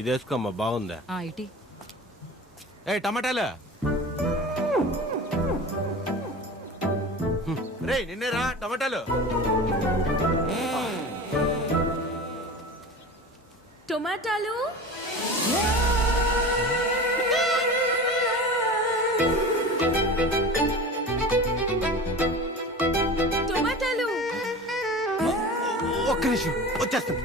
ఇది వేసుకోమ్మా, బాగుందా? ఇటీ. ఏ టమాటాలు రే, నిన్నేరా టమాటాలు. టొమాటాలు టొమాటాలు. ఒక్క నిమిషం వచ్చేస్తాను.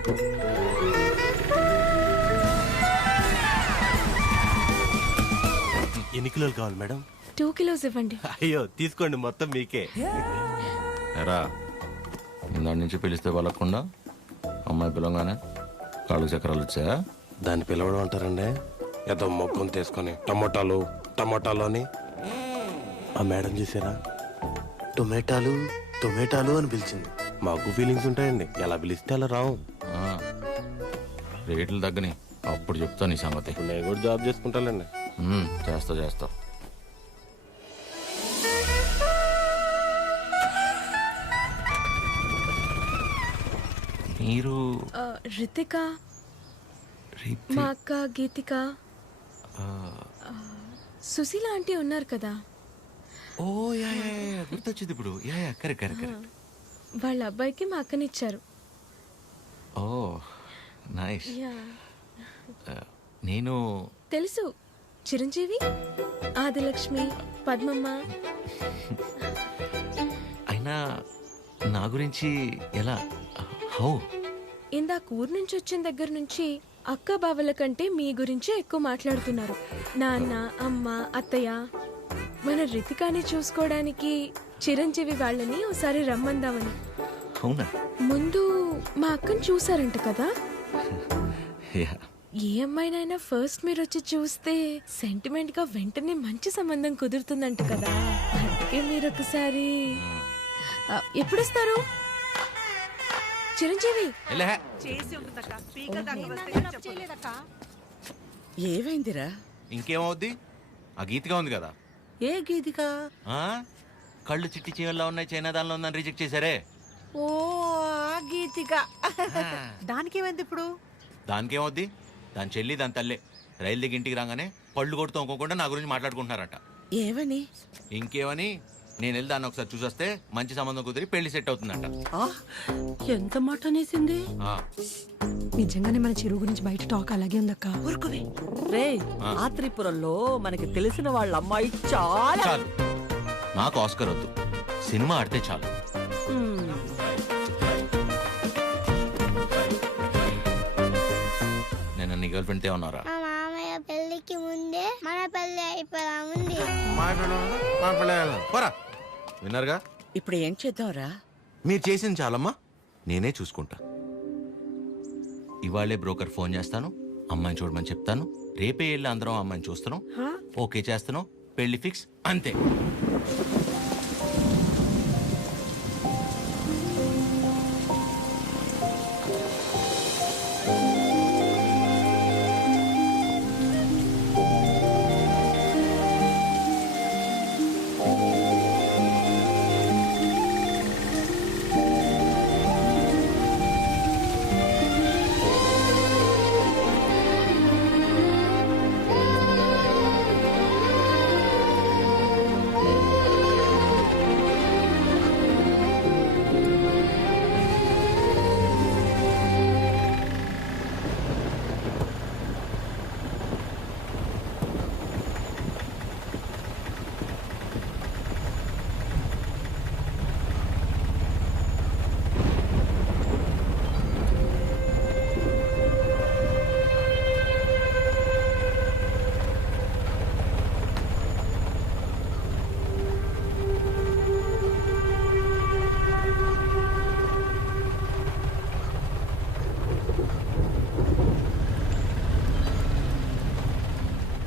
ఎన్ని కిలోలు కావాలి మేడం? 2 kilos ఇవ్వండి. అయ్యో తీసుకోండి, మొత్తం మీకే. ఎరా దాని నుంచి పిలిస్తే వాళ్ళకుండా అమ్మాయి పిలవగానే కాళ్ళు చక్రాలు వచ్చాయా? దాన్ని పిలవడం అంటారండి, ఏదో మొక్కం తీసుకొని టమోటాలు టమోటాలు అని. ఆ మేడం చూసారా, టొమాటాలు టొమాటాలు అని పిలిచింది. మాకు ఫీలింగ్స్ ఉంటాయండి, ఎలా పిలిస్తే అలా రావు. రేట్లు తగ్గని అప్పుడు చెప్తా నీ సంగతి. ఇప్పుడు నేను కూడా జాబ్ చేసుకుంటానండి. చేస్తా. మీరు రితిక, మా అక్క గీతిక, సుశీల ఆంటీ ఉన్నారు కదా. ఓ యా గుర్తొచ్చింది ఇప్పుడు. Yeah correct. వాళ్ళ అబ్బాయికి మా అక్కనిచ్చారు. ఓ నైస్. యా నేను తెలుసు, చిరంజీవి, ఆదిలక్ష్మి, పద్మమ్మ. అయినా నా గురించి ఎలా? హౌ? ఇందాక ఊరు నుంచి వచ్చిన దగ్గర నుంచి అక్క బావల కంటే మీ గురించే ఎక్కువ మాట్లాడుతున్నారు. నాన్న, అమ్మ, అత్తయ్య. మన రితికాని చూసుకోవడానికి చిరంజీవి వాళ్ళని ఒకసారి రమ్మందామని. అవునా? ముందు మా అక్కని చూసారంట కదా. యా. ఏ అమ్మాయినైనా ఫస్ట్ మీరు వచ్చి చూస్తే సెంటిమెంట్ గా వెంటనే మంచి సంబంధం కుదురుతుందంట కదా. అందుకే మీరు ఒకసారి ఎప్పుడు వస్తారు చిరంజీవి? ఏమైందిరా? ఇంకేమవుద్ది, ఆ గీతిగా ఉంది కదా. ఏ గీతిక? కళ్ళు చిట్టి చీవల్లో ఉన్నాయి, చైనా దానిలో ఉందని రిజెక్ట్ చేశారే. ఓ ఆ గీతిక. దానికేమైంది ఇప్పుడు? దానికేమవుద్ది, దాని చెల్లి దాని తల్లే రైలు దిగి ఇంటికి రాగానే పళ్ళు కొడుతూ అనుకోకుండా నా గురించి మాట్లాడుకుంటున్నారట. ఏమని? ఇంకేమని, నేను వెళ్ళి దాన్ని ఒకసారి చూసొస్తే మంచి సంబంధం కుదిరి పెళ్లి సెట్ అవుతుందంట. ఎంత మాట అనేసింది? నిజంగానే మన చిరు గురించి బయట టాక్ అలాగే ఉందక్క. ఊరుకోవే రే. ఆత్రిపురంలో మనకి తెలిసిన వాళ్ళ అమ్మాయి చాలా. చాలు, నాకు ఆస్కర్ వద్దు, సినిమా ఆడితే చాలు. నేను నీ గర్ల్ ఫ్రెండ్ ఉన్నారా? మా మామయ్య పెళ్లికి ముందే మన పెళ్లి అయిపోదా ఉంది. విన్నారుగా, ఇప్పుడు ఏం చేద్దాంరా? మీరు చేసింది చాలమ్మా, నేనే చూసుకుంటా. ఇవాళే బ్రోకర్ ఫోన్ చేస్తాను, అమ్మాయిని చూడమని చెప్తాను. రేపే వెళ్ళి అందరం అమ్మాయిని చూస్తాను, ఓకే చేస్తాను, పెళ్లి ఫిక్స్, అంతే.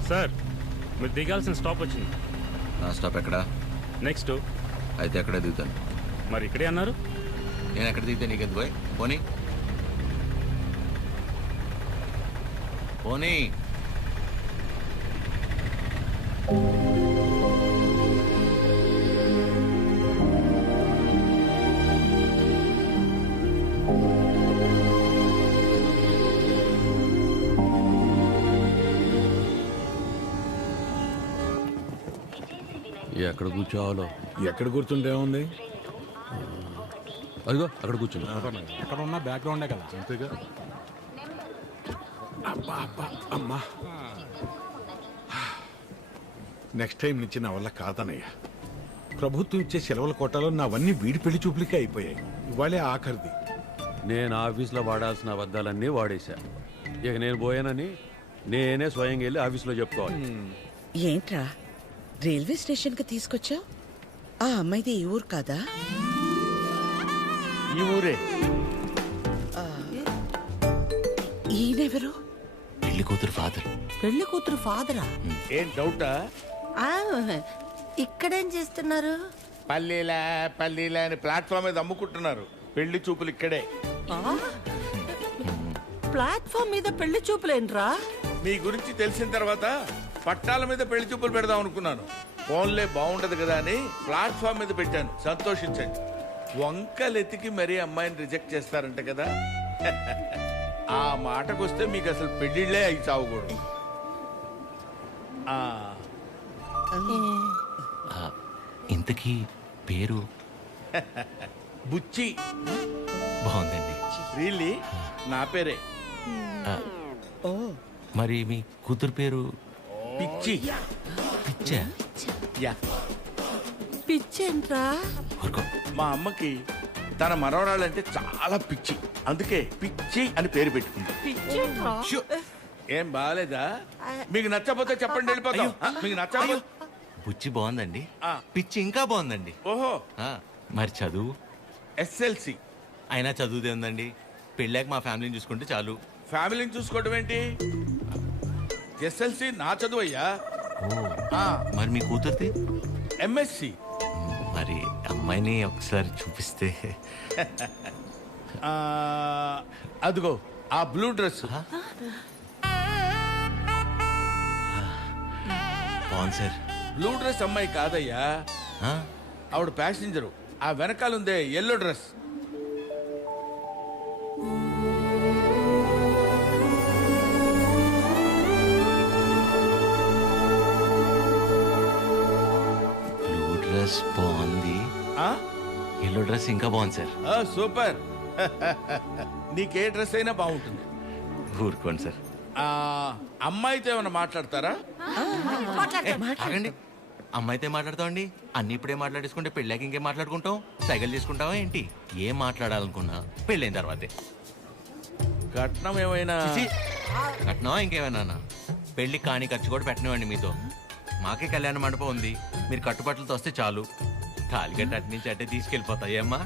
సార్, మీరు దిగాల్సిన స్టాప్ వచ్చింది. నా స్టాప్ ఎక్కడా? నెక్స్ట్. అయితే ఎక్కడే దిగుతాను. మరి ఇక్కడే అన్నారు. నేను ఎక్కడ దిగితే నీకెందుకు పోయి? పోనీ పోనీ. ఎక్కడ కూర్చోవాలో. ఎక్కడ కూర్చుంటే ఉంది? అదిగో అక్కడ కూర్చున్నా. ఎక్కడ ఉన్న బ్యాక్గ్రౌండే కదా. అంతేగా. అబ్బా అబ్బా అమ్మా. నెక్స్ట్ టైం నుంచి నా వల్ల కాదనయ్యా. ప్రభుత్వం ఇచ్చే సెలవుల కోటాలో నావన్నీ వీడి పెళ్లి చూపులకే అయిపోయాయి. ఇవాళే ఆఖరిది. నేను ఆఫీస్లో వాడాల్సిన అబద్ధాలన్నీ వాడేశా. ఇక నేను పోయానని నేనే స్వయంగా వెళ్ళి ఆఫీస్లో చెప్పుకోవాలి. ఏంట్రా రైల్వే స్టేషన్కి తీసుకొచ్చా? ఆ అమ్మాయిది ఈ ఊరు కాదా? ఈ ఊరే. ఈయనెవరు? పెళ్లి కూతురు ఫాదర్. పెళ్లి కూతురు ఫాదరా? ఏం డౌటా? ఇక్కడేం చేస్తున్నారు? పల్లీలా అని ప్లాట్ఫామ్ మీద అమ్ముకుంటున్నారు. పెళ్లి చూపులు ఇక్కడే. ప్లాట్ఫామ్ మీద పెళ్లి చూపులేంట్రా? మీ గురించి తెలిసిన తర్వాత పట్టాల మీద పెళ్లి చూపులు పెడదాం అనుకున్నాను. ఫోన్లే బాగుండదు కదా అని ప్లాట్ఫామ్ మీద పెట్టాను. సంతోషించండి. వంకలెతికి మరీ అమ్మాయిని రిజెక్ట్ చేస్తారంట కదా. ఆ మాటకొస్తే మీకు అసలు పెళ్లిళ్లే అయి చావకూడదు. ఇంతకీ పేరు? బుచ్చి. బాగుందండి. రియల్లీ నా పేరే. మరి మీ కూతురు పేరు? పిచ్చి. పిచ్చా? యా. పిచ్చేంట్రా? మా అమ్మకి తన మనవరాళ్ళంటే చాలా పిచ్చి. అందుకే పిచ్చి అని పేరు పెట్టుకుంది. పిచ్చేంట్రా? ఏం బాగాలేదా? మీకు నచ్చకపోతే చెప్పండి, వెళ్ళిపోతాం. మీకు నచ్చకపోతే. బుచ్చి బాగుందండి. ఆ. పిచ్చి ఇంకా బాగుందండి. ఓహో. మరి చదువు? ఎస్ఎల్సి. అయినా చదువుదే ఉందండి. పెళ్ళాక మా ఫ్యామిలీని చూసుకుంటే చాలు. ఫ్యామిలీని చూసుకోవడం ఏంటి? ఎస్ఎల్సి నా చదువు అయ్యా. మరి మీ కూతురుది? ఎంఎస్సి. మరి అమ్మాయిని ఒకసారి చూపిస్తే. అదిగో ఆ బ్లూ డ్రెస్. బాగుంది సార్. బ్లూ డ్రెస్ అమ్మాయి కాదయ్యా, ఆవిడ ప్యాసింజరు. ఆ వెనకాలందే ఎల్లో డ్రెస్. బ్లూ డ్రెస్ బాగుంది, ఎల్లో డ్రెస్ ఇంకా బాగుంది సార్. సూపర్. నీకే డ్రెస్ అయినా బాగుంటుంది. ఊరుకోండి సార్. అమ్మాయితో ఏమైనా మాట్లాడతారా? ఆగండి. అమ్మాయితో మాట్లాడతామండి. అన్ని ఇప్పుడే మాట్లాడేసుకుంటే పెళ్ళాక ఇంకేం మాట్లాడుకుంటాం? సైకిల్ చేసుకుంటావా ఏంటి? ఏం మాట్లాడాలనుకున్నా పెళ్ళైన తర్వాతే. కట్నం ఏమైనా? కట్నమా ఇంకేమైనా? పెళ్లి కాని ఖర్చు కూడా పెట్టనివ్వండి మీతో. మాకే కళ్యాణ మండపం ఉంది. మీరు కట్టుబట్టలతో వస్తే చాలు. తాలిగట్టు అటు నుంచి అట్టే తీసుకెళ్ళిపోతాయి అమ్మా.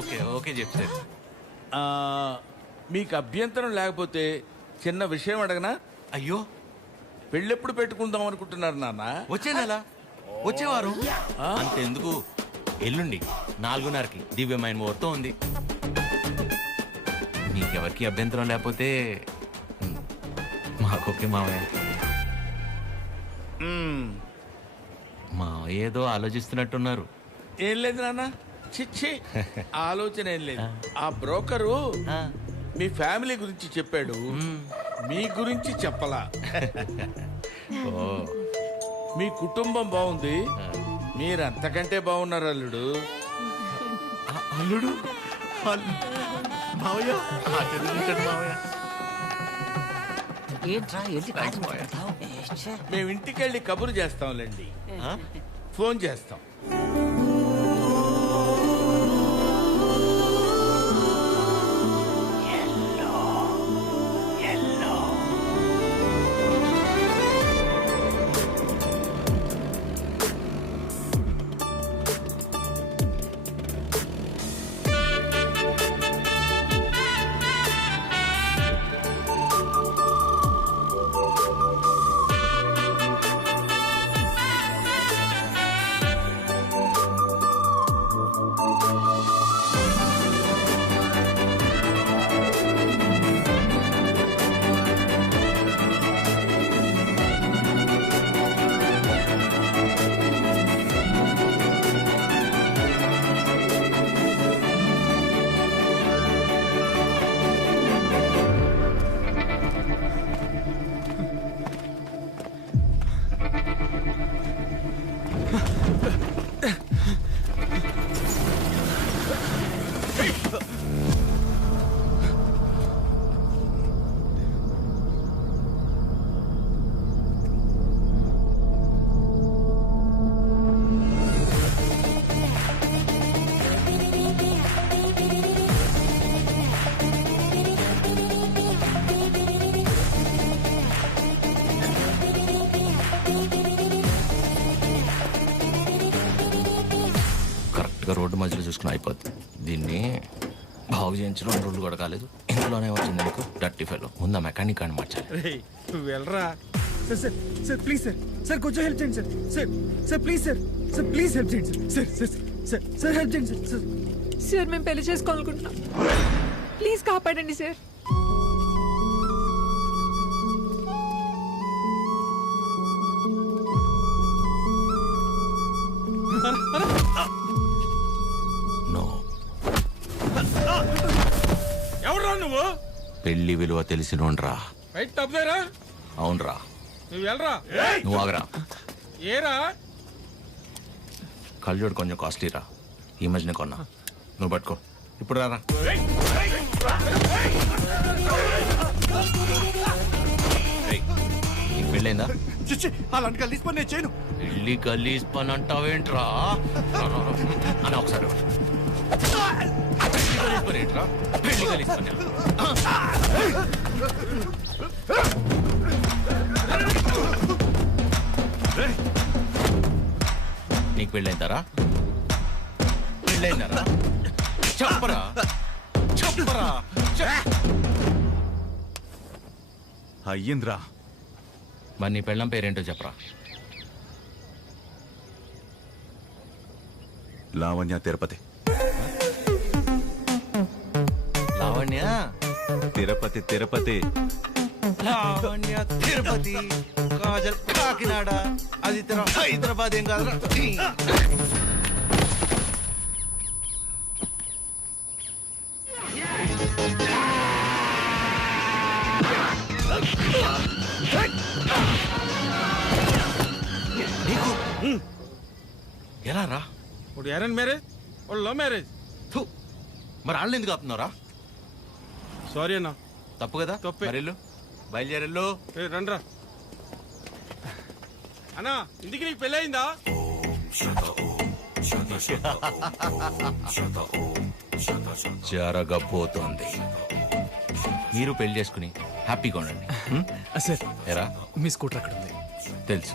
ఓకే ఓకే చెప్తారు. మీకు అభ్యంతరం లేకపోతే చిన్న విషయం అడగనా? అయ్యో, పెళ్ళెప్పుడు పెట్టుకుందాం అనుకుంటున్నారు నాన్న? వచ్చే నెల, వచ్చేవారు. అంతెందుకు, ఎల్లుండి 4:30కి దివ్యమైన ముహూర్తం ఉంది. మీకెవరికి అభ్యంతరం లేకపోతే మాకొకే మావయ్య. మావయ్య ఏదో ఆలోచిస్తున్నట్టున్నారు. ఏం లేదు నాన్న, చిచ్చి ఆలోచన ఏం లేదు. ఆ బ్రోకరు మీ ఫ్యామిలీ గురించి చెప్పాడు, మీ గురించి చెప్పలా. మీ కుటుంబం బాగుంది, మీరు అంతకంటే బాగున్నారు అల్లుడు. అల్లుడు మావయ్య, మేము ఇంటికెళ్ళి కబురు చేస్తాంలేండి. ఫోన్ చేస్తాం. రోడ్డు మధ్యలో చూసుకుని అయిపోద్ది. దీన్ని బాగు చేయించడం 2 రోజులు కూడా కాలేదు, ఇంట్లోనే వచ్చింది నీకు డర్టీ ఫెలో. ముందా మెకానిక్ అని మార్చాలి. నువ్వు వెళ్ళరా. Sir sir sir please sir sir కొంచెం హెల్ప్ చేయండి sir sir sir please sir sir please help చేయండి sir sir sir sir help చేయండి సార్ సార్. సార్ మేము పెళ్లి చేసుకోవాలనుకుంటున్నాం, ప్లీజ్ కాపాడండి సార్. నో, ఎవరురా నువ్వు? పెళ్లి విలువ తెలిసినోండ్రా. రైట్ తప్పదేరా. అవునరా, నువ్వు వెళ్ళరా. నువ్వు ఆగరా. ఏరా కళ్ళజోడు కొంచెం కాస్ట్లీరా, ఈ మధ్యన కొన్నా. నువ్వు పట్టుకో, ఇప్పుడు రారా. ఏయ్, నీకు పెళ్ళైందా? అలాంటి కలిసి పని నేను చేయను. పెళ్లి గలీజ్ పని అంటావేంట్రా? అని ఒకసారి పెళ్లి గలీజ్ పని ఏంట్రా? పెళ్లి గలీజ్ పని. నీకు పెళ్ళైందారా? పెళ్ళైందారా? చెప్పరా చెప్పరా. అయ్యింద్రా. మరి నీ పెళ్ళం పేరేంటో చెప్పరా. లావణ్య తిరుపతి. లావణ్య తిరుపతి తిరుపతి. లావణ్య తిరుపతి, కాజల్ కాకినాడ, అది హైదరాబాద్. ఏం కాదురా. నీకు ఎలా రా? ఇప్పుడు అరేంజ్ మ్యారేజ్, లవ్ మ్యారేజ్. మరి వాళ్ళు ఎందుకు ఆపుతున్నారా? సారీ అన్న. తప్పు కదా. తప్పే. మరి వెళ్ళు, బయలుదేరెళ్ళు. రండ్రా అన్నా. ఇందుకు నీకు పెళ్ళి అయిందా? జరగబోతోంది. మీరు పెళ్లి చేసుకుని హ్యాపీగా ఉండండి. సార్ ఎరా, మీ స్కూటర్ అక్కడ ఉంది. తెలుసు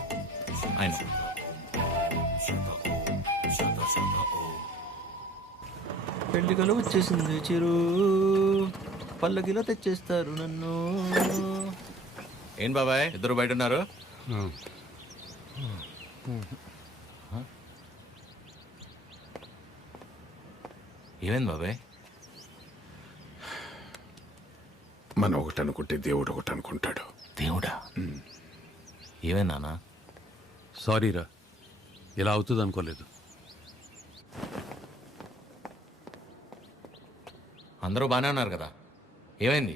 ఆయన. పెళ్లి కల వచ్చేసింది చిరు, పల్లకిలో తెచ్చేస్తారు నన్ను. ఏం బాబాయ్, ఇద్దరు బయట ఉన్నారు? ఏమైంది బాబాయ్? మనం ఒకటి అనుకుంటే దేవుడు ఒకటి అనుకుంటాడు. దేవుడా? ఏమైంది నాన్న? సారీరా, ఇలా అవుతుంది అనుకోలేదు. అందరూ బాగానే ఉన్నారు కదా, ఏమైంది?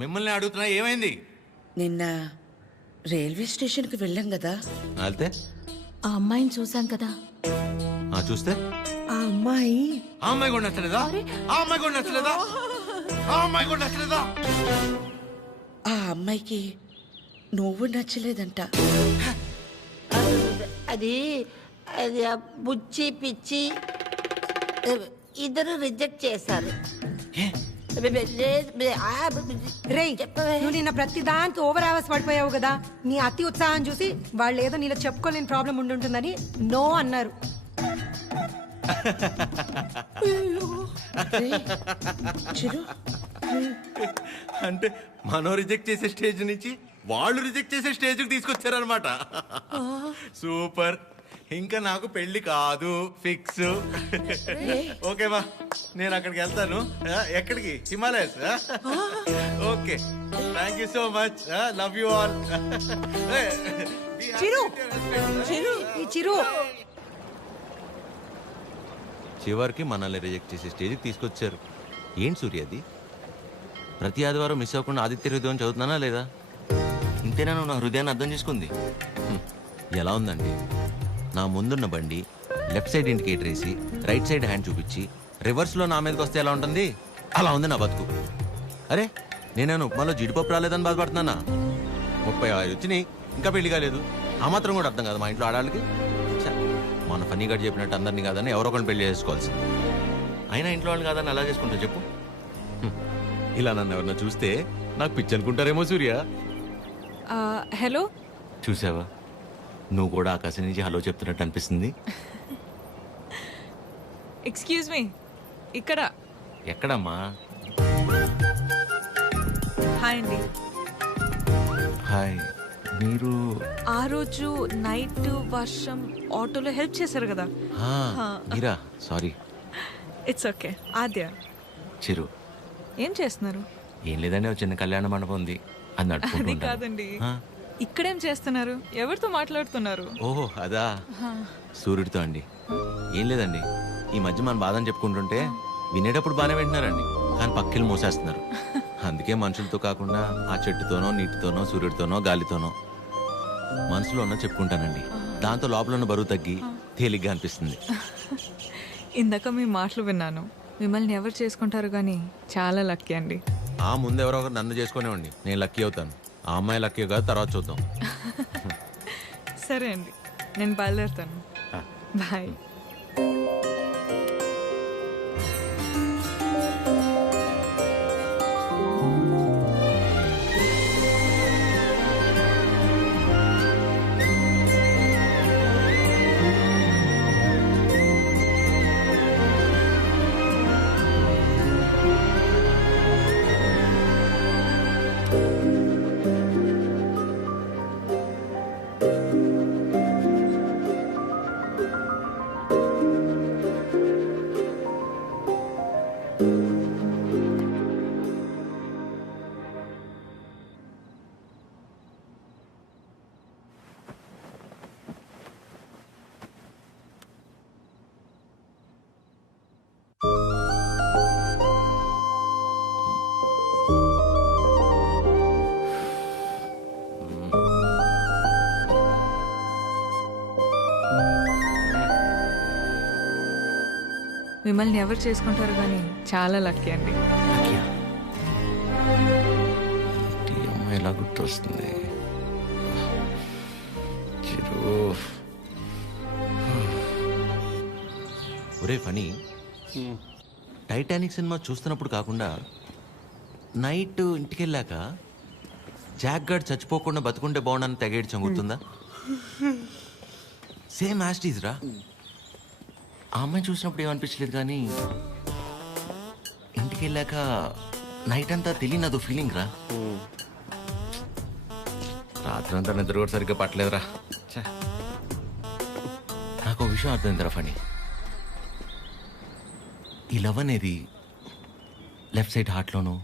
మిమ్మల్ని అడుగుతున్నా, ఏమైంది? నిన్న రైల్వే స్టేషన్కి వెళ్ళాం కదా. వెళ్తే ఆ అమ్మాయిని చూసాం కదా. చూస్తే ఆ అమ్మాయి ఆ అమ్మాయి కూడా నచ్చలేదా? ఆ అమ్మాయి కూడా నచ్చలేదా? ఆ అమ్మాయి కూడా నచ్చలేదా? ఆ అమ్మాయికి నువ్వు నచ్చలేదంట. అది అది ఆ బుచ్చి పిచ్చి ఇద్దరు రిజెక్ట్ చేశారు. రేయ్, నువ్వు నిన్న ప్రతి దానికి ఓవర్ అవర్స్ పడిపోయావు కదా. నీ అతి ఉత్సాహం చూసి వాళ్ళు ఏదో నీలో చెప్పుకోలేని ప్రాబ్లం ఉండుంటుందని నో అన్నారు. చిరు, అంటే మనం రిజెక్ట్ చేసే స్టేజ్ నుంచి వాళ్ళు రిజెక్ట్ చేసే స్టేజ్కి తీసుకొచ్చారనమాట. సూపర్. ఇంకా నాకు పెళ్లి కాదు, ఫిక్స్. ఓకేమా, నేను అక్కడికి వెళ్తాను. ఎక్కడికి? Himalayas. Okay, thank you so much. Love you all. Chiru, ఈ చిరు చివరికి మనల్ని రిజెక్ట్ చేసే స్టేజ్కి తీసుకొచ్చారు. ఏంటి సూర్యది? ప్రతి ఆదివారం మిస్ అవ్వకుండా ఆదిత్య హృదయం చదువుతున్నానా లేదా? ఇంతేనా నువ్వు నా హృదయాన్ని అర్థం చేసుకుంది? ఎలా ఉందండి? నా ముందున్న బండి లెఫ్ట్ సైడ్ ఇండికేటర్ వేసి రైట్ సైడ్ హ్యాండ్ చూపించి రివర్స్లో నా మీదకి వస్తే ఎలా ఉంటుంది? అలా ఉంది నా బతుకు. అరే, నేనేను ఉప్మాలో జీడిపప్పు రాలేదని బాధపడుతున్నానా? 35 వచ్చినాయి, ఇంకా పెళ్లి కాలేదు. ఆ మాత్రం కూడా అర్థం కాదు మా ఇంట్లో ఆడాళ్ళకి. మన ఫన్నీగా చెప్పినట్టు అందరినీ కాదని ఎవరో ఒకరిని పెళ్లి చేసుకోవాల్సింది. అయినా ఇంట్లో వాళ్ళు కాదని అలా చేసుకుంటా చెప్పు. ఇలా నన్ను ఎవరన్నా చూస్తే నాకు పిచ్చి అనుకుంటారేమో సూర్య. హలో, చూసావా, నువ్వు కూడా ఆకాశం నుంచి హలో చెప్తున్నట్టు అనిపిస్తుంది. ఎక్స్క్యూజ్ మీ, ఇక్కడ. ఎక్కడమ్మా? హాయ్ అండి. హాయ్, మీరు? ఆ రోజు నైట్ వర్షం ఆటోలో హెల్ప్ చేశారు కదా. మీరా? Sorry. It's okay. Aadya. Chiru. ఏం చేస్తున్నారు? ఏం లేదండి, ఒక చిన్న కళ్యాణ మండపం ఉంది, అది అది నడుపుకుంటూ కాదండి, ఇక్కడేం చేస్తున్నారు? ఎవరితో మాట్లాడుతున్నారు? ఓహో అదా, సూర్యుడితో అండి. ఏం లేదండి, ఈ మధ్య మన బాధని చెప్పుకుంటుంటే వినేటప్పుడు బాగానే వింటున్నారండి, కానీ పక్కిలు మోసేస్తున్నారు. అందుకే మనుషులతో కాకుండా ఆ చెట్టుతోనో, నీటితోనో, సూర్యుడితోనో, గాలితోనో మనసులో ఉన్న చెప్పుకుంటానండి. దాంతో లోపల ఉన్న బరువు తగ్గి తేలిగ్గా అనిపిస్తుంది. ఇందాక మీ మాటలు విన్నాను. మిమ్మల్ని ఎవరు చేసుకుంటారు కానీ చాలా లక్కీ అండి. ఆ ముందెవరో ఒకరు నన్ను చేసుకునేవ్వండి, నేను లక్కీ అవుతాను. ఆ అమ్మాయి లక్కీ కాదు, తర్వాత చూద్దాం. సరే అండి, నేను బయలుదేరుతాను. బాయ్. మిమ్మల్ని ఎవరు చేసుకుంటారు కానీ చాలా లక్కీ అండి. ఈ అమ్మాయి ఎలా గుర్తొస్తుంది? ఒరే ఫనీ, టైటానిక్ సినిమా చూస్తున్నప్పుడు కాకుండా నైట్ ఇంటికి వెళ్ళాక జాక్ గార్డ్ చచ్చిపోకుండా బతుకుంటే బాగుండని తెగేడ్చాం, గుర్తుందా? సేమ్ యాస్టీజ్ రా. ఆ అమ్మాయి చూసినప్పుడు ఏమనిపించలేదు, కానీ ఇంటికి వెళ్ళాక నైట్ అంతా తెలియని అదో ఫీలింగ్ రా. రాత్రి అంతా నిద్ర కూడా సరిగ్గా పట్టలేదురా. నాకు ఒక విషయం అర్థమైందిరా ఫనీ, ఈ లవ్ అనేది లెఫ్ట్ సైడ్ హార్ట్లోనూ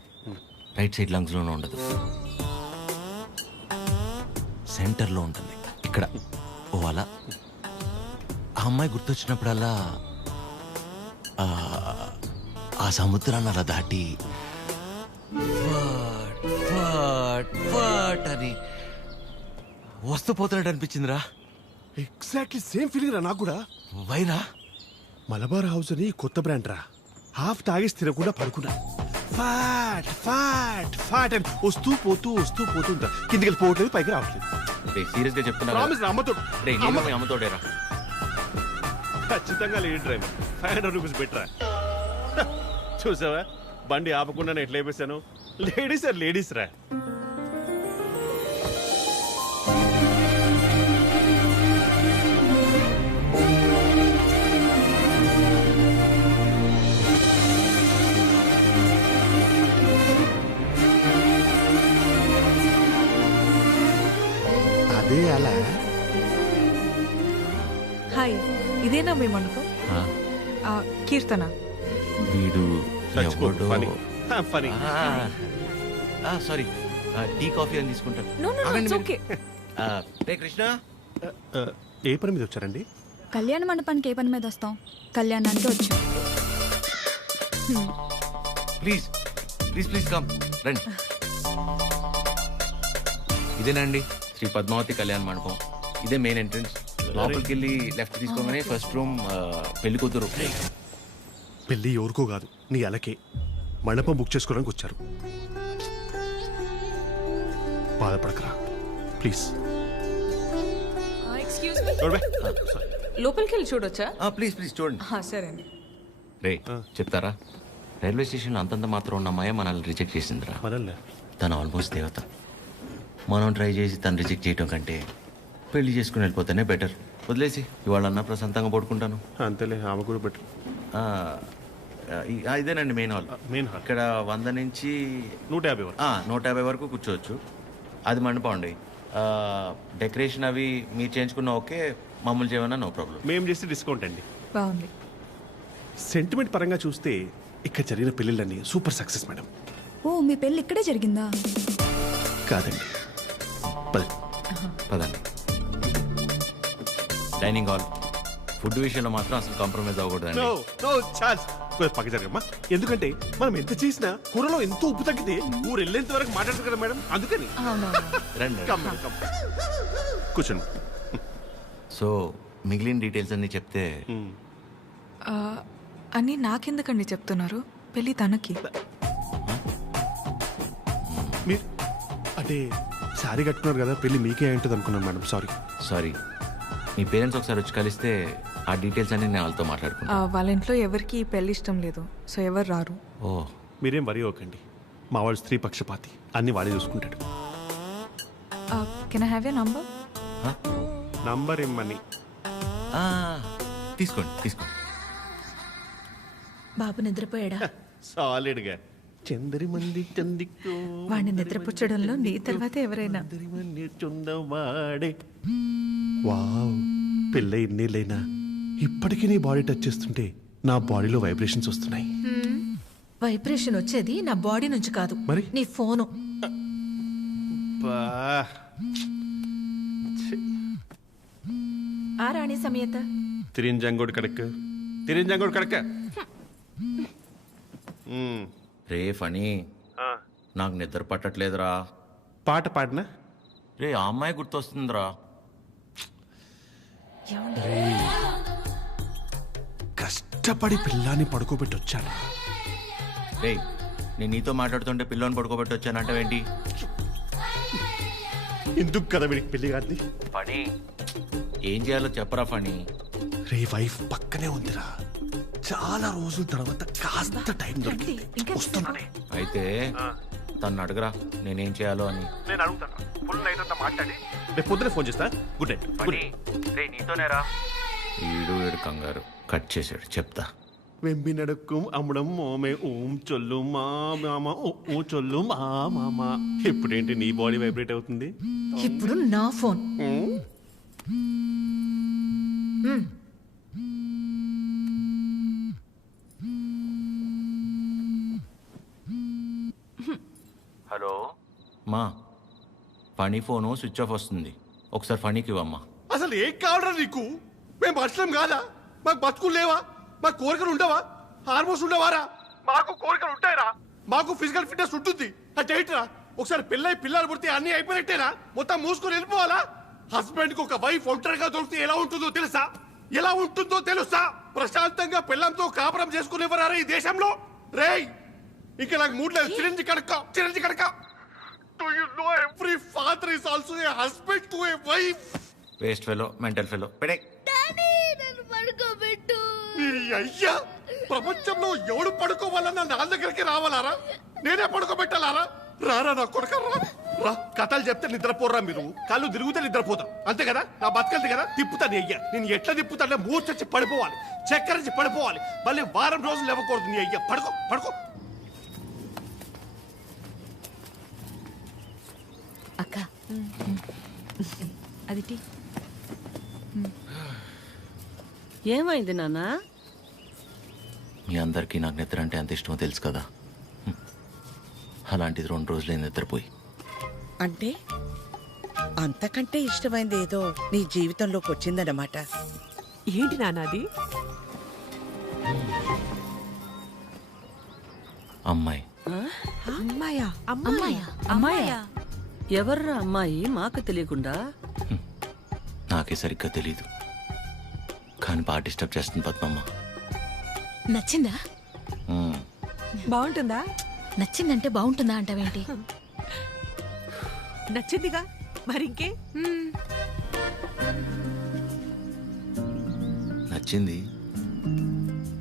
రైట్ సైడ్ లంగ్స్లోనూ ఉండదు, సెంటర్లో ఉంటుంది, ఇక్కడ. ఓ అలా ఆ అమ్మాయి గుర్తొచ్చినప్పుడల్లా ఆ సముద్రాన్ని అలా దాటి అని వస్తూ పోతున్నట్టు అనిపించిందిరా. ఎగ్జాక్ట్లీ సేమ్ ఫీలింగ్ రా నాకు కూడా. వైరా మలబార్ హౌస్ అని కొత్త బ్రాండ్ రా. హాఫ్ తాగేసి తినకుండా పడుకున్నా. ఫాట్ ఫాట్ ఫాట్ అని వస్తూ పోతూ ఉంటా. కిందికి వెళ్ళిపోవట్లేదు, పైకి రావట్లేదు. సీరియస్ గా చెప్తున్నా, అమ్మతోడేరా. ఖచ్చితంగా లేడీ డ్రైవర్. 500 రూపీస్ బెటరా. చూసావా, బండి ఆపకుండా నేను ఎట్లా అయిపోయాను. లేడీస్ ఆర్ లేడీస్ రా. అదే అలా. హాయ్, ఇదేనా మీ మండపం? కీర్తన. వీడు ఫనీ. సారీ, టీ కాఫీ అని తీసుకుంటాను. No no it's okay. రే కృష్ణ, ఏ పని మీద వచ్చారండి? కళ్యాణ మండపానికి ఏ పని మీద వస్తాం? కళ్యాణానికి వచ్చాం. ప్లీజ్ ప్లీజ్ ప్లీజ్ కమ్, రండి. ఇదేనండి శ్రీ పద్మావతి కళ్యాణ మండపం. ఇదే మెయిన్ ఎంట్రన్స్. లోపలికి వెళ్ళి లెఫ్ట్ తీసుకోగానే ఫస్ట్ రూమ్ పెళ్లి కూతురు. పెళ్లి ఎవరికో కాదు, నీ అలకే. మండపం బుక్ చేసుకోవడానికి వచ్చారు. బాధపడకరా ప్లీజ్. ఎక్స్క్యూజ్ మీ, లోపలికి వెళ్ళి చూడొచ్చా? ప్లీజ్ ప్లీజ్ చూడండి. సరే అండి. రే చెప్తారా, రైల్వే స్టేషన్లో అంతంత మాత్రం ఉన్న అమ్మాయి మనల్ని రిజెక్ట్ చేసిందిరా. తను ఆల్మోస్ట్ దేవత. మనం ట్రై చేసి తను రిజెక్ట్ చేయటం కంటే పెళ్లి చేసుకుని వెళ్ళిపోతేనే బెటర్. వదిలేసి ఇవాళన్నా ప్రశాంతంగా పడుకుంటాను. అంతేలే, ఆమె కూడా బెటర్. ఇదేనండి మెయిన్ హాల్. మెయిన్ హాల్ ఇక్కడ 100 నుంచి 150 వరకు. 150 వరకు కూర్చోవచ్చు. అది మండపం అండి. డెకరేషన్ అవి మీరు చేయించుకున్న ఓకే, మామూలు చేయమన్నా నో ప్రాబ్లం. మేము చేస్తే డిస్కౌంట్ అండి. బాగుంది. సెంటిమెంట్ పరంగా చూస్తే ఇక్కడ జరిగిన పెళ్ళిళ్ళన్నీ సూపర్ సక్సెస్ మేడం. ఓ మీ పెళ్ళి ఇక్కడే జరిగిందా? కాదండి, పదండి. Dining hall. ఫుడ్ విషయంలో మాత్రం అసలు కాంప్రమైజ్ అవ్వకూడదండి. పక్క జరగమ్మా. ఎందుకంటే మనం ఎంత చేసినా కూరలో ఎంతో ఉప్పు తగ్గితే ఊరు వెళ్ళేంత వరకు మాట్లాడదు కదా మేడం, అందుకని. రండి. కూర్చోండి. సో మిగిలిన డీటెయిల్స్ అన్ని చెప్తే. అన్నీ నాకెందుకండి చెప్తున్నారు? పెళ్ళి తనకి. మీరు అంటే శారీ కట్టుకున్నారు కదా, పెళ్ళి మీకే అయింటుంది అనుకున్నాను మేడం. సారీ. మీ పేరెంట్స్ ఒకసారి వచ్చి కలిస్తే ఆ డీటెయిల్స్ అన్ని నేను వాళ్ళతో మాట్లాడుకున్నాను. వాళ్ళ ఇంట్లో ఎవరికి పెళ్ళి ఇష్టం లేదు, సో ఎవరు రారు. ఓ, మీరేం వరి అవ్వకండి. మా వాళ్ళు స్త్రీ పక్షపాతి, అన్ని వాడే చూసుకుంటాడు. Can I have your number? Number ఇమ్మని. తీసుకోండి. బాబు నిద్రపోయాడా? సాలిడ్గా. చందరి మంది చందికో వాడిని నిద్రపుచ్చడంలో నీ తర్వాత ఎవరైనా. వావ్, పెళ్ళ ఇన్నేళ్ళైనా ఇప్పటికీ నీ బాడీ టచ్ చేస్తుంటే నా బాడీలో వైబ్రేషన్స్ వస్తున్నాయి. వైబ్రేషన్ వచ్చేది నా బాడీ నుంచి కాదు, మరి నీ ఫోను. ఆ రాణి సమేత తిరింజంగోడు కడక. రే ఫనీ, నాకు నిద్ర పట్టట్లేదురా. పాట పాడినా రే, ఆ అమ్మాయి గుర్తొస్తుందిరా. కష్టపడి పిల్లాన్ని పడుకోబెట్టి వచ్చాను. రే, నేను నీతో మాట్లాడుతుంటే పిల్లని పడుకోబెట్టి వచ్చానంటావేంటి? ఎందుకు కదా వీడికి పెళ్లి కాదు? ఫనీ, ఏం చేయాలో చెప్పరా ఫనీ. రే, వైఫ్ పక్కనే ఉందిరా. చాలా రోజుల తర్వాత కాస్త టైం దొరికింది, వస్తున్నానే. అయితే తను అడగరా నేనేం చేయాలో అని. నేను అడుగుతాను. ఫుల్ నైట్ అంతా మాట్లాడి రేపు పొద్దున ఫోన్ చేస్తా. Good night. రే, నీతోనేరా. వీడు కంగారు కట్ చేశాడు, చెప్తా. వెంబి నడకం అమ్మడం మోమే ఓం చొల్లు మా మామ ఓ చొల్లు మా మామ. ఇప్పుడేంటి నీ బాడీ వైబ్రేట్ అవుతుంది? ఇప్పుడు నా ఫోన్. హలో మా, ఫనీ ఫోను స్విచ్ ఆఫ్ వస్తుంది, ఒకసారి ఫనీకి ఇవ్వమ్మా. అసలు ఏం కావాలరా నీకు? మేము మనుషులం కాదా? మాకు బతుకులు లేవా? మాకు కోరికలు ఉండవా? హార్మోన్స్ ఉండవారా? మాకు కోరికలు ఉంటాయిరా. మాకు ఫిజికల్ ఫిట్నెస్ ఉంటుంది. అంటే ఏంటిరా, ఒకసారి పెళ్ళై పిల్లలు పుడితే అన్ని అయిపోయినట్టేనా? మొత్తం మూసుకొని వెళ్ళిపోవాలా? హస్బెండ్ కి ఒక వైఫ్ ఒంటరిగా దొరికితే ఎలా ఉంటుందో తెలుసా? ఎలా ఉంటుందో తెలుసా? ప్రశాంతంగా పిల్లంతో కాపురం చేసుకునేవారా ఈ దేశంలో? రేయ్, ఇంకా నాకు మూడు లేదు. Chironji కడక. Do you know every father is also a husband to a wife? Waste fellow, mental fellow. పెడే. అయ్యా, ప్రపంచంలో ఎవడు పడుకోవాలన్నా నా దగ్గరికి రావాలారా? నేనే పడుకోబెట్టాలారా? రారా నా కొడుక, రా. కథలు చెప్తే నిద్రపోరా మీరు. కళ్ళు తిరుగుతే నిద్రపోతాం, అంతే కదా? నా బతకల్ది కదా, తిప్పుతాను. అయ్యా, నేను ఎట్లా తిప్పుతానే మూర్చొచ్చి పడిపోవాలి, చక్కరించి పడిపోవాలి, మళ్ళీ వారం రోజులు ఇవ్వకూడదు. నీ అయ్యా, పడుకో. అక్క, అది టీ. ఏమైంది నాన్న? మీ అందరికీ నాకు నిద్ర అంటే ఎంత ఇష్టమో తెలుసు కదా. అలాంటిది 2 రోజులే నిద్రపోయి. అంటే అంతకంటే ఇష్టమైంది ఏదో నీ జీవితంలోకి వచ్చిందన్నమాట. ఏంటి నాన్నది? అమ్మాయి. అమ్మాయా? ఎవర్రా అమ్మాయి? మాకు తెలియకుండా. నాకే సరిగ్గా తెలీదు, కానీ బాగా డిస్టర్బ్ చేస్తుంది పద్మమ్మ. నచ్చిందా? బాగుంటుందా? నచ్చిందంటే బాగుంటుందా అంటావేంటి? నచ్చిందిగా, మరింకే. నచ్చింది,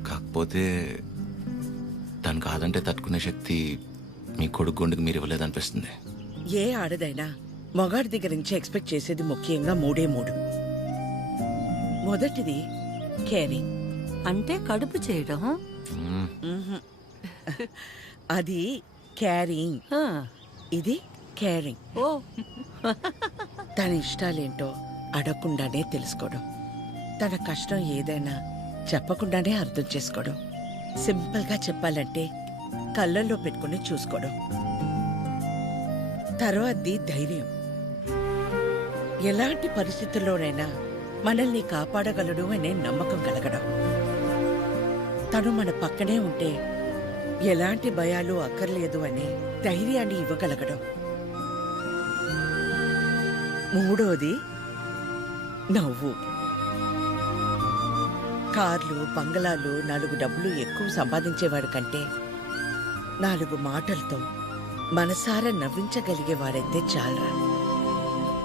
కాకపోతే తను కాదంటే తట్టుకునే శక్తి మీ కొడుకు గుండెకి మీరు ఇవ్వలేదనిపిస్తుంది. ఏ ఆడదైనా మగాడి దగ్గర నుంచి ఎక్స్పెక్ట్ చేసేది ముఖ్యంగా మూడే మూడు. మొదటిది కేరింగ్. అంటే కడుపు చేయడం. మ్మ్హ్మ్. అది క్యారింగ్, ఇది కేరింగ్. ఓ తన ఇష్టాలేంటో అడగకుండానే తెలుసుకోవడం, తన కష్టం ఏదైనా చెప్పకుండానే అర్థం చేసుకోవడం, సింపుల్గా చెప్పాలంటే కళ్ళల్లో పెట్టుకుని చూసుకోవడం. తర్వాతది ధైర్యం. ఎలాంటి పరిస్థితుల్లోనైనా మనల్ని కాపాడగలడు అనే నమ్మకం కలగడం. తను మన పక్కనే ఉంటే ఎలాంటి భయాలు అక్కర్లేదు అనే ధైర్యాన్ని ఇవ్వగలగడం. మూడోది నవ్వు. కార్లు, బంగళాలు, 4 డబ్బులు ఎక్కువ సంపాదించేవాడు కంటే 4 మాటలతో మనసారా నవ్వించగలిగేవాడైతే చాలరా.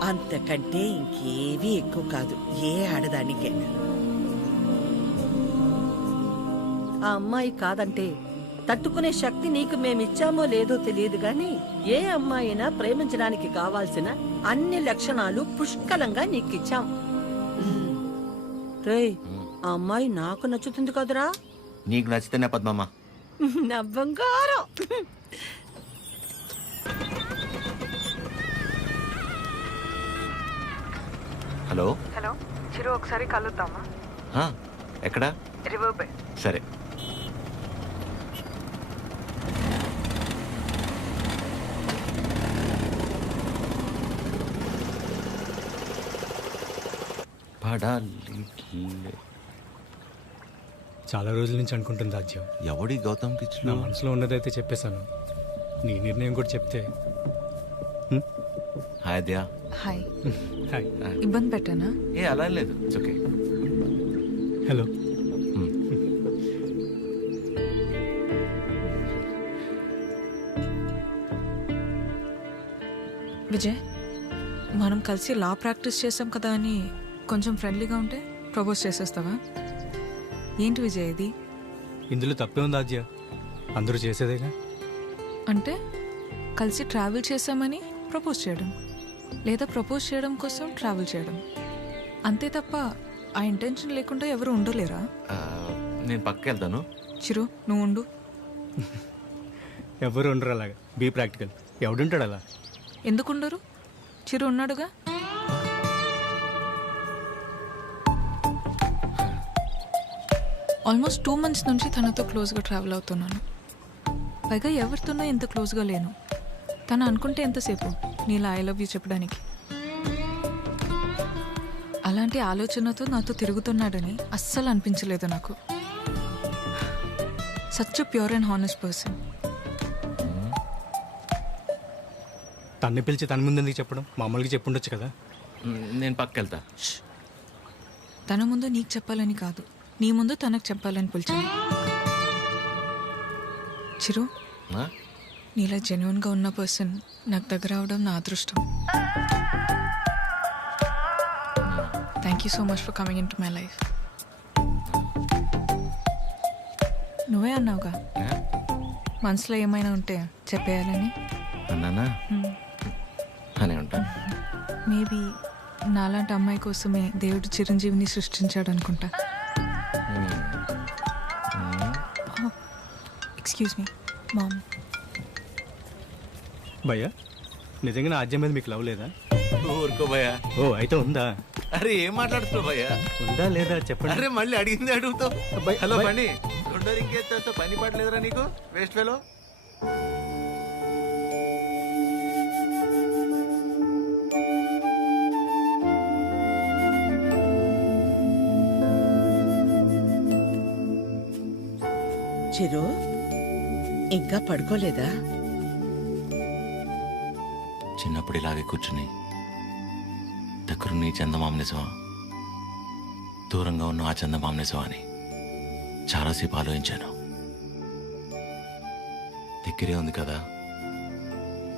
అంతకంటే ఇంకేవీ ఎక్కువ కాదు ఏ ఆడదానికైనా. ఆ అమ్మాయి కాదంటే తట్టుకునే శక్తి నీకు మేమిచ్చామో లేదో తెలియదు గాని ఏ అమ్మాయినా ప్రేమించడానికి కావాల్సిన అన్ని లక్షణాలు పుష్కలంగా నీకిచ్చాం. రేయ్, ఆ అమ్మాయి నాకు నచ్చుతుంది కదరా? నీకు నచ్చితేనే పద్మమ్మ. నా బంగారం. హలో హలో చిరు, ఒకసారి కలుద్దామా? ఎక్కడా? River bay. సరే. చాలా రోజుల నుంచి అనుకుంటుంది రాజ్యం. ఎవడి గౌతమ్కి నా మనసులో ఉన్నదైతే చెప్పేశాను. నీ నిర్ణయం కూడా చెప్తే. హాయ్ దయా. హాయ్. హాయ్. ఇబ్బంది పెట్టానా? ఏ అలా లేదు, ఇట్స్ ఓకే. హలో. విజయ్, మనం కలిసి లా ప్రాక్టీస్ చేసాం కదా అని కొంచెం ఫ్రెండ్లీగా ఉంటే ప్రపోజ్ చేసేస్తావా? ఏంటి విజయ్ ఇది? ఇందులో తప్పే ఉంది రాజ్య, అందరూ చేసేదేగా. అంటే కలిసి ట్రావెల్ చేసామని ప్రపోజ్ చేయడం, లేదా ప్రపోజ్ చేయడం కోసం ట్రావెల్ చేయడం, అంతే తప్ప ఆ ఇంటెన్షన్ లేకుండా ఎవరు ఉండలేరా? నేను పక్కకి వెళ్తాను. చిరు, నువ్వు ఉండు. ఎవరు ఉండరు అలాగా. Be practical. ఎవడుంటాడు అలా? ఎందుకుండరు? చిరు ఉన్నాడుగా. ఆల్మోస్ట్ 2 months నుంచి తనతో క్లోజ్గా ట్రావెల్ అవుతున్నాను. పైగా ఎవరితోనో ఎంత క్లోజ్గా లేను. తను అనుకుంటే ఎంతసేపు నీలా ఐ లవ్ యూ చెప్పడానికి. అలాంటి ఆలోచనతో నాతో తిరుగుతున్నాడని అస్సలు అనిపించలేదు నాకు. Such pure and honest person. తన్ని పిలిచి తన ముందు ఎందుకు చెప్పడం? మామూలుగా చెప్పుండొచ్చు కదా. నేను పక్కకి వెళ్తా. తన ముందు నీకు చెప్పాలని కాదు, నీ ముందు తనకు చెప్పాలని పిలిచాను. చిరు, నీలా జెన్యున్గా ఉన్న పర్సన్ నాకు దగ్గర అవడం నా అదృష్టం. Thank you so much for coming in to my life. నువ్వే అన్నావుగా మనసులో ఏమైనా ఉంటే చెప్పేయాలని. అన్నానా? అని ఉంటాను. మేబీ నాలాంటి అమ్మాయి కోసమే దేవుడు చిరంజీవిని సృష్టించాడు అనుకుంటా. Excuse me ma'am. భయ్యా, నిజంగా నా ఆజ్యం మీద మీకు లవ్ లేదా? ఊరుకో భయ్యా. ఓ, అయితే ఉందా? అరే ఏం మాట్లాడుతున్నావు భయ్యా? ఉందా లేదా చెప్పండి. అరే మళ్ళీ అడిగింది అడుగుతావు. హలో పని ఉండరు, ఇంకేస్తా. పని పడలేదురా నీకు, వేస్ట్ ఫెలో. చిరు, ఇంకా పడుకోలేదా? చిన్నప్పుడు ఇలాగే కూర్చుని దగ్గరున్న ఈ చందమామ నిజమా, దూరంగా ఉన్న ఆ చందమామ నిజమా అని చాలాసేపు ఆలోచించాను. దగ్గరే ఉంది కదా,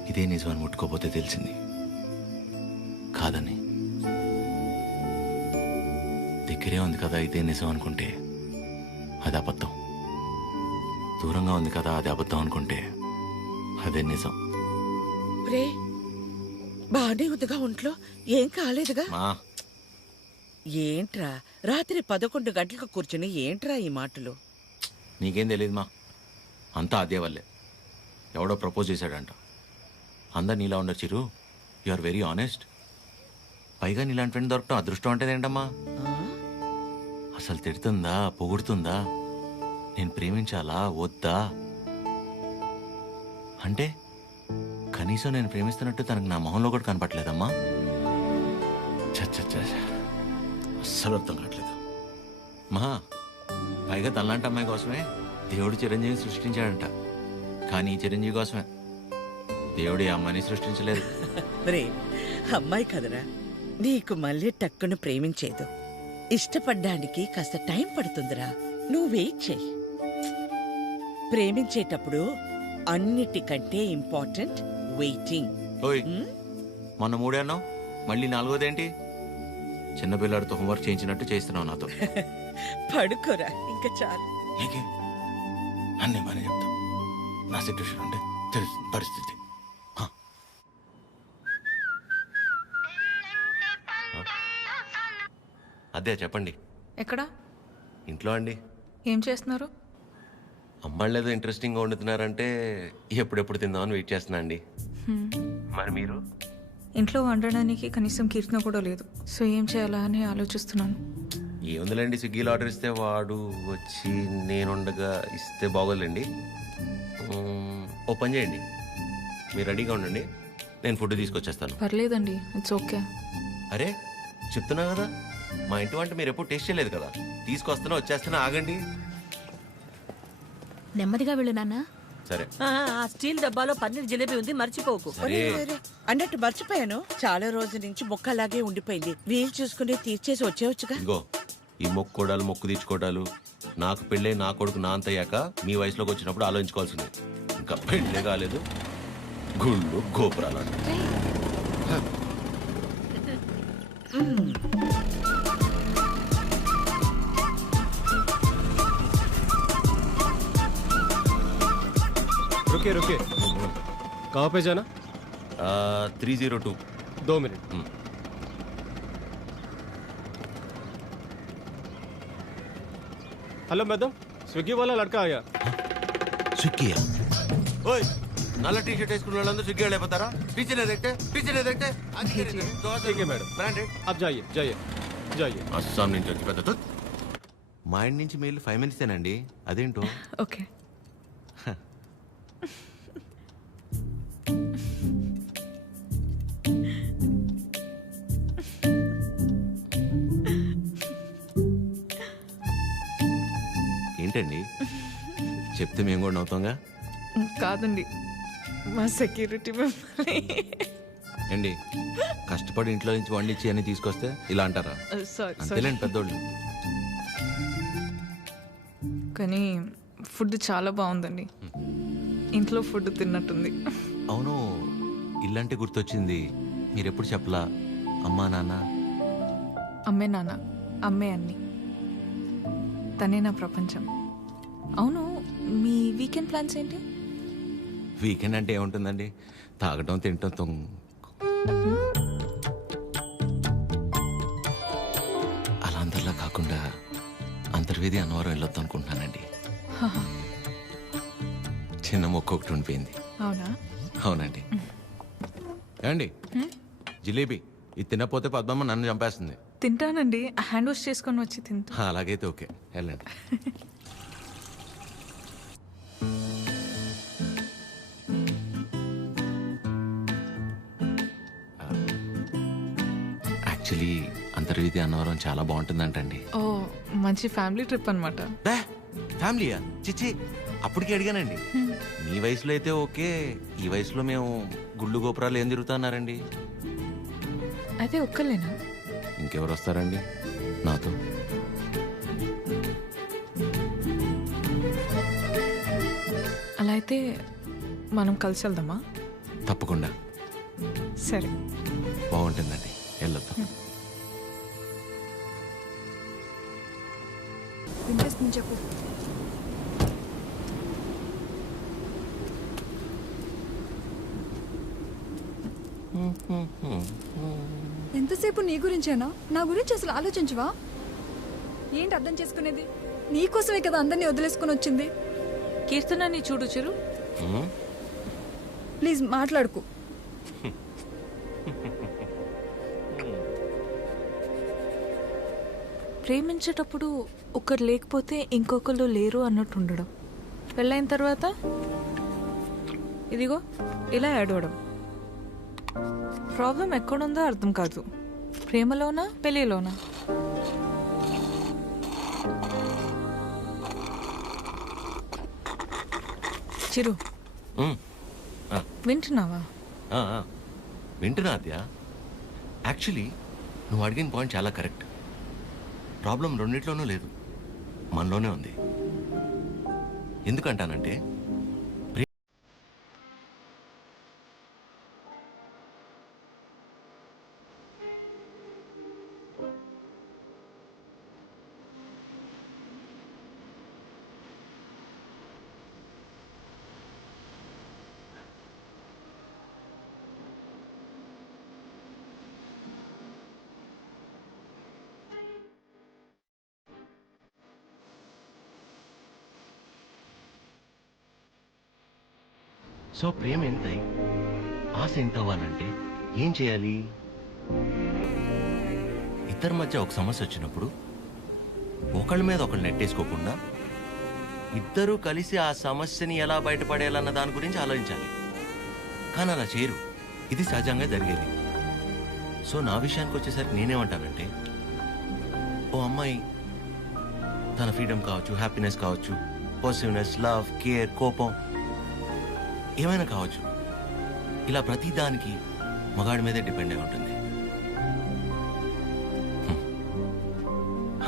ఇదే నిజమని ముట్టుకోపోతే తెలిసింది కాదని. దగ్గరే ఉంది కదా ఇదే నిజం అనుకుంటే అది అబద్ధం. దూరంగా ఉంది కదా అది అబద్ధం అనుకుంటే అదే నిజం. రే, బానే ఉందిగా ఒంట్లో, ఏం కాలేదుగా? మా ఏంట్రా రాత్రి 11 గంటలకు కూర్చుని ఏంట్రా ఈ మాటలు? నీకేం తెలియదు మా, అంతా అదే వల్లే. ఎవడో ప్రపోజ్ చేశాడంట. అందరు నీలా ఉండరు చిరు, యు ఆర్ వెరీ ఆనెస్ట్. పైగా నీలాంటి ఫ్రెండ్ దొరకటం అదృష్టం అంటే ఏంటమ్మా? అసలు తిడుతుందా, పొగుడుతుందా, నేను ప్రేమించాలా వద్దా అంటే కనీసం నేను ప్రేమిస్తున్నట్టు తనకు నా మొహంలో కూడా కనపట్లేదమ్మా. అస్సలు అర్థం కావట్లేదు మహా. పైగా తనలాంటి అమ్మాయి కోసమే దేవుడు చిరంజీవిని సృష్టించాడంట. కానీ ఈ చిరంజీవి కోసమే దేవుడు ఈ అమ్మాయిని సృష్టించలేదు. రే అమ్మాయి కదరా, నీకు మళ్ళీ టక్కును ప్రేమించేదు. ఇష్టపడ్డానికి కాస్త టైం పడుతుందిరా, నువ్వు వెయిట్ చెయ్యి. ప్రేమించేటప్పుడు అన్నిటికంటే ఇంపార్టెంట్ వెయిటింగ్. ఓయ్ మొన్న 3 అన్నావు, మళ్ళీ 4వదేంటి? చిన్నపిల్లాడితో హోంవర్క్ చేయించినట్టు చేస్తున్నావు నాతో. పడుకోరా ఇంకా చాలు. నీకే అన్నీ మన చెప్తాం. నా సిట్యుయేషన్ అంటే తెలుస్తుంది పరిస్థితి. అదే చెప్పండి. ఎక్కడ? ఇంట్లో అండి. ఏం చేస్తున్నారు? అమ్మాళ్ళు ఏదో ఇంట్రెస్టింగ్గా వండుతున్నారంటే ఎప్పుడెప్పుడు తిందామని వెయిట్ చేస్తున్నా అండి. మరి మీరు? ఇంట్లో వండడానికి కనీసం కీర్తన కూడా లేదు. సో ఏం చేయాలా అని ఆలోచిస్తున్నాను. ఏముందిలేండి, స్విగ్గీలో ఆర్డర్ ఇస్తే వాడు వచ్చి నేను ఉండగా ఇస్తే బాగోలేండి. ఓ పని చేయండి, మీరు రెడీగా ఉండండి, నేను ఫుడ్ తీసుకొచ్చేస్తాను. పర్లేదండి, ఇట్స్ ఓకే. అరే చెప్తున్నా కదా, మా ఇంటి వంట మీరు ఎప్పుడు టేస్ట్ చేయలేదు కదా. తీసుకొస్తున్నా, వచ్చేస్తున్నా, ఆగండి. నెమ్మదిగా వెళ్ళు నాన్న. సరే. ఆ స్టీల్ డబ్బాలో పన్నీర్ జిలేబీ ఉంది, మర్చిపోకు. అన్నట్టు మర్చిపోయాను, చాలా రోజుల నుంచి మొక్కలాగే ఉండిపోయింది. వీలు చూసుకుని తీర్చేసి వచ్చేవచ్చుగా. ఇగో ఈ మొక్కుకోడాలు, మొక్కు తీర్చుకోవడాలు నాకు పెళ్ళే నా కొడుకు నా అంతయ్యాక మీ వయసులోకి వచ్చినప్పుడు ఆలోచించుకోవాల్సిందే. ఇంకా పెళ్ళే కాలేదు, గుళ్ళు గోపురాలు అంట. रुके रुके, कहाँ पे जाना? 302. 2 मिनट. हेलो मैडम, स्विगी वाला लड़का आया. स्विगी? ओए నల్ల టీ షర్ట్ వేసుకున్న వాళ్ళందరూ స్విగ్గీ వాళ్ళు అయిపోతారా? పీछे देखते. ठीक है मैडम, ब्रांडेड. आप जाइए. అస్సాం నుంచి వచ్చి పెద్ద మా ఇంటి నుంచి మెయిల్ 5 మినిట్సేనండి. అదేంటో. ఓకే. ఏంటండి చెప్తే మేము కూడా నవ్వుతాంగా. కాదండి, మా సెక్యూరిటీ ఏంటి కష్టపడి ఇంట్లో నుంచి వండించి అని తీసుకొస్తే ఇలా అంటారా? అంతేలేండి పెద్దోళ్ళు. కానీ ఫుడ్ చాలా బాగుందండి, ఇంట్లో ఫుడ్ తిన్నట్టుంది. అవును, ఇల్లంటే గుర్తొచ్చింది. మీరెప్పుడు చెప్పలా అమ్మా నాన్న? అమ్మే నాన్న, అమ్మే అన్ని, తనే నా ప్రపంచం. అవును, మీ వీకెండ్ ప్లాన్స్ ఏంటి? వీకెండ్ అంటే ఏముంటుందండి, తాగటం తినటం అలా అందరిలా కాకుండా అంతర్వేది అన్నవరం వెళ్ళొద్దాం అనుకుంటున్నానండి. చిన్న మొక్క ఒకటి ఉండిపోయింది. అవునా? అవునండి. ఏమండి జిలేబీ ఇది తినకపోతే పద్మమ్మ నన్ను చంపేస్తుంది. తింటానండి, హ్యాండ్ వాష్ చేసుకొని వచ్చి తింటా. అలాగైతే ఓకే, వెళ్ళండి. యాక్చువల్లీ అంతర్వేది అన్నవరం చాలా బాగుంటుందంటండి. ఓ మంచి ఫ్యామిలీ ట్రిప్ అనమాట. ఫ్యామిలీయా? చిచ్చి, అప్పటికి అడిగానండి. మీ వయసులో అయితే ఓకే, ఈ వయసులో మేము గుళ్ళు గోపురాలు ఏం తిరుగుతున్నారండి. అయితే ఒక్కలేనా? ఇంకెవరు వస్తారండి నాతో? అలా అయితే మనం కలిసి వెళ్దామా? తప్పకుండా. సరే, బాగుంటుందండి, వెళ్ళొద్దాం. వినిపిస్తుంది, చెప్పు. ఎంతసేపు నీ గురించేనా? నా గురించి అసలు ఆలోచించవా? ఏంటి అర్థం చేసుకునేది? నీకోసమే కదా అందరినీ వదిలేసుకుని వచ్చింది. కీర్తనని చూడు చిరు. ప్లీజ్ మాట్లాడుకు. ప్రేమించేటప్పుడు ఒకరు లేకపోతే ఇంకొకరు లేరు అన్నట్టు ఉండడం, పెళ్ళైన తర్వాత ఇదిగో ఇలా ఏడవడం. ప్రాబ్లం ఎక్కడుందో అర్థం కాదు. ప్రేమలోనా పెళ్ళిలోనా? చిరు వింటున్నావా? వింటున్నా అద్య. యాక్చువల్లీ నువ్వు అడిగిన పాయింట్ చాలా కరెక్ట్. ప్రాబ్లం రెండిట్లోనూ లేదు, మనలోనే ఉంది. ఎందుకంటానంటే సో ప్రేమ ఎంత, ఆశ ఎంత అవ్వాలంటే ఏం చేయాలి? ఇద్దరి మధ్య ఒక సమస్య వచ్చినప్పుడు ఒకళ్ళ మీద ఒకళ్ళు నెట్టేసుకోకుండా ఇద్దరూ కలిసి ఆ సమస్యని ఎలా బయటపడేయాలన్న దాని గురించి ఆలోచించాలి. కానీ అలా చేయరు. ఇది సహజంగా జరిగేది. సో నా విషయానికి వచ్చేసరికి నేనేమంటానంటే, ఓ అమ్మాయి తన ఫ్రీడమ్ కావచ్చు, హ్యాపీనెస్ కావచ్చు, పాజిటివ్నెస్, లవ్, కేర్, కోపం ఏమైనా కావచ్చు, ఇలా ప్రతి దానికి మగాడి మీదే డిపెండ్ అయి ఉంటుంది.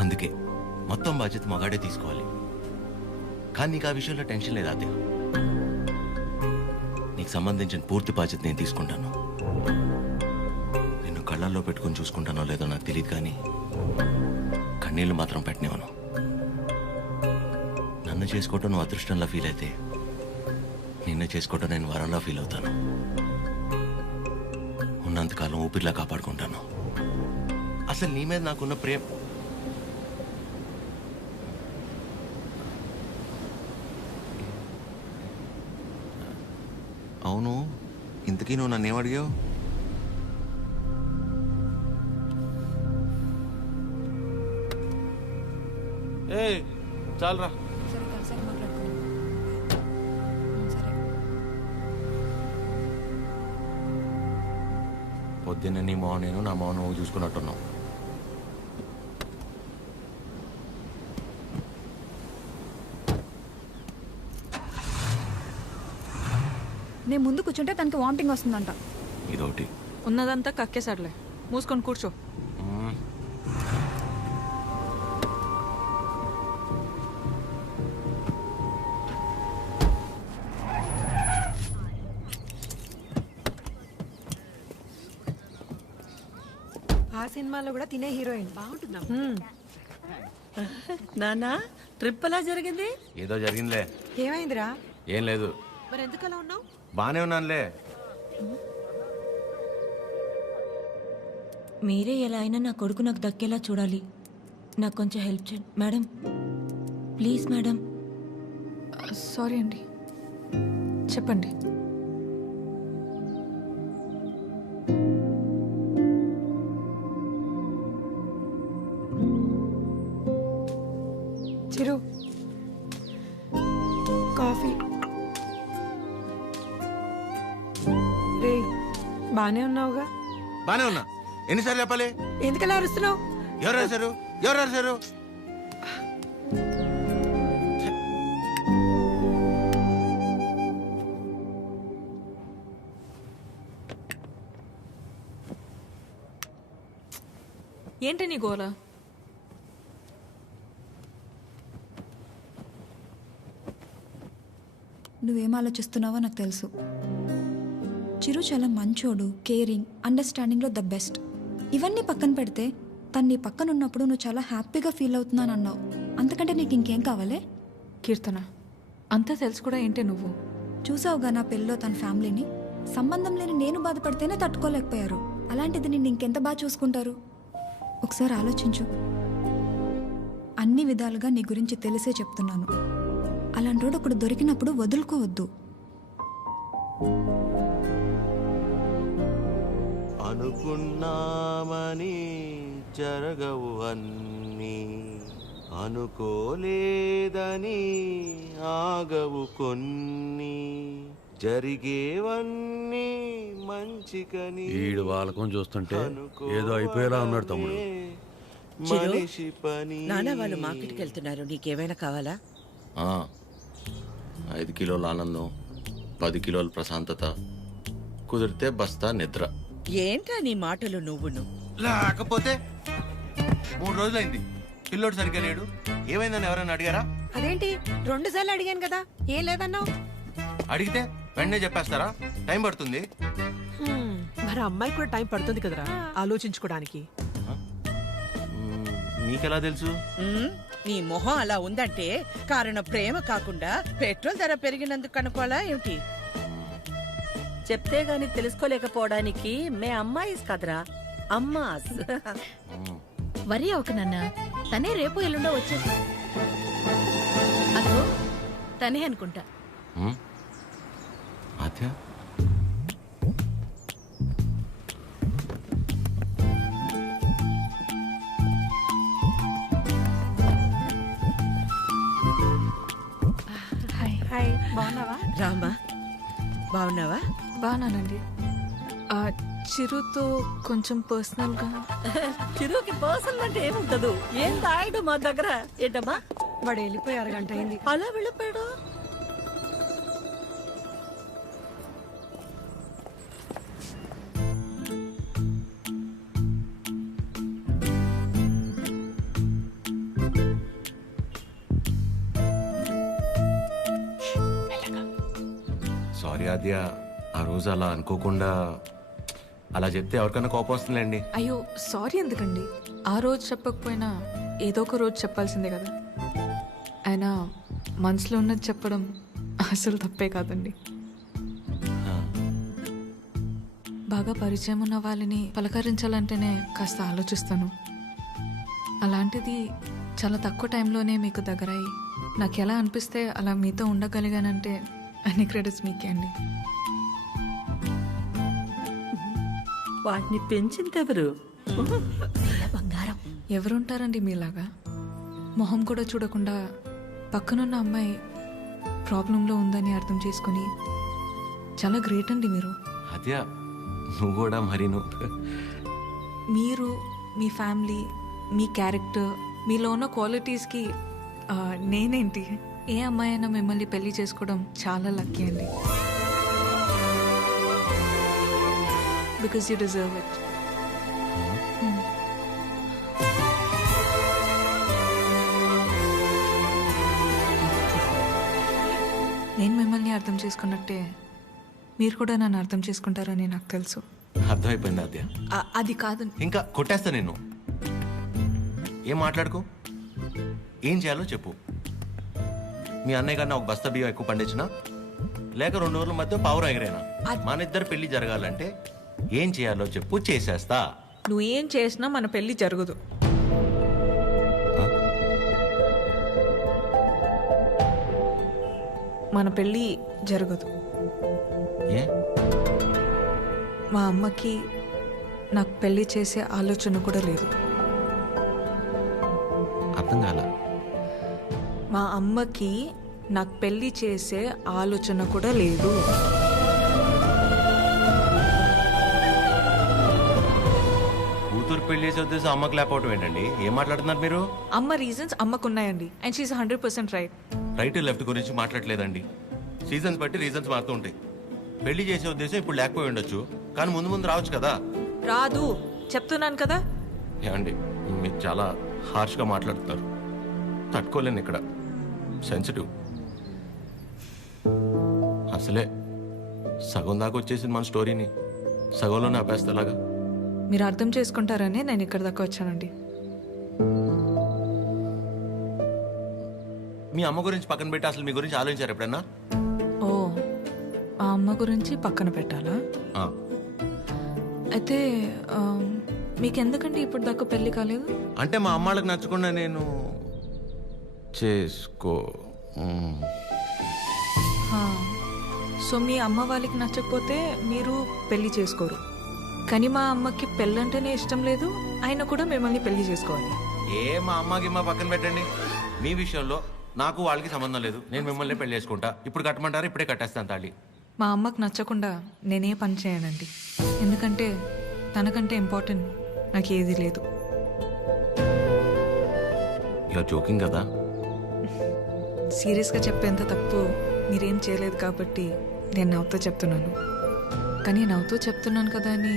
అందుకే మొత్తం బాధ్యత మగాడే తీసుకోవాలి. కానీ నీకు ఆ విషయంలో టెన్షన్ లేదా అదే? నీకు సంబంధించిన పూర్తి బాధ్యత నేను తీసుకుంటాను. నిన్ను కళ్ళల్లో పెట్టుకుని చూసుకుంటానో లేదో నాకు తెలియదు, కానీ కన్నీళ్లు మాత్రం పెట్టనివ్వను. నన్ను చేసుకోవటం నువ్వు అదృష్టంలా ఫీల్ అయితే, నిన్ను చేసుకోవటం నేను వరంలా ఫీల్ అవుతాను. ఉన్నంతకాలం ఊపిరిలా కాపాడుకుంటాను. అసలు నీ మీద నాకున్న ప్రేమ అవును. ఇంతకీ నువ్వు నన్ను ఏమడిగావు? చాలరా. పొద్దున్న నీ మౌనం నేను, నా మౌనం నువ్వు చూసుకున్నట్టున్నావు. నేను ముందు కూర్చుంటే తనకి వామిటింగ్ వస్తుందంట. ఇదొకటి. ఉన్నదంతా కక్కేసాడులే, మూసుకొని కూర్చో. ఆ సినిమాలో కూడా తినే హీరోయిన్ బాగుంటుందా? నానా ట్రిప్ ఎలా జరిగింది? ఏదో జరిగిందిలే. ఏమైందిరా? ఏం లేదు. మరి ఎందుకు అలా ఉన్నావు? బానే ఉన్నానులే. మీరే ఎలా అయినా నా కొడుకు నాకు దక్కేలా చూడాలి. నాకు కొంచెం హెల్ప్ చేయండి మేడం, ప్లీజ్ మేడం. సారీ అండి, చెప్పండి. చిరు, కాఫీ. రే, బానే ఉన్నావుగా? బానే ఉన్నా. ఎన్నిసార్లు చెప్పాలి? ఎందుకలా అరుస్తున్నావు? ఎవరు రాశారు? ఎవరు రాశారు? ఏంటి నీ గోలా? నువ్వేం ఆలోచిస్తున్నావో నాకు తెలుసు. చిరు చాలా మంచోడు, కేరింగ్, అండర్స్టాండింగ్లో ద బెస్ట్. ఇవన్నీ పక్కన పెడితే తను నీ పక్కన ఉన్నప్పుడు నువ్వు చాలా హ్యాపీగా ఫీల్ అవుతున్నాను అన్నావు. అంతకంటే నీకు ఇంకేం కావాలి? కీర్తన, అంతా తెలుసు కూడా ఏంటి నువ్వు? చూసావుగా నా పెళ్ళిలో తన ఫ్యామిలీని. సంబంధం లేని నేను బాధపడితేనే తట్టుకోలేకపోయారు. అలాంటిది నిన్ను ఇంకెంత బాగా చూసుకుంటారు? ఒకసారి ఆలోచించు. అన్ని విధాలుగా నీ గురించి తెలిసే చెప్తున్నాను. అలాంటోడు ఒకడు దొరికినప్పుడు వదులుకోవద్దు. అనుకున్నామని జరగవు అన్నీ, అనుకోలేదని ఆగవు కొన్ని, జరిగేవన్నీ మంచికని. ఈడు వాళ్ళకం చూస్తుంటే ఏదో అయిపోయేలా ఉన్నాడు తమ్ముడు. మనిషి పని. నాన్న వాళ్ళు మార్కెట్కి వెళ్తున్నారు, నీకేమైనా కావాలా? 5 కిలోల ఆనందం, 10 కిలోల ప్రశాంతత, కుదిరితే బస్తా నిద్ర. ఏంటా నీ మాటలు నువ్వును? లేకపోతే 3 రోజులైంది పిల్లోడు సరిగ్గా లేడు. ఏమైందని ఎవరైనా అడిగారా? అదేంటి 2 సార్లు అడిగాను కదా, ఏం లేదన్నావు? అడిగితే వెంటనే చెప్పేస్తారా? టైం పడుతుంది. మరి అమ్మాయి కూడా టైం పడుతుంది కదరా ఆలోచించుకోవడానికి. మీకెలా తెలుసు? నీ మొహం అలా ఉందంటే కారణం ప్రేమ కాకుండా పెట్రోల్ ధర పెరిగినందుకు కనుకోవాలా ఏమిటి? చెప్తే గాని తెలుసుకోలేకపోవడానికి మే అమ్మాయిస్ కదరా, అమ్మాస్. వరి అవక నాన్న, తనే రేపు ఎల్లుండో వచ్చేసి. అదో తనే అనుకుంటా. ఆద్య, హాయ్, బాగున్నావా? రామా, బాగున్నావా? బాగున్నానండి. చిరుతో కొంచెం పర్సనల్గా. చిరుకి పర్సనల్ అంటే ఏముంటదు? ఏం తాయడు మా దగ్గర. ఏంటమ్మా? వాడు వెళ్ళిపోయి 1 గంట అయింది. అలా వెళ్ళిపోయాడు? సారీ ఆద్య, ఆ రోజు అలా అనుకోకుండా అలా చెప్తే ఎవరికైనా కోపం వస్తుందిలేండి. అయ్యో సారీ ఎందుకండి? ఆ రోజు చెప్పకపోయినా ఏదో ఒక రోజు చెప్పాల్సిందే కదా. అయినా మనసులో ఉన్నది చెప్పడం అసలు తప్పే కాదండి. బాగా పరిచయం ఉన్న వాళ్ళని పలకరించాలంటేనే కాస్త ఆలోచిస్తాను. అలాంటిది చాలా తక్కువ టైంలోనే మీకు దగ్గరయ్యి నాకు ఎలా అనిపిస్తే అలా మీతో ఉండగలిగానంటే అన్ని క్రెడిట్స్ మీకే అండి. వాటిని పెంచిందెవరు? బంగారం. ఎవరుంటారండి మీలాగా? మొహం కూడా చూడకుండా పక్కనున్న అమ్మాయి ప్రాబ్లంలో ఉందని అర్థం చేసుకుని చాలా గ్రేట్ అండి మీరు. ఆద్య, నువ్వు కూడా మరి మీరు, మీ ఫ్యామిలీ, మీ క్యారెక్టర్, మీలో ఉన్న క్వాలిటీస్కి నేనేంటి? ఏ అమ్మాయి అయినా మిమ్మల్ని పెళ్లి చేసుకోవడం చాలా లక్కీ అండి. Because you deserve it. నేను మిమ్మల్ని అర్థం చేసుకున్నట్టే మీరు కూడా నన్ను అర్థం చేసుకుంటారని నాకు తెలుసు. అర్థమైపోయింది ఆద్య. అది కాదు, ఇంకా కొట్టేస్తా నేను. ఏం మాట్లాడుకో, ఏం చేయాలో చెప్పు. మీ అన్నయ్య కన్నా ఒక బస్తా బియ్యం ఎక్కువ పండించినా, లేక 2 ఊర్ల మధ్య పావురం ఎగిరేనా, మన ఇద్దరు పెళ్లి జరగాలంటే ఏం చేయాలో చెప్పు, చేసేస్తా. నువ్వు ఏం చేసినా మన పెళ్లి జరగదు. మన పెళ్లి జరగదు. ఏ? మా అమ్మకి నాకు పెళ్లి చేసే ఆలోచన కూడా లేదు. అర్థం కాల. మా అమ్మకి నాకు పెళ్లి చేసే ఆలోచన కూడా లేదు. కూతురు పెళ్లి చేసే ఉద్దేశం అమ్మకి లేకపోవటం ఏంటండి? ఏం మాట్లాడుతున్నారు మీరు? అమ్మ రీజన్స్ అమ్మకున్నాయండి, and she's 100% right. Right left గురించి మాట్లాడలేదండి. సీజన్స్ బట్టి రీజన్స్ మారుతూ ఉంటాయి. పెళ్లి చేసే ఉద్దేశం ఇప్పుడు లేకపోయి ఉండొచ్చు, కానీ ముందు ముందు రావచ్చు కదా. రాదు చెప్తున్నాను కదా. ఏమండి, మీరు చాలా హార్ష్గా మాట్లాడుతున్నారు. తట్టుకోలేను ఇక్కడ, సెన్సిటివ్. అసలే సగం దాకా వచ్చేసింది మన స్టోరీని, సగంలోనే ఆపేస్తేలాగా. మీరు అర్థం చేసుకుంటారని నేను ఇక్కడ దాకా వచ్చానండి. మీ అమ్మ గురించి పక్కన పెట్టి అసలు మీ గురించి ఆలోచించారు ఎప్పుడన్నా? ఓ, ఆ అమ్మ గురించి పక్కన పెట్టాలా? అయితే మీకెందుకండి ఇప్పుడు దాకా పెళ్లి కాలేదు? అంటే మా అమ్మాళ్ళకి నచ్చకుండా నేను చేసుకో. సో మీ అమ్మ వాళ్ళకి నచ్చకపోతే మీరు పెళ్లి చేసుకోరు. కానీ మా అమ్మకి పెళ్ళంటేనే ఇష్టం లేదు, ఆయన కూడా మిమ్మల్ని పెళ్లి చేసుకోవాలి. మా అమ్మకి మా పక్కన పెట్టండి. మీ విషయంలో నాకు వాళ్ళకి సంబంధం లేదు. నేను మిమ్మల్ని పెళ్లి చేసుకుంటా. ఇప్పుడు కట్టమంటారా? ఇప్పుడే కట్టేస్తాను తాళి. మా అమ్మకు నచ్చకుండా నేనే పని చేయనండి. ఎందుకంటే తనకంటే ఇంపార్టెంట్ నాకు ఏది లేదు. ఇలా జోకింగ్ కదా. సీరియస్గా చెప్పేంత తప్పు మీరేం చేయలేదు కాబట్టి నేను నవ్వుతూ చెప్తున్నాను. కానీ నవ్వుతూ చెప్తున్నాను కదా అని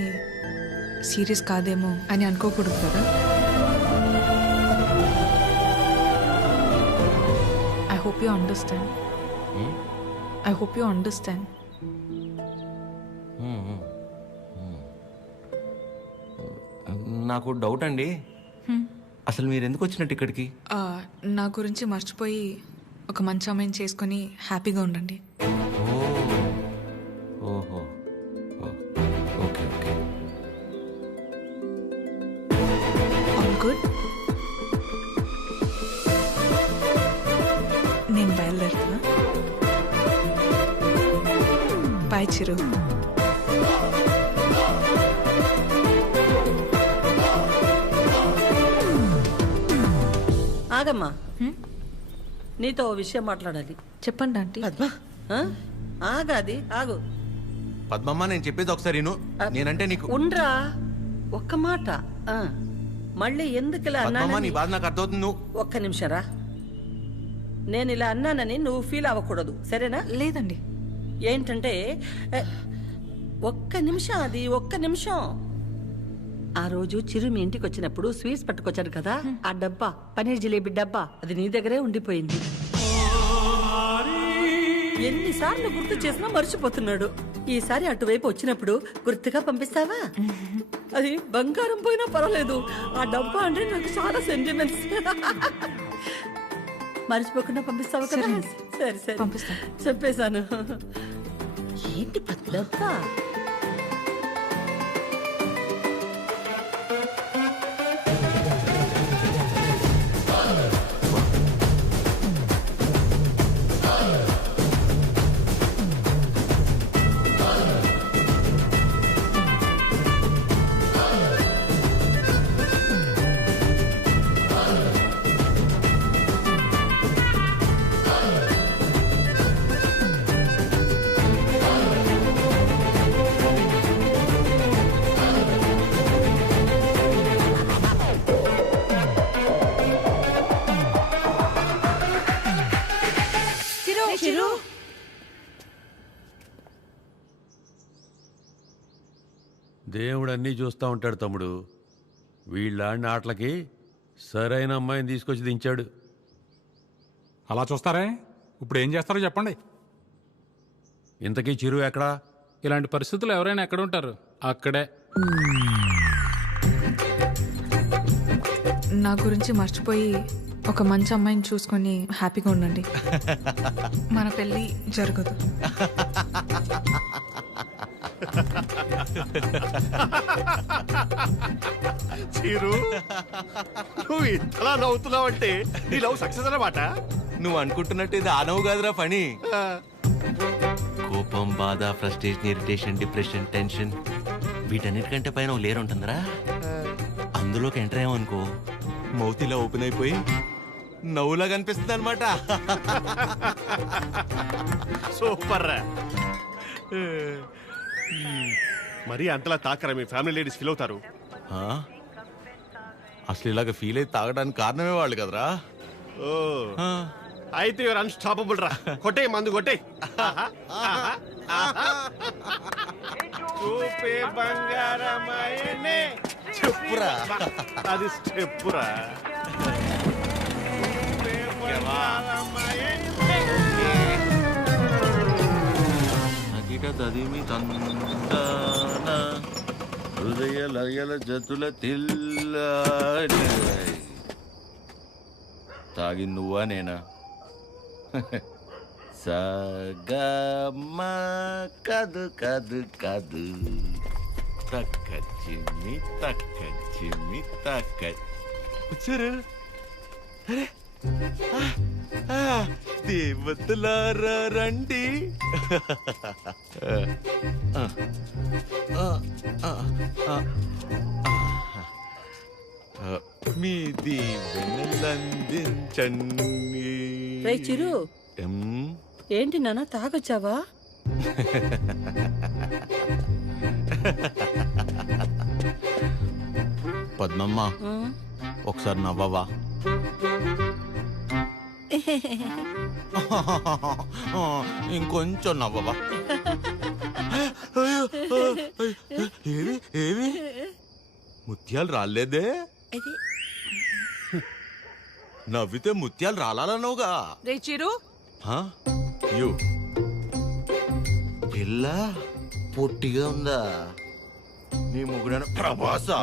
సీరియస్ కాదేమో అని అనుకోకూడదు కదా. I hope you understand. I hope you understand. నాకు డౌట్ అండి, అసలు మీరు ఎందుకు వచ్చినట్టు ఇక్కడికి? నా గురించి మర్చిపోయి ఒక మంచి అమ్మాయిని చేసుకొని హ్యాపీగా ఉండండి. ఓహో, ఓకే ఓకే. All good. నేను బయలుదేరుతున్నా. బాయ్ చిరు. ఆగమ్మా, నీతో ఓ విషయం మాట్లాడాలి. చెప్పండి ఆంటీ. పద్మ, ఆగాది ఆగు. పద్మమ్మ, నేను చెప్పేది ఒకసారి విను. నేనంటే నీకు ఉండ్రా, ఒక్క మాట. మళ్ళీ ఎందుకు ఇలా పద్మమ్మ, నీ అన్నానని బాధ నాకు అర్థమవుతుంది. నువ్వు ఒక్క నిమిషరా. నేను ఇలా అన్నానని నువ్వు ఫీల్ అవ్వకూడదు, సరేనా? లేదండి. ఏంటంటే ఒక్క నిమిషం, అది ఒక్క నిమిషం. ఆ రోజు చిరు మీ ఇంటికి వచ్చినప్పుడు స్వీట్స్ పట్టుకొచ్చాడు కదా, ఆ డబ్బా, పనీర్ జిలేబీ డబ్బా, అది నీ దగ్గరే ఉండిపోయింది. ఎన్నిసార్లు గుర్తు చేసినా మర్చిపోతున్నాడు. ఈసారి అటువైపు వచ్చినప్పుడు గుర్తుగా పంపిస్తావా? అది బంగారం పోయినా పర్వాలేదు, ఆ డబ్బా అంటే నాకు చాలా సెంటిమెంట్స్. మర్చిపోకుండా పంపిస్తావా కదా? సరే సరే పంపిస్తా. చెప్పేశాను. ఏంటి డబ్బా? దేవుడు అన్నీ చూస్తూ ఉంటాడు తమ్ముడు. వీళ్ళాడిన ఆటలకి సరైన అమ్మాయిని తీసుకొచ్చి దించాడు. అలా చూస్తారే, ఇప్పుడు ఏం చేస్తారో చెప్పండి. ఇంతకీ చిరు ఎక్కడా? ఇలాంటి పరిస్థితులు ఎవరైనా ఎక్కడ ఉంటారు? అక్కడే. నా గురించి మర్చిపోయి ఒక మంచి అమ్మాయిని చూసుకొని హ్యాపీగా ఉండండి. మన పెళ్ళి జరగదు. చీరు, నువ్వు ఇంతలా నవ్వుతున్నావంటే నీ లవ్ సక్సెస్ అన్నమాట. నువ్వు అనుకుంటున్నట్టు ఇది ఆ నవ్వు కాదురా పని. కోపం, బాధ, ఫ్రస్ట్రేషన్, ఇరిటేషన్, డిప్రెషన్, టెన్షన్, వీటన్నిటికంటే పైన ఒక లేరు ఉంటుందిరా. అందులోకి ఎంటర్ అయ్యామనుకో, మౌత్ ఇలా ఓపెన్ అయిపోయి నవ్వులా కనిపిస్తుంది అనమాట. సూపర్ రా. మరి అంతలా తాకరా, మీ ఫ్యామిలీ లేడీస్ ఫీల్ అవుతారు. అసలు ఇలాగ ఫీల్ అయితే తాగడానికి కారణమే వాళ్ళు కదరా. ఓ, అయితే యువర్ అన్స్టాపబుల్ రా. కొట్టే మందు కొట్టే. చూపే బంగారమాయనే. చెప్పురా, అది స్టెప్పురా. తదిమి తందాన హృదయ లయల జతుల తిల్ల. తాగి నువ్వా నేనా? సగమ కదు కదు కదు తక్క చిమ్మి తక్క వచ్చారు. అరే దేవతలారా రండి. మీ దీవెనలందించండి. రే చిరు, ఏంటి నాన్న తాగొచ్చావా? పద్మమ్మ ఒకసారి నవ్వవా? ఇంకొంచెం నవ్వవా? ఏవి ఏవి ముత్యాలు రాలేదే? నవ్వితే ముత్యాలు రాలనవుగా. రే చిరు, పిల్ల పొట్టిగా ఉందా? నీ ముగ్గురు ప్రభాసా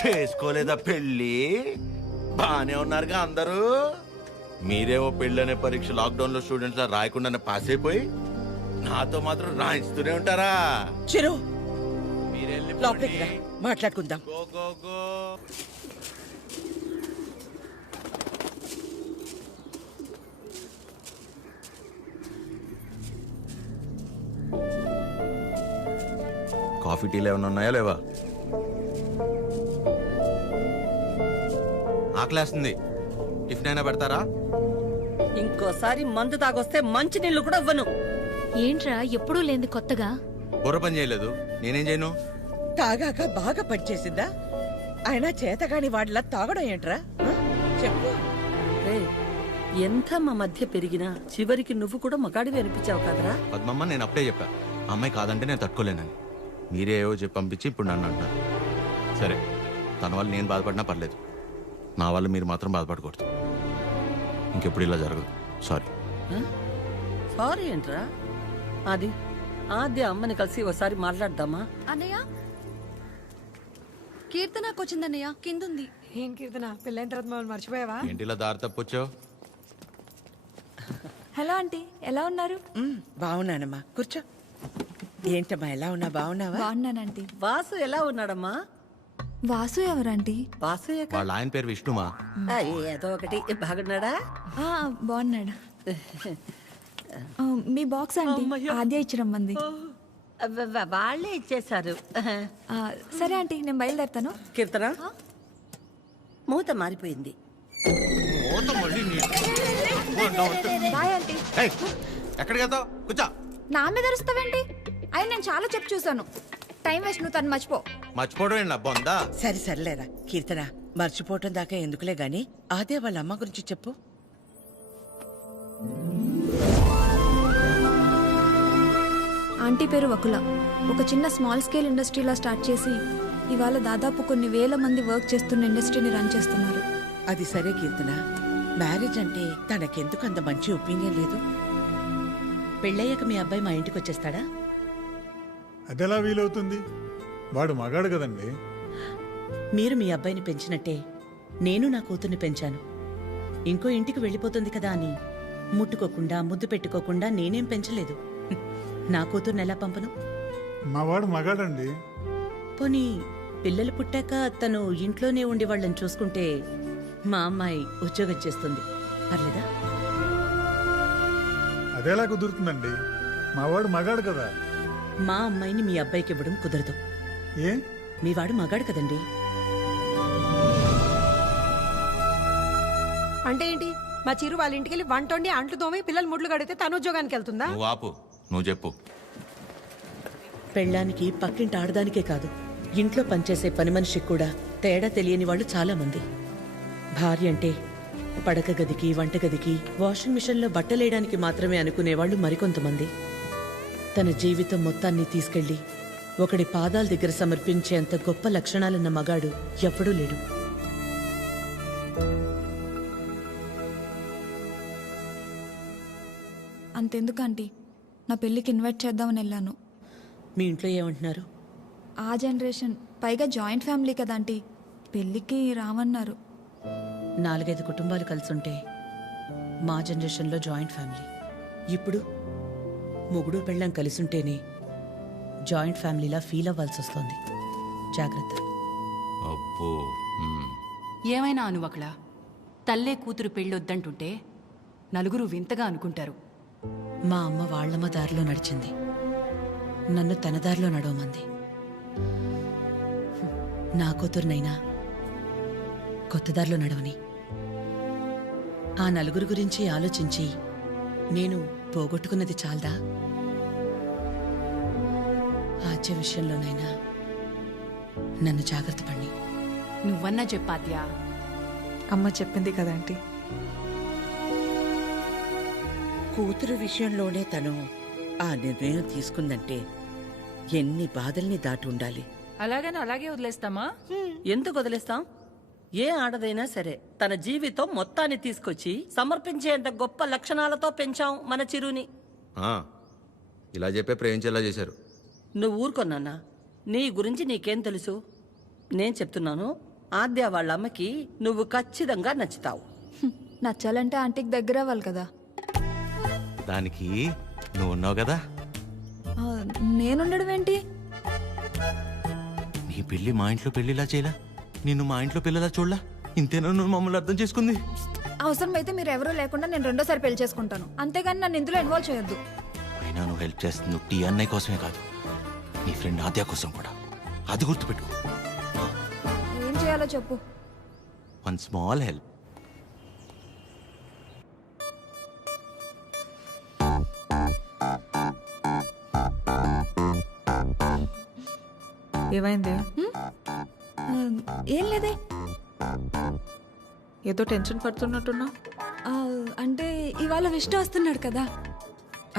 చేసుకోలేదా పెళ్ళి? బానే ఉన్నారుగా అందరూ. మీరేమో పెళ్ళనే పరీక్ష లాక్డౌన్ లో స్టూడెంట్స్ లా రాయకుండానే పాస్ అయిపోయి నాతో మాత్రం రాయిస్తూనే ఉంటారా? చిరు మీరెళ్ళి లోపలికి రా, మాట్లాడుకుందాం. Go go go. కాఫీ టీలు ఏమైనా ఉన్నాయా లేవా? ఆకలేస్తుంది, టిఫిన్ అయినా పెడతారా? ఇంకోసారి మందు తాగొస్తే మంచి నీళ్లు కూడా ఇవ్వను. ఏంట్రా ఎప్పుడూ లేంది కొత్తగా? బుర్ర పని చేయలేదు, నేనేం చేయను? తాగాక బాగా పనిచేసిందా? అయినా చేతగాని వాడిలా తాగడం ఏంట్రా? చెప్పు. ఎంత మా మధ్య పెరిగినా చివరికి నువ్వు కూడా మగాడివి అనిపించావు కదరా? పద్మమ్మ, నేను అప్పుడే చెప్పా ఆ అమ్మాయి కాదంటే నేను తట్టుకోలేనని. మీరే ఏవో చెప్పి పంపించి ఇప్పుడు నన్ను అంటారు. సరే, తన వల్ల నేను బాధపడినా పర్లేదు, నా వల్ల మీరు మాత్రం బాధపడకూడదు. ఇంకెప్పుడు ఇలా జరగదు. సారీ. సారీ ఏంట్రా? అది ఆద్య అమ్మని కలిసి ఒకసారి మాట్లాడదామా? అన్నయ్య, కీర్తనకు వచ్చిందన్నయ్య, కిందుంది. ఏం కీర్తన, పెళ్ళైన తర్వాత మమ్మల్ని మర్చిపోయావా? ఏంటి ఇలా దారి తప్పొచ్చావు? హలో ఆంటీ, ఎలా ఉన్నారు? బాగున్నానమ్మా, కూర్చో. ఏంటమ్మా ఎలా ఉన్నా? బాగున్నావా? బాగున్నానంటీ. వాసు ఎలా ఉన్నాడమ్మా? వాసు ఎవరంటీ? వాసు వాళ్ళ ఆయన పేరు విష్ణుమా. ఏదో ఒకటి. బాగున్నాడా? బాగున్నాడు. మీ బాక్స్ ఆంటీ ఆద్య ఇచ్చి రమ్మంది. వాళ్ళే ఇచ్చేశారు. సరే ఆంటీ, నేను బయలుదేరుతాను. కీర్తన, మూత మారిపోయింది. Bye aunty. ఎక్కడికి వెళ్తావు? కూర్చో. నా మీద అరుస్తావేంటి? అయ్యి నేను చాలా చెప్పు చూసాను. టైం వేస్ట్, నువ్వు తను మర్చిపో. మర్చిపోవడం ఏంటి బొందా? సరే సర్లేరా కీర్తన, మర్చిపోవటం దాకా ఎందుకులే గాని అదే వాళ్ళ అమ్మ గురించి చెప్పు. ఆంటీ పేరు వకుల. ఒక చిన్న స్మాల్ స్కేల్ ఇండస్ట్రీలా స్టార్ట్ చేసి ఇవాళ దాదాపు కొన్ని వేల మంది వర్క్ చేస్తున్న ఇండస్ట్రీని రన్ చేస్తున్నారు. అది సరే కీర్తన, మ్యారేజ్ అంటే తనకెందుకు అంత మంచి ఒపీనియన్ లేదు? పెళ్ళయ్యాక మీ అబ్బాయి మా ఇంటికి వచ్చేస్తాడా? అదెలా వీలవుతుంది? వాడు మగాడు కదండి. మీరు మీ అబ్బాయిని పెంచినట్టే నేను నా కూతుర్ని పెంచాను. ఇంకో ఇంటికి వెళ్ళిపోతుంది కదా అని ముట్టుకోకుండా ముద్దు పెట్టుకోకుండా నేనేం పెంచలేదు. నా కూతుర్ని ఎలా పంపను? మా వాడు మగాడండి. పోనీ పిల్లలు పుట్టాక తను ఇంట్లోనే ఉండి వాళ్ళని చూసుకుంటే మా అమ్మాయి ఉద్యోగం చేస్తుంది, పర్లేదా? అదెలా కుదురుతుందండి? మా వాడు మగాడు కదా. మా అమ్మాయిని మీ అబ్బాయికి ఇవ్వడం కుదరదు. ఏ? మీ వాడు మగాడు కదండి. అంటే ఏంటి? మా చిరు వాళ్ళ ఇంటికి వెళ్ళి వంట వండి అంట్లు తోమి పిల్లలు ముడ్లు కడితే తను ఉద్యోగానికి వెళ్తుందా? నువ్వు ఆపు, నువ్వు చెప్పు. పెళ్ళానికి పక్కింటి ఆడదానికే కాదు, ఇంట్లో పనిచేసే పని మనిషికి కూడా తేడా తెలియని వాళ్ళు చాలా మంది. భార్య అంటే పడక గదికి, వంటగదికి, వాషింగ్ మిషన్లో బట్టలేయడానికి మాత్రమే అనుకునేవాళ్ళు మరికొంతమంది. తన జీవితం మొత్తాన్ని తీసుకెళ్లి ఒకడి పాదాల దగ్గర సమర్పించేంత గొప్ప లక్షణాలున్న మగాడు ఎప్పుడూ లేడు. అంతెందుకు ఆంటీ, నా పెళ్ళికి ఇన్వైట్ చేద్దామని వెళ్ళాను. మీ ఇంట్లో ఏమంటున్నారు? ఆ జనరేషన్, పైగా జాయింట్ ఫ్యామిలీ కదా ఆంటీ, పెళ్ళికి రామన్నారు. 4-5 కుటుంబాలు కలిసుంటే మా జనరేషన్లో జాయింట్ ఫ్యామిలీ. ఇప్పుడు మొగుడు పెళ్ళం కలిసుంటేనే జాయింట్ ఫ్యామిలీలా ఫీల్ అవ్వాల్సి వస్తుంది. జాగ్రత్త. అబ్బో. ఏమైనా అనువకలా తల్లే కూతురు పెళ్ళొద్దంటుంటే నలుగురు వింతగా అనుకుంటారు. మా అమ్మ వాళ్ళమ్మ దారిలో నడిచింది, నన్ను తన దారిలో నడవమంది. నా కూతురునైనా కొత్త దారిలో నడవని. ఆ నలుగురు గురించి ఆలోచించి నేను పోగొట్టుకున్నది చాలదా? ఆచే విషయంలోనైనా నన్ను జాగ్రత్త పడి. నువ్వన్నా చెప్పాద్యా. అమ్మ చెప్పింది కదా ఆంటీ. కూతురు విషయంలోనే తను ఆ నిర్ణయం తీసుకుందంటే ఎన్ని బాధల్ని దాటి ఉండాలి. అలాగని అలాగే వదిలేస్తామా? ఎందుకు వదిలేస్తాం? ఏ ఆడదైనా సరే తన జీవితం మొత్తాన్ని తీసుకొచ్చి సమర్పించేంత గొప్ప లక్షణాలతో పెంచాం మన చిరుని. ఇలా చెప్పే ప్రేమించేలా చేశారు. నువ్వు ఊరుకొన్నానా? నీ గురించి నీకేం తెలుసు? నేను చెప్తున్నాను, ఆద్య వాళ్ళ అమ్మకి నువ్వు ఖచ్చితంగా నచ్చుతావు. నచ్చాలంటే ఆంటీకి దగ్గర అవ్వాలి కదా. దానికి నువ్వు ఉన్నావు కదా. నేనుండడం ఏంటి? నీ పెళ్లి మా ఇంట్లో పెళ్లిలా చేయలా, నిన్ను మా ఇంట్లో పిల్లలా చూడలా. ఇంతేనా నువ్వు మమ్మల్ని అర్థం చేసుకుంది? అవసరమైతే మీరు ఎవరూ లేకుండా నేను రెండోసారి పెళ్లి చేసుకుంటాను, అంతేగాని నన్ను ఇందులో ఇన్వాల్వ్ చేయొద్దు. అయినా నువ్వు హెల్ప్ చేస్తుంది టీ అన్నయ్య కోసమే కాదు, నీ ఫ్రెండ్ ఆద్య కోసం కూడా. అది గుర్తుపెట్టుకో. ఏం చేయాలో చెప్పు. One small help. ఏమైంది? ఏం లేదే. ఏదో టెన్షన్ పడుతున్నట్టున్నా. అంటే ఇవాళ విష్ణు వస్తున్నాడు కదా.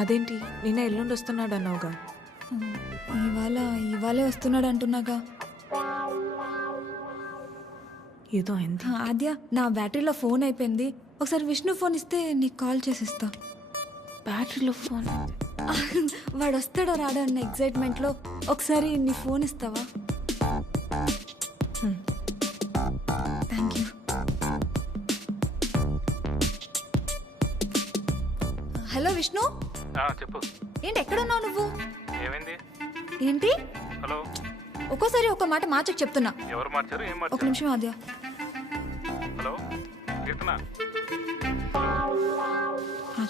అదేంటి నిన్న ఎల్లుండి వస్తున్నాడు అన్నావుగా. ఇవాళే వస్తున్నాడు అంటున్నాగా. ఏదో అయింది. ఆద్య, నా బ్యాటరీలో ఫోన్ అయిపోయింది. ఒకసారి విష్ణు ఫోన్ ఇస్తే నీకు కాల్ చేసిస్తా. బ్యాటరీలో ఫోన్? వాడు వస్తాడో రాడో అన్న ఎక్సైట్మెంట్లో ఒకసారి నీ ఫోన్ ఇస్తావా? Thank you. హలో విష్ణు. చెప్పు. ఏంటి ఎక్కడున్నావు నువ్వు? ఏమైంది? ఏంటి? హలో. ఒక్కోసారి ఒక మాట మార్చకు చెప్తున్నా. ఎవరు మార్చారు? ఏం మార్చారు? ఒక నిమిషం ఆద్య. హలో కీర్తన.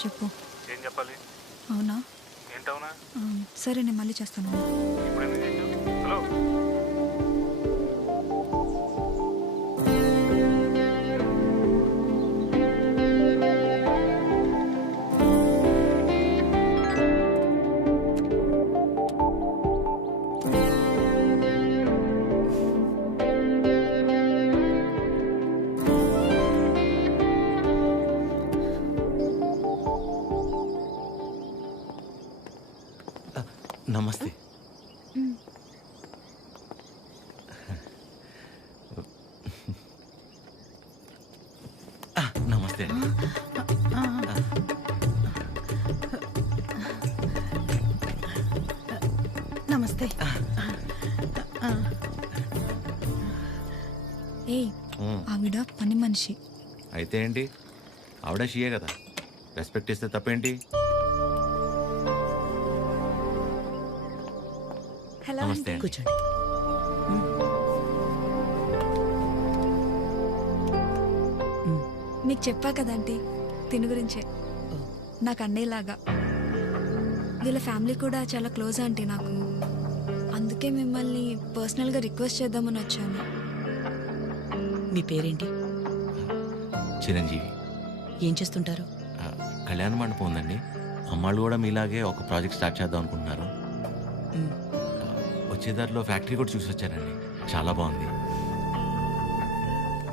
చెప్పు. ఏం చెప్పాలి? అవునా? ఏంటవునా? సరే నేను మళ్ళీ చేస్తాను. ఇప్పుడు ఎందుకు చేసావు? హలో. నమస్తే. నమస్తే అండి. నమస్తే. ఏయ్, ఆవిడ పని మనిషి. అయితే ఏంటి, ఆవిడ షియే కదా, రెస్పెక్ట్ ఇస్తే తప్పేంటి? హలో. నమస్తే అండి. కూర్చోండి. నీకు చెప్పా కదంటీ తిని గురించే. నాకు అన్నయ్యలాగా. వీళ్ళ ఫ్యామిలీ కూడా చాలా క్లోజ్ ఆంటీ నాకు. అందుకే మిమ్మల్ని పర్సనల్గా రిక్వెస్ట్ చేద్దామని వచ్చాను. మీ పేరేంటి? చిరంజీవి. ఏం చేస్తుంటారు? కళ్యాణ మండపం ఉందండి. అమ్మాళ్ళు కూడా మీలాగే ఒక ప్రాజెక్ట్ స్టార్ట్ చేద్దాం అనుకుంటున్నారు. వచ్చేదారిలో ఫ్యాక్టరీ కూడా చూసి వచ్చారండి, చాలా బాగుంది.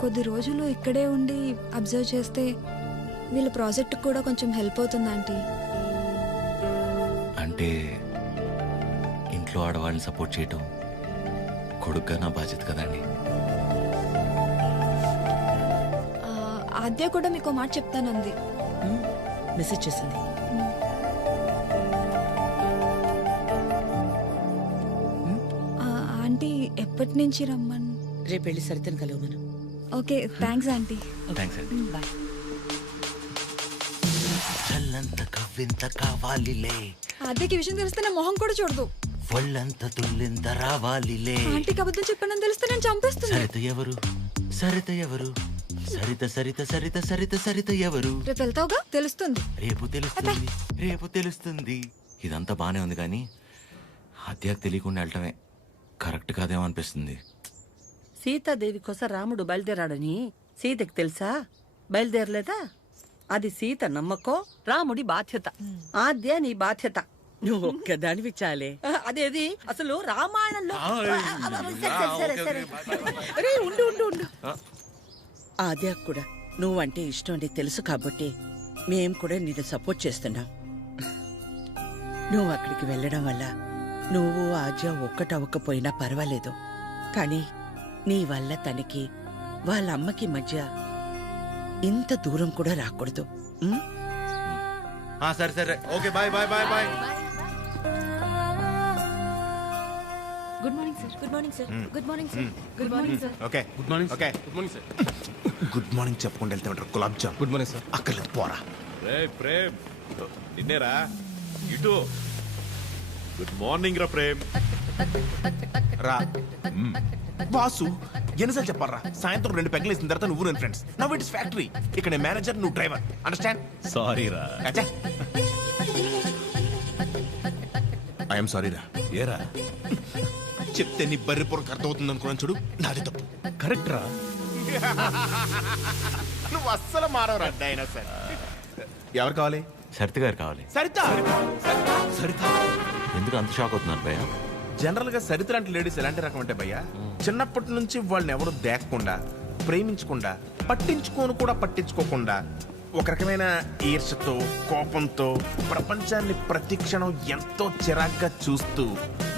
కొద్ది రోజులు ఇక్కడే ఉండి అబ్జర్వ్ చేస్తే వీళ్ళ ప్రాజెక్ట్ కూడా కొంచెం హెల్ప్ అవుతుంది ఆంటీ. అంటే ఇంట్లో ఆడవాళ్ళని సపోర్ట్ చేయటం కొడుగ్గా నా బాధ్యత కదండి. ఆద్య కూడా మీకు మాట చెప్తానంది. మెసేజ్ చేసింది. ఆంటీ ఎప్పటి నుంచి రమ్మని? రేపు వెళ్ళి సరితను కలవమను. Okay, thanks aunty. థ్యాంక్స్ అండి. బాయ్. చల్లంత కవ్వింత కావాలిలే, ఆద్యకి విషయం తెలిస్తే నా మొహం కూడా చూడదు. ఒళ్ళంత తుల్లింత రావాలిలే. ఆంటీకి అబద్ధం చెప్పానని తెలిస్తే నేను చంపేస్తుంది. సరిత ఎవరు, సరిత ఎవరు, సరిత సరిత సరిత సరిత సరిత ఎవరు? రేపు వెళ్తావుగా, తెలుస్తుంది. రేపు తెలుస్తుంది, రేపు తెలుస్తుంది. ఇదంతా బానే ఉంది కానీ హత్యకు తెలియకుండా వెళ్ళటమే కరెక్ట్ కాదేమో అనిపిస్తుంది. సీతాదేవి కోసం రాముడు బయలుదేరాడని సీతకి తెలుసా? బయలుదేరలేదా? అది సీత నమ్మకం, రాముడి బాధ్యత. ఆద్య నీ బాధ్యత. నువ్వు ఒక్కదానివి చాలే. అదేది అసలు రామాయణంలో అరే, ఉండు ఉండు ఉండు. ఆద్య కూడా నువ్వంటే ఇష్టం అని తెలుసు కాబట్టి మేం కూడా నిన్ను సపోర్ట్ చేస్తున్నాం. నువ్వు అక్కడికి వెళ్ళడం వల్ల నువ్వు ఆద్య ఒక్కటవ్వకపోయినా పర్వాలేదు, కానీ నీ వల్ల తనకి వాళ్ళ అమ్మకి మధ్య ఇంత దూరం కూడా రాకూడదు. సరే సరే, okay, bye bye bye bye. Good morning sir. Good morning sir. Good morning sir. Good morning sir. Okay good morning. Okay good morning sir. Good morning చెప్పుకుంటూ వెళ్తే ఉంటారు గులాబ్ జామ్. Good morning sir. అక్కర్లేదు పోరా. ప్రేమ్ నిన్నేరా ఇటు. గుడ్ మార్నింగ్ రా ప్రేమ్. రా బాసు, ఎన్నిసార్లు చెప్పారా? సాయంత్రం 2 పెగ్గలు వేసిన తర్వాత నువ్వు నేను friends. Now it is factory. ఇక్కడ మేనేజర్, నువ్వు డ్రైవర్. అండర్స్టాండ్? సారీ రా. ఐఎమ్ సారీ రా. ఏరా చెప్తే నీ బర్రి పొరకు అర్థమవుతుంది అనుకున్నాను చూడు, నాది తప్పు. కరెక్ట్ రా. నువ్వు అస్సలు మారవరా డైనోసార్. ఎవరు కావాలి? సరిత గారు కావాలి. సరిత. సరిత ఎందుకు అంత షాక్ అవుతున్నారు భయ్య? జనరల్ గా సరిత లాంటి లేడీస్ ఎలాంటి రకం అంటే భయ్యా, చిన్నప్పటి నుంచి వాళ్ళని ఎవరు దేకకుండా, ప్రేమించకుండా, పట్టించుకోకుండా ఒక రకమైన ఈర్ష్యతో, కోపంతో ప్రపంచాన్ని ప్రతిక్షణం ఎంతో చిరాగ్గా చూస్తూ,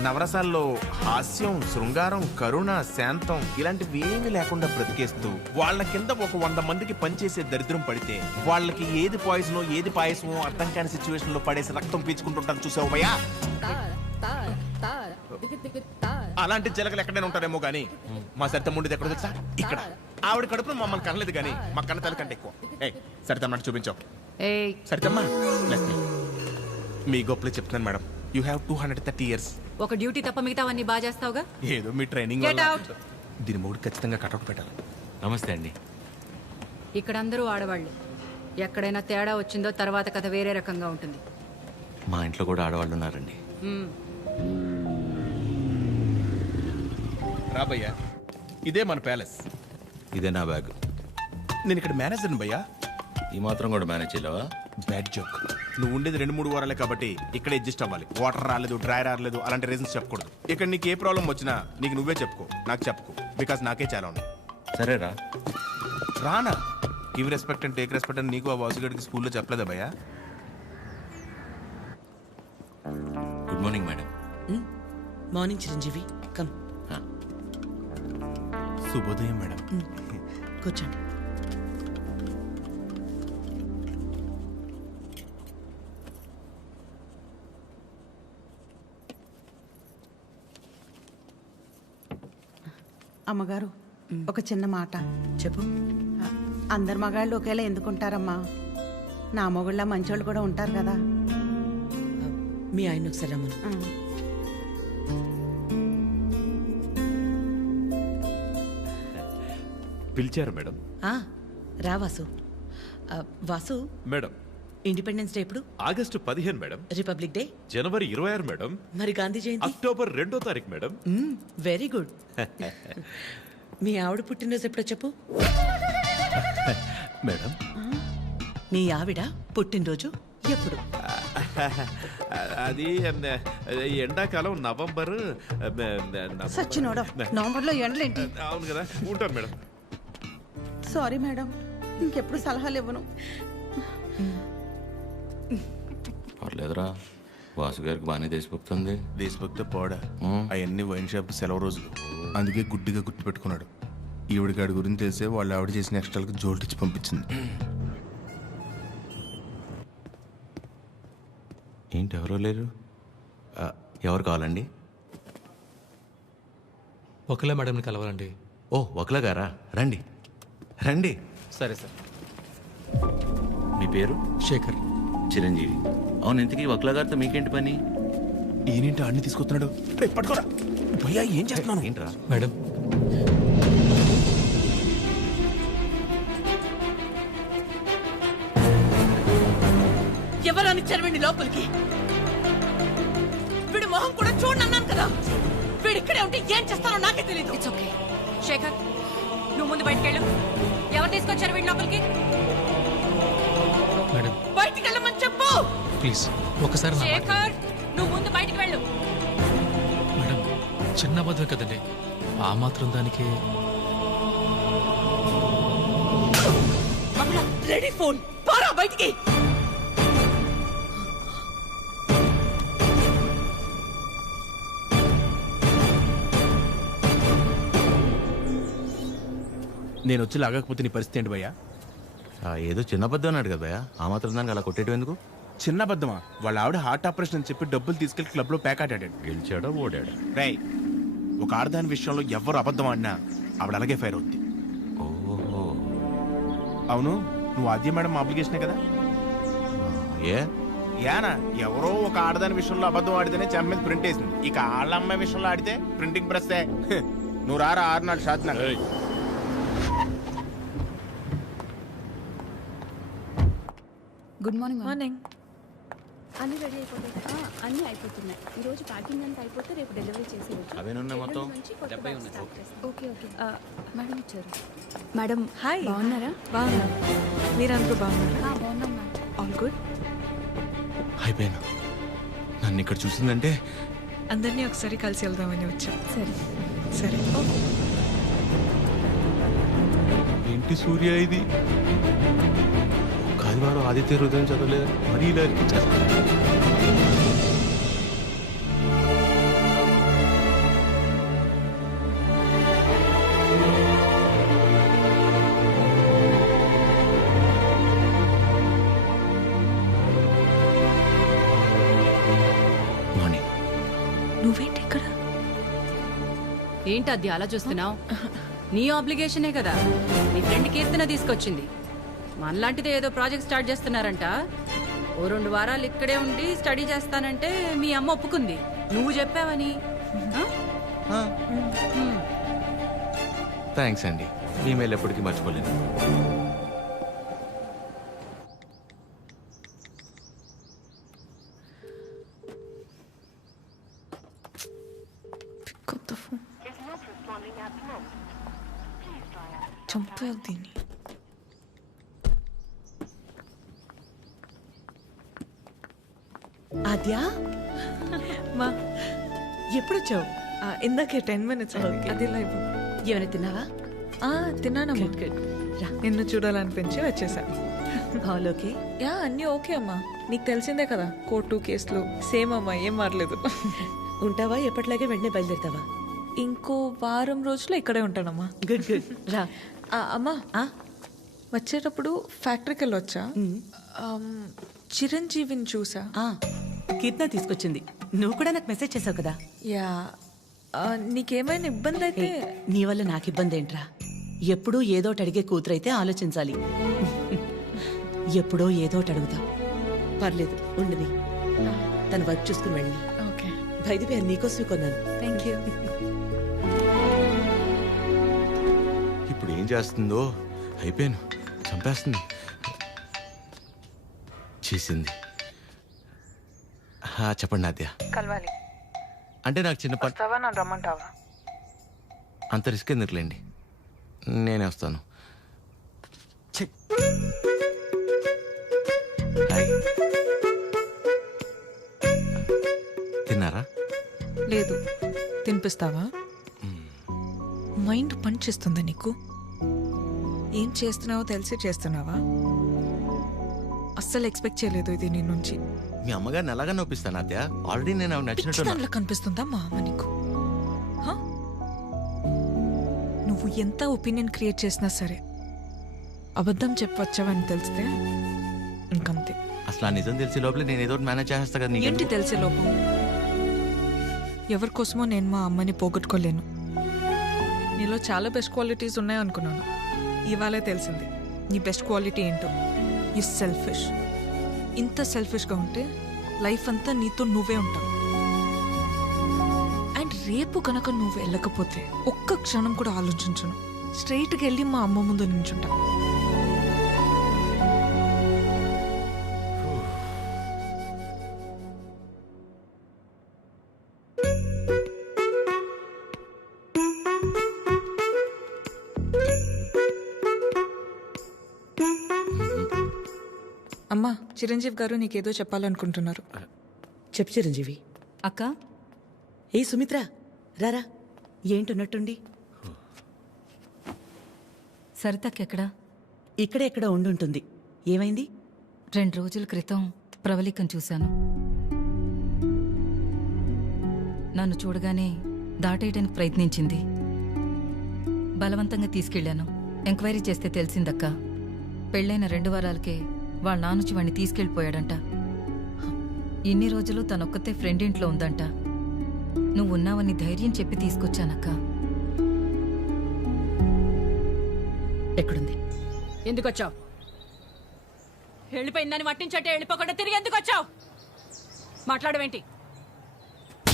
నవరసాల్లో హాస్యం, శృంగారం, కరుణ, శాంతం ఇలాంటివి ఏమీ లేకుండా బ్రతికేస్తూ, వాళ్ళ కింద ఒక 100 మందికి పనిచేసే దరిద్రం పడితే వాళ్ళకి ఏది పాయిజనో ఏది పాయసమో అర్థం కాని సిచ్యువేషన్ లో పడేసి రక్తం పీల్చుకుంటుంటారు. చూసావు భయ్యా? అలాంటి జలగలు ఎక్కడైనా ఉంటారేమో గానీ మా సరిత ముండిది ఎక్కడ తెలుసా? ఇక్కడ. ఆవిడ కడుపును మమ్మల్ని కనలేదు కానీ మా కన్న తల్లి కంటే ఎక్కువ. సరితమ్మ చూపించావు. సరితమ్మ మీ గొప్పలే చెప్తున్నాను మేడం. You have 230 years. ఒక డ్యూటీ తప్ప మిగతావన్నీ బాగా చేస్తావుగా. ఏదో మీ ట్రైనింగ్. దీని మూడు ఖచ్చితంగా కటౌట్ పెట్టాలి. నమస్తే అండి. ఇక్కడ అందరూ ఆడవాళ్ళు. ఎక్కడైనా తేడా వచ్చిందో తర్వాత కథ వేరే రకంగా ఉంటుంది. మా ఇంట్లో కూడా ఆడవాళ్ళు ఉన్నారండి. రాబయ్యా, ఇదే మన ప్యాలెస్. ఇదే నా బ్యాగ్. నేను ఇక్కడ మేనేజర్ని భయ్యా. ఈ మాత్రం కూడా మేనేజ్ చేయలేవా? Bad joke. నువ్వు ఉండేది 2-3 వారాలే కాబట్టి ఇక్కడ అడ్జస్ట్ అవ్వాలి. వాటర్ రాలేదు, డ్రైర్ రాలేదు అలాంటి రీజన్స్ చెప్పకూడదు. ఇక్కడ నీకు ఏ ప్రాబ్లం వచ్చినా నీకు నువ్వే చెప్పుకో, నాకు చెప్పుకో. బికాస్ నాకే చాలా ఉన్నాయి. సరేరా. రానా? Give respect and take respect అని నీకు ఆ బాసుగడికి స్కూల్లో చెప్పలేదా భయ్యా? Good morning madam. Morning Chiranjeevi. Come. శుభోదయం మేడం. కూర్చోండి. అమ్మగారు, ఒక చిన్న మాట చెప్పు. అందరు మగాళ్ళు ఒకేలా ఎందుకుంటారమ్మా? నా మొగుళ్ళ మంచోళ్ళు కూడా ఉంటారు కదా. మీ ఆయన ఒకసారి రమ్మను. పిలిచారు మేడం. రా Vasu. Vasu, madam Independence Day ఎప్పుడు? August 15 madam. రిపబ్లిక్ డే జనవరి 26 మేడం. మరి గాంధీ జయంతి? అక్టోబర్ 2వ తారీఖు మేడం. Very good. మీ ఆవిడ పుట్టినరోజు ఎప్పుడో చెప్పు. మేడం నీ ఆవిడ పుట్టినరోజు ఎప్పుడు? అది ఎండాకాలం నవంబర్. సచ్చినోడా, నవంబర్లో ఎండలేంటి? అవును కదా, ఉంటాను మేడం. సారీ మేడం, ఇంకెప్పుడు సలహాలు ఇవ్వను. పర్లేదురా, వాసు గారికి బాగానే దేశభక్తుంది. దేశభక్తి పోడా, అవన్నీ వైన్ షాప్ సెలవు రోజులు, అందుకే గుడ్డిగా గుర్తు పెట్టుకున్నాడు. ఈవిడికాడి గురించి తెలిసే వాళ్ళు ఆవిడ చేసిన ఎక్స్ట్రాలకు జోల్టిచ్చి పంపించింది. ఏంటి ఎవరో లేరు? ఎవరు కావాలండి? ఒకలా మేడంని కలవాలండి. ఓ ఒకలా గారా, రండి రండి. సరే సార్. మీ పేరు? శేఖర్. చిరంజీవి. అవును, ఇంతకీ వక్లా గారితో మీకేంటి పని? ఈయనేంటి అన్ని తీసుకొస్తున్నాడు? రేయ్, పట్టుకోరా భయ్యా, ఏం చేస్తున్నాను? ఏంట్రా? మేడం ఎవరని చెరవండి లోపలికి. వీడి మొహం కూడా చూడన్నాను కదా. వీడు ఇక్కడే ఉంటే ఏం చేస్తానో నాకే తెలియదు. It's okay. శేఖర్, నువ్వు ముందు బయటకెళ్ళు. ఎవరు తీసుకొచ్చారు వీడి లోపలికి? మేడం బయటికి వెళ్ళమని చెప్పు. ప్లీజ్ ఒకసారి నా మాట- శేఖర్, నువ్వు ముందు బయటికి వెళ్ళు. మేడం చిన్న అబద్ధం కదండి, ఆ మాత్రం దానికి. రెడీ ఫోన్ పారా బయటికి. నేను వచ్చి లాగకపోతే నీ పరిస్థితి ఏంటి భయ్యా? ఏదో చిన్న అబద్ధం అన్నాడు కదా భయ్యా, ఆ మాత్రం దానికి అలా కొట్టేయడం ఎందుకు? చిన్న అబద్ధమా? వాళ్ళ ఆవిడ హార్ట్ ఆపరేషన్ అని చెప్పి డబ్బులు తీసుకెళ్లి క్లబ్ లో ప్యాక్ ఆడాడు. గెలిచాడా ఓడాడా? రేయ్, ఒక ఆడదాని విషయంలో ఎవరు అబద్ధం ఆడినా ఆవిడ అలాగే ఫైర్ అవుద్ది. ఓహో. అవును, నువ్వు ఆద్య మేడం అప్లికేషనే కదా? ఏ యానా ఎవరో ఒక ఆడదాని విషయంలో అబద్ధం ఆడితేనే చెంప మీద ప్రింట్ వేసింది. ఇక ఆళ్ళ అమ్మాయి విషయంలో ఆడితే ప్రింటింగ్ ప్రెస్. నువ్వు రారా 6 నాడు షాద్ నాకు. Good morning. మార్నింగ్. అన్ని రెడీ అయిపోతాయి. అన్ని అయిపోతున్నాయి. ఈ రోజు ప్యాకింగ్ అంతా అయిపోతే రేపు డెలివరీ చేసేయచ్చు. అవేనున్నాయి మొత్తం? Okay okay. మేడం వచ్చారు. Madam hi. బాగున్నారా? బాగున్నా. మీరందరూ బాగున్నారా? బాగున్నాం మేడం. All good. అయిపోయాను. నన్ను ఇక్కడ చూసిందంటే అందరినీ ఒకసారి కలిసి వెళ్దామని వచ్చాం. సరే సరే. ఏంటి సూర్య ఇది? ఆదివారం ఆదిత్య హృదయం చదవలేదు, మరీ ఇలా అనిపించారు. మార్నింగ్. నువ్వేంటి ఇక్కడ? ఏంటి అది అలా చూస్తున్నావు? నీ ఆబ్లిగేషనే కదా నీ ఫ్రెండ్ కీర్తన తీసుకొచ్చింది. మనలాంటిదే ఏదో ప్రాజెక్ట్ స్టార్ట్ చేస్తున్నారంట. ఓ 2 వారాలు ఇక్కడే ఉండి స్టడీ చేస్తానంటే మీ అమ్మ ఒప్పుకుంది. నువ్వు చెప్పావని. థ్యాంక్స్ అండి, మీ మేలు ఎప్పటికీ మర్చిపోలేను. చంపావు దీన్ని. ఆద్యా, మా ఎప్పుడొచ్చావు? ఇందాకే 10 minutes అది లైవ్. ఏమైనా తిన్నావా? తిన్నానమ్మా. నిన్ను చూడాలనిపించి వచ్చేసా. All okay? యా, అన్నీ ఓకే అమ్మా. నీకు తెలిసిందే కదా, కోర్టు కేసులు సేమ్ అమ్మా, ఏం మారలేదు. ఉంటావా? ఎప్పటిలాగే వెంటనే బయలుదేరుతావా? ఇంకో వారం రోజులు ఇక్కడే ఉంటానమ్మా. Good good. రా అమ్మా, వచ్చేటప్పుడు ఫ్యాక్టరీకి వెళ్ళొచ్చా? చిరంజీవిని చూసా. కీర్తన తీసుకొచ్చింది. నువ్వు కూడా నాకు మెసేజ్ చేసావు కదా. యా, నీకేమైనా ఇబ్బంది అయితే? నీ వల్ల నాకు ఇబ్బంది ఏంట్రా? ఎప్పుడూ ఏదోటి అడిగే కూతురైతే ఆలోచించాలి. ఎప్పుడో ఏదోటి అడుగుతాం. పర్లేదు, ఉండని. తన వర్క్ చూసుకుని వెళ్ళి. ఓకే. బయట నీకోసమే కొన్నాను. Thank you. ఇప్పుడు ఏం చేస్తుందో? అయిపోయాను, చంపేస్తుంది. చేసింది. చెప్పండి ఆద్య. కలవాలి అంటే నాకు చిన్న పని. వస్తావా? నన్ను రమ్మంటావా? అంత రిస్క్ ఎందుకులేండి, నేనే వస్తాను. హాయ్. తిన్నారా? లేదు. తినిపిస్తావా? మైండ్ పని చేస్తుందా నీకు? ఏం చేస్తున్నావో తెలిసి చేస్తున్నావా? అస్సలు ఎక్స్పెక్ట్ చేయలేదు ఇది నీ నుంచి. మీ అమ్మగారిని ఎలాగా నొప్పిస్తాను ఆద్య? ఆల్రెడీ నేను నచ్చినట్టు. దాంట్లో కనిపిస్తుందా మా అమ్మ నీకు? నువ్వు ఎంత ఒపీనియన్ క్రియేట్ చేసినా సరే అబద్ధం చెప్పవచ్చావని తెలిస్తే ఇంకంతే. అసలు ఆ నిజం తెలిసే లోపల నేను ఏదో మేనేజ్ చేస్తా కదా. ఏంటి తెలిసే లోపం? ఎవరి కోసమో నేను మా అమ్మని పోగొట్టుకోలేను. నీలో చాలా బెస్ట్ క్వాలిటీస్ ఉన్నాయనుకున్నాను. ఇవాళే తెలిసింది నీ బెస్ట్ క్వాలిటీ ఏంటో. You selfish. ఇంత సెల్ఫిష్గా ఉంటే లైఫ్ అంతా నీతో నువ్వే ఉంటావు. అండ్ రేపు కనుక నువ్వు వెళ్ళకపోతే ఒక్క క్షణం కూడా ఆలోచించను, స్ట్రైట్గా వెళ్ళి మా అమ్మ ముందు నించుంటా. అమ్మా, చిరంజీవి గారు నీకేదో చెప్పాలనుకుంటున్నారు. చెప్పు చిరంజీవి. అక్క ఏ సుమిత్ర రారా. ఏంటున్నట్టుండి? సరితక్కెక్కడా? ఇక్కడే ఎక్కడ ఉండుంటుంది. ఏమైంది? 2 రోజుల క్రితం ప్రవళికను చూశాను. నన్ను చూడగానే దాటేయడానికి ప్రయత్నించింది. బలవంతంగా తీసుకెళ్లాను. ఎంక్వైరీ చేస్తే తెలిసిందక్క, పెళ్ళైన 2 వారాలకే వాళ్ళ నానుచి వాణ్ణి తీసుకెళ్ళిపోయాడంట. ఇన్ని రోజులు తనొక్కతే ఫ్రెండ్ ఇంట్లో ఉందంట. నువ్వున్నావని ధైర్యం చెప్పి తీసుకొచ్చానక్క. ఎక్కడుంది? ఎందుకు వచ్చావు? వెళ్ళిపోయిందని మట్టించట్టే వెళ్ళిపోకుండా తిరిగి ఎందుకు వచ్చావు? మాట్లాడవేంటి?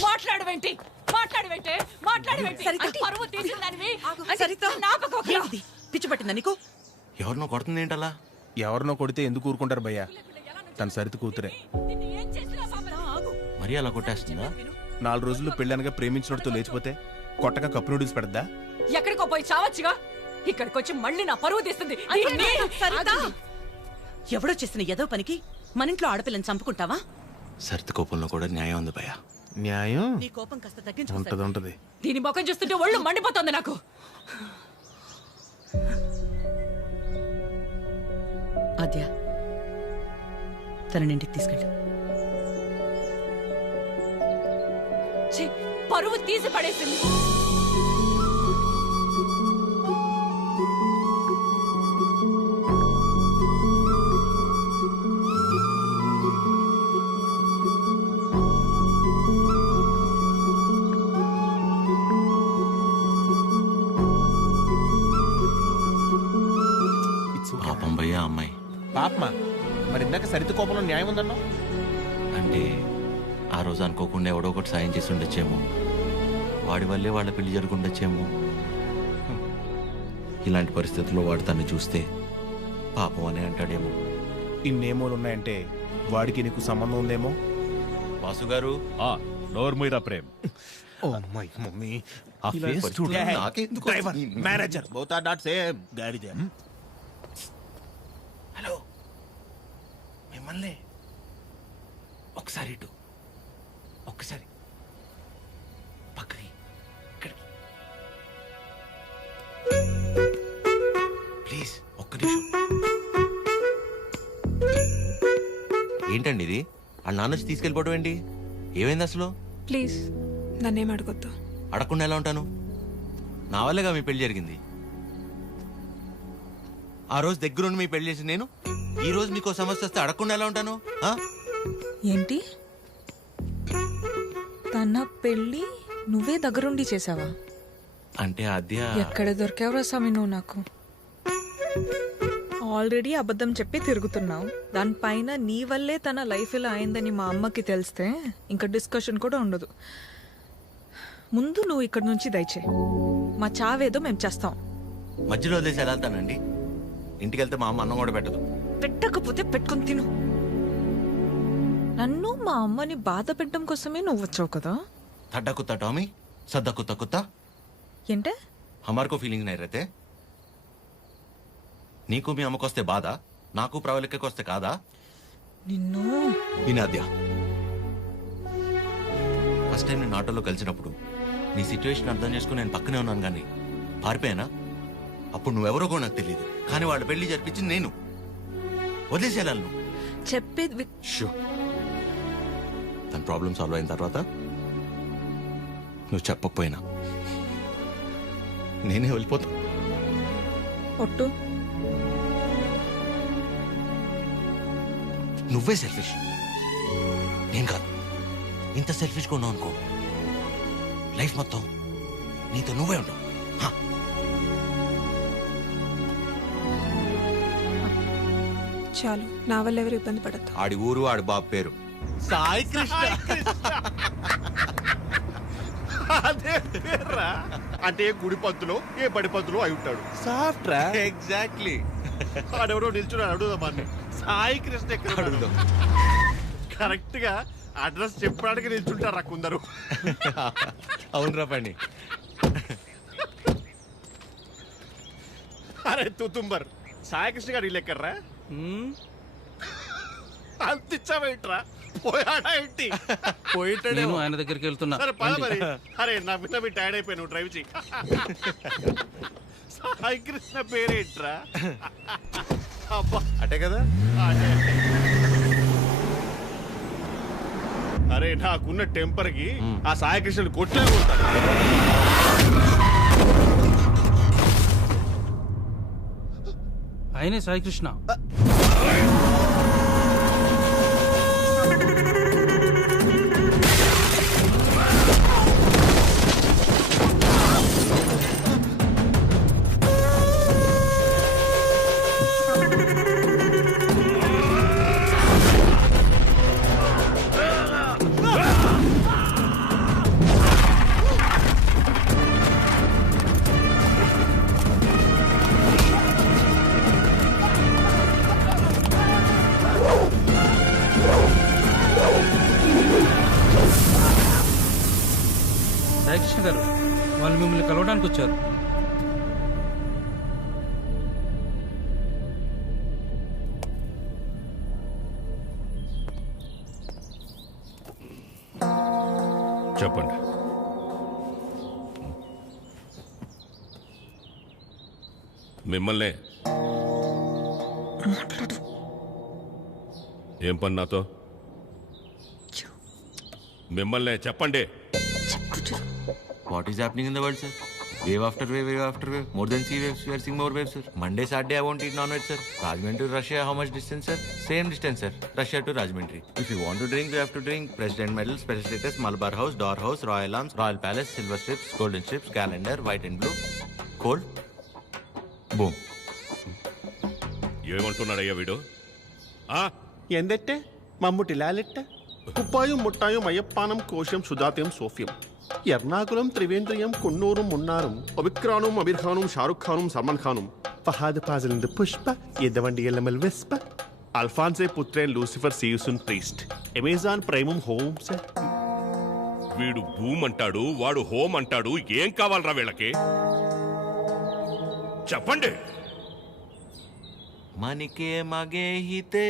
మాట్లాడవేంటి? మాట్లాడవేంటి? మాట్లాడవేంటి? పరువు తీసిందానివి. ఏంటిది? పిచ్చి పట్టిందా నీకు? ఎవరినో కొడుతుంది ఏంటలా? ఎవరినో కొడితే ఎందుకు ఊరుకుంటారు భయ్యా? తన సరిత కూతురే. మరీ అలా కొట్టేస్తుందా? 4 రోజులు పెళ్ళనగా ప్రేమించినోడితో లేచిపోతే కొట్టగా కప్పు నూడిల్స్ పెడద్దా? ఎక్కడికో పోయి చావచ్చుగా. ఇక్కడికొచ్చి మళ్ళీ నా పరువు తీస్తుంది. ఎవడో చేసిన ఏదో పనికి మన ఇంట్లో ఆడపిల్లని చంపుకుంటావా? సరిత కోపంలో కూడా న్యాయం ఉంది భయ్యా. న్యాయం నీ కోపం కాస్త తగ్గించుకో. ఉంటది. దీని ముఖం చూస్తుంటే ఒళ్ళు మండిపోతుంది నాకు. ఆద్య, తననింటికి తీసుకెళ్ళు. పరువు తీసి పడేసింది. పాపం భయ్యా అమ్మాయి. పాపమా? మరి ఇందాక సరిత కోపంలో న్యాయం ఉందన్నా? అంటే ఆ రోజు అనుకోకుండా ఎవడో ఒకటి సాయం చేసి ఉండొచ్చేమో, వాడి వల్లే వాళ్ళ పెళ్లి జరుగుండొచ్చేమో. ఇలాంటి పరిస్థితుల్లో వాడు తను చూస్తే పాపం అని అంటాడేమో. ఇన్నేమోలు ఉన్నాయంటే వాడికి నీకు సంబంధం ఉందేమో. వాసు గారు, నోర్మీరా ప్రేమ్. ఓ మై మమ్మీ, ఆ ఫేస్ చూడు. Driver, manager both are not same. గాడిదే. హలో, మిమ్మల్ని ఒకసారి ఇటు, ఒక్కసారి పక్కకి, ఇక్కడికి ప్లీజ్, ఒక్క నిమిషం. ఏంటండి ఇది? ఆ నాన్న వచ్చి తీసుకెళ్ళిపోవడం ఏంటి? ఏమైంది అసలు? ప్లీజ్ నన్నేం అడగొద్దు. అడగకుండా ఎలా ఉంటాను? నా వల్లేగా మీ పెళ్లి జరిగింది. ఆ రోజు దగ్గరుండి మీ పెళ్లి చేసి నేను ఈ రోజు మీకు సమస్య వస్తే అడగకుండా ఎలా ఉంటాను? ఏంటి? తన పెళ్ళి నువ్వే దగ్గరుండి చేసావా? అంటే అద్య ఎక్కడ దొరికావురా స్వామి నువ్వు నాకు? ఆల్రెడీ అబద్ధం చెప్పి తిరుగుతున్నావు. దానిపైన నీ వల్లే తన లైఫ్ ఇలా అయిందని మా అమ్మకి తెలిస్తే ఇంకా డిస్కషన్ కూడా ఉండదు. ముందు నువ్వు ఇక్కడ నుంచి దయచే. మా చావేదో మేము చేస్తాం. మధ్యలో వదిలేసి ఎలా వెళ్తానండి? ఇంటికి వెళ్తే మా అమ్మ అన్నం కూడా పెట్టదు. పెట్టకపోతే పెట్టుకుని తిను. నన్ను మా అమ్మని బాధ పెట్టడం కోసమే నువ్వు వచ్చావు కదా. थड्डा कुत्ता टॉमी, सद्दा कुत्ता कुत्ता ఏంటే? हमारे को फीलिंग नहीं रहते. నీకు మీ అమ్మకొస్తే బాధ, నాకు ప్రవళికకి వస్తే కాదా? నిన్ను వినాద్య, ఫస్ట్ టైం నేను ఆటోలో కలిసినప్పుడు నీ సిచ్యువేషన్ అర్థం చేసుకుని నేను పక్కనే ఉన్నాను, కానీ పారిపోయానా? అప్పుడు నువ్వెవరో కూడా నాకు తెలియదు, కానీ వాళ్ళ పెళ్లి జరిపించింది నేను. వదిలేసేయాలను చెప్పేది. తన ప్రాబ్లం సాల్వ్ అయిన తర్వాత నువ్వు చెప్పకపోయినా నేనే వెళ్ళిపోతా. ఒట్టు. నువ్వే సెల్ఫిష్, నేను కాదు. ఇంత సెల్ఫిష్గా ఉన్నావు అనుకో, లైఫ్ మొత్తం నీతో నువ్వే ఉంటావు. చాలు, నా వల్ల ఎవరు ఇబ్బంది పడద్దు. ఆడి ఊరు ఆడి బాబు పేరు సాయి కృష్ణ. అదే పేర్రా. అంటే ఏ గుడి పద్దులో ఏ బడి పద్దులో అయి ఉంటాడు. సాఫ్ట్ రా. ఎగ్జాక్ట్లీ. ఆడెవడో నిల్చున్నాడు, అడుగుదామని. సాయి కృష్ణ ఎక్కడ ఉన్నాడు? కరెక్ట్ గా అడ్రస్ చెప్పడానికి నిల్చుంటారా కొందరు. అవునరా పండి. అరే తుతుంబర్, సాయి కృష్ణ గారు ఇల్లు ఎక్కర్రా? అంతిచ్చావేంట్రా? పోయాడా ఏంటి? నేను ఆయన దగ్గరికి వెళ్తున్నా. సరే పద మరి. అరే నా విన్న మీ టైర్డ్ అయిపోయి నువ్వు డ్రైవ్ చేయి. సాయి కృష్ణ పేరేంట్రా? అబ్బా అటే కదా. అరే నాకున్న టెంపర్ కి ఆ సాయి కృష్ణుని కొట్లే ఉంటాను. ఆయనే సాయి కృష్ణ. సాయికృష్ణ గారు, వాళ్ళు మిమ్మల్ని కలవడానికి వచ్చారు. చెప్పండి. మిమ్మల్నే. ఏం పని నాతో? మిమ్మల్నే చెప్పండి. What is happening in the world, sir? Wave after wave, wave after wave. More than sea waves, we are seeing more waves, sir. Monday, Saturday, I won't eat non-veg, sir. Rajahmundry to Russia, how much distance, sir? Same distance, sir. Russia to Rajahmundry. If you want to drink, you have to drink. President Medal, Special Status, Malabar House, Door House, Royal Arms, Royal Palace, Silver Strips, Golden Strips, Calendar, White and Blue. Cold. Boom. ఏమంటున్నాడయ్యా వీడు? ఎందెట్టే మమ్ముటి లాలెట్ట కుప్పాయం ముట్టాయం అయ్యప్పానం కోశం సుధాత్యం సోఫ్యం ఎర్నాకులం త్రివేంద్రియం కొన్నూరు మున్నారం ఒబిక్రానుం అబిర్ఖానుం షారుఖ్ ఖానుం సల్మాన్ ఖానుం ఫహాద్ ఫాజిలింద పుష్ప ఎద్దవండి ఎల్లమల్ వెస్ప అల్ఫాన్సే పుత్రేన్ లూసిఫర్ సీయుసున్ ప్రీస్ట్ అమెజాన్ ప్రైమం హోమ్స్. వీడు భూమ్ అంటాడు, వాడు హోమ్ అంటాడు. ఏం కావాలరా వీళ్ళకి? చెప్పండి. మనికే మగే హితే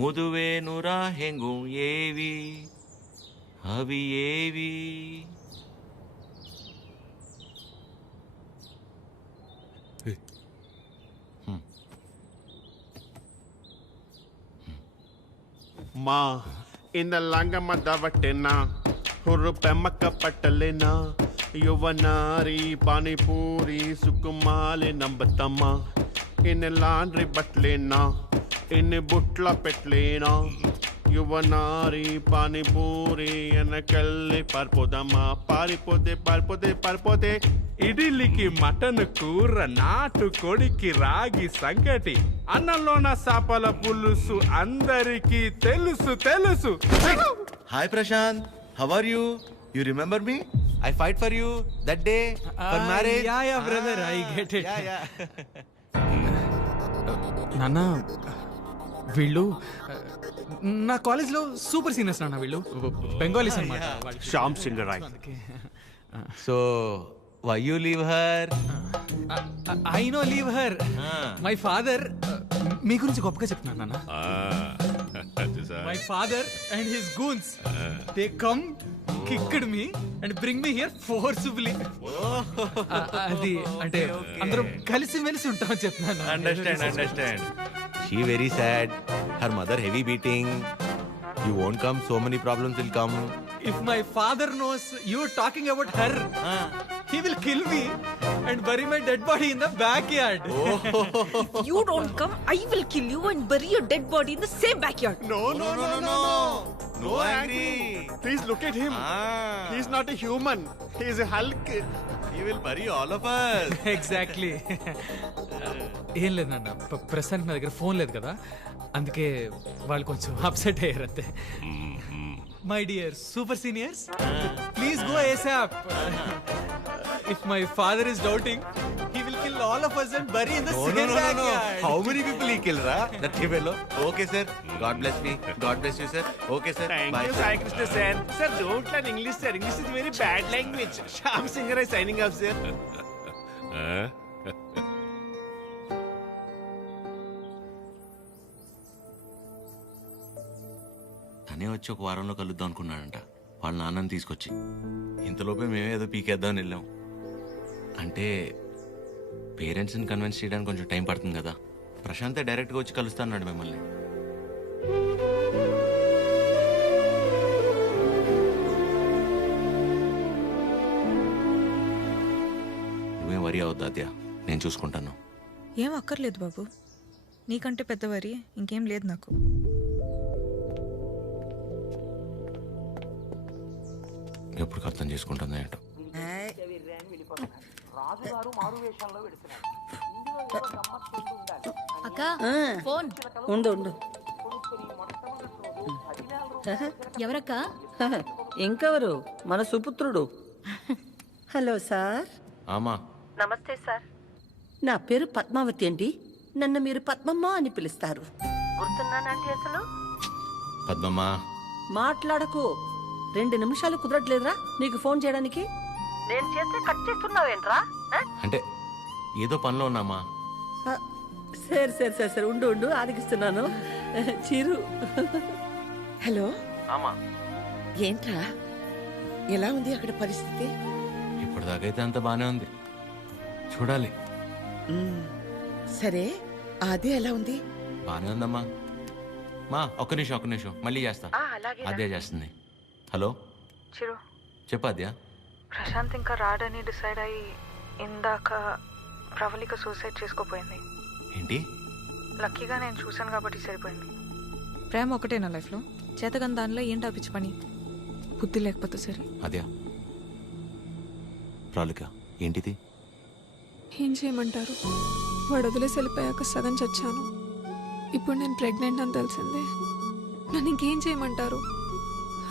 ముదువేనురా హెంగు ఏవి అవి ఏవి? మా ఇంద లంగమ్మ దవట్టెనా హుర్రు పెమ్మక్క పట్టలేనా యువనారి పానీపూరి సుకుమాలి నంబతమ్మ ఇన్ని లాండ్రీ బట్టలేనా ఇన్ని బుట్ల పెట్టలేనా యువనారి పానీపూరి వెనకల్లి పారిపోదమ్మా పారిపోతే పారిపోతే పారిపోతే ఇడ్లీకి మటన్ కూర, నాటు కొడికి రాగి సంగటి, అన్నంలోన సాపల పులుసు అందరికీ తెలుసు తెలుసు. Hi Prashanth, how are you? You remember me? I fight for you that day for marriage. Yeah, brother, I get it. నాన్న, వీళ్ళు నా కాలేజ్లో సూపర్ సీనియర్స్ నాన్న. వీళ్ళు బెంగాలీస్ అన్నమాట. Shyam Singh Roy. So why you leave her? I know leave her. My father మీ గురించి గొప్పగా చెప్తున్నాను నాన్న. My father and his goons, they come, kicked me and bring me here forcibly. అది అంటే అందరం కలిసి మెలిసి ఉంటామని చెప్తున్నాను. Understand. She very sad. Her mother heavy beating. You won't come, so many problems will come. If my father knows you talking about her, he will kill me and bury my dead body in the backyard. If you don't come, I will kill you and bury your dead body in the same backyard. No. No angry. Please look at him. He's not a human. He is a Hulk. He will bury all of us. Exactly. ఏం లేదు నాన్న, ప్రస్తుతానికి నా దగ్గర phone లేదు కదా. అందుకే వాళ్ళు కొంచెం అప్సెట్ అయ్యారు అంతే. My dear super seniors, please go ASAP. If my father is doubting, he will kill all of us and bury in the same backyard. How many people he killed, ra? That fellow. Okay, sir. God bless me. God bless you, sir. Okay, sir. Thank you, Sai Krishna, sir. Sir, don't learn English, sir. English is very bad language. Shyam Singer is signing off, sir. తనే వచ్చి ఒక వారంలో కలుద్దాం అనుకున్నాడంట వాళ్ళ నాన్నని తీసుకొచ్చి. ఇంతలోపే మేమే ఏదో పీకేద్దామని వెళ్ళాం. అంటే పేరెంట్స్ని కన్విన్స్ చేయడానికి కొంచెం టైం పడుతుంది కదా. ప్రశాంతే డైరెక్ట్గా వచ్చి కలుస్తా అన్నాడు మిమ్మల్ని. నువ్వేం వరి అవద్దు ఆద్య, నేను చూసుకుంటాను. ఏం అక్కర్లేదు బాబు, నీకంటే పెద్ద వరి ఇంకేం లేదు నాకు. ఎప్పుడు అర్థం చేసుకుంటుందో ఏంటో. అక్క ఫోన్ ఉండు ఉండు. ఎవరక్క? ఇంకెవరు, మన సుపుత్రుడు. Hello sir. ఆమా. నమస్తే సార్. నా పేరు పద్మావతి అండి. నన్ను మీరు పద్మమ్మ అని పిలుస్తారు. గుర్తున్నానండి అసలు? పద్మమ్మ మాట్లాడకు. 2 నిమిషాలు కుదరట్లేదురా నీకు ఫోన్ చేయడానికి? నేను చేస్తే కట్ చేస్తున్నావేంట్రా? అంటే ఏదో పనిలో ఉన్నామా. సరే సరే సరే సరే ఉండు ఉండు ఆదికిస్తున్నాను. చిరు. హలో. ఆమా. ఏంట్రా, ఎలా ఉంది అక్కడ పరిస్థితి? ఇప్పటిదాకైతే అంత బానే ఉంది, చూడాలి. సరే, అదే ఎలా ఉంది? బానే ఉందమ్మా. మా ఒక్క నిమిషం మళ్ళీ చేస్తా. అదే చేస్తుంది. హలో చిరు, చెప్పాద్యా. ప్రశాంత్ ఇంకా రాడని డిసైడ్ అయ్యి ఇందాక ప్రవళిక సూసైడ్ చేసుకోపోయింది. ఏంటి? లక్కీగా నేను చూశాను కాబట్టి సరిపోయింది. ప్రేమ ఒకటే నా లైఫ్లో, చేతగాని దానిలో ఏంటో పిచ్చి పని. బుద్ధి లేకపోతే సరే. అద్యా ప్రాలిక ఏంటిది? ఏం చేయమంటారు, వాడు వదిలేసి వెళ్ళిపోయాక సగం చచ్చాను. ఇప్పుడు నేను ప్రెగ్నెంట్ అని తెలిసిందే. నన్ను ఇంకేం చేయమంటారు?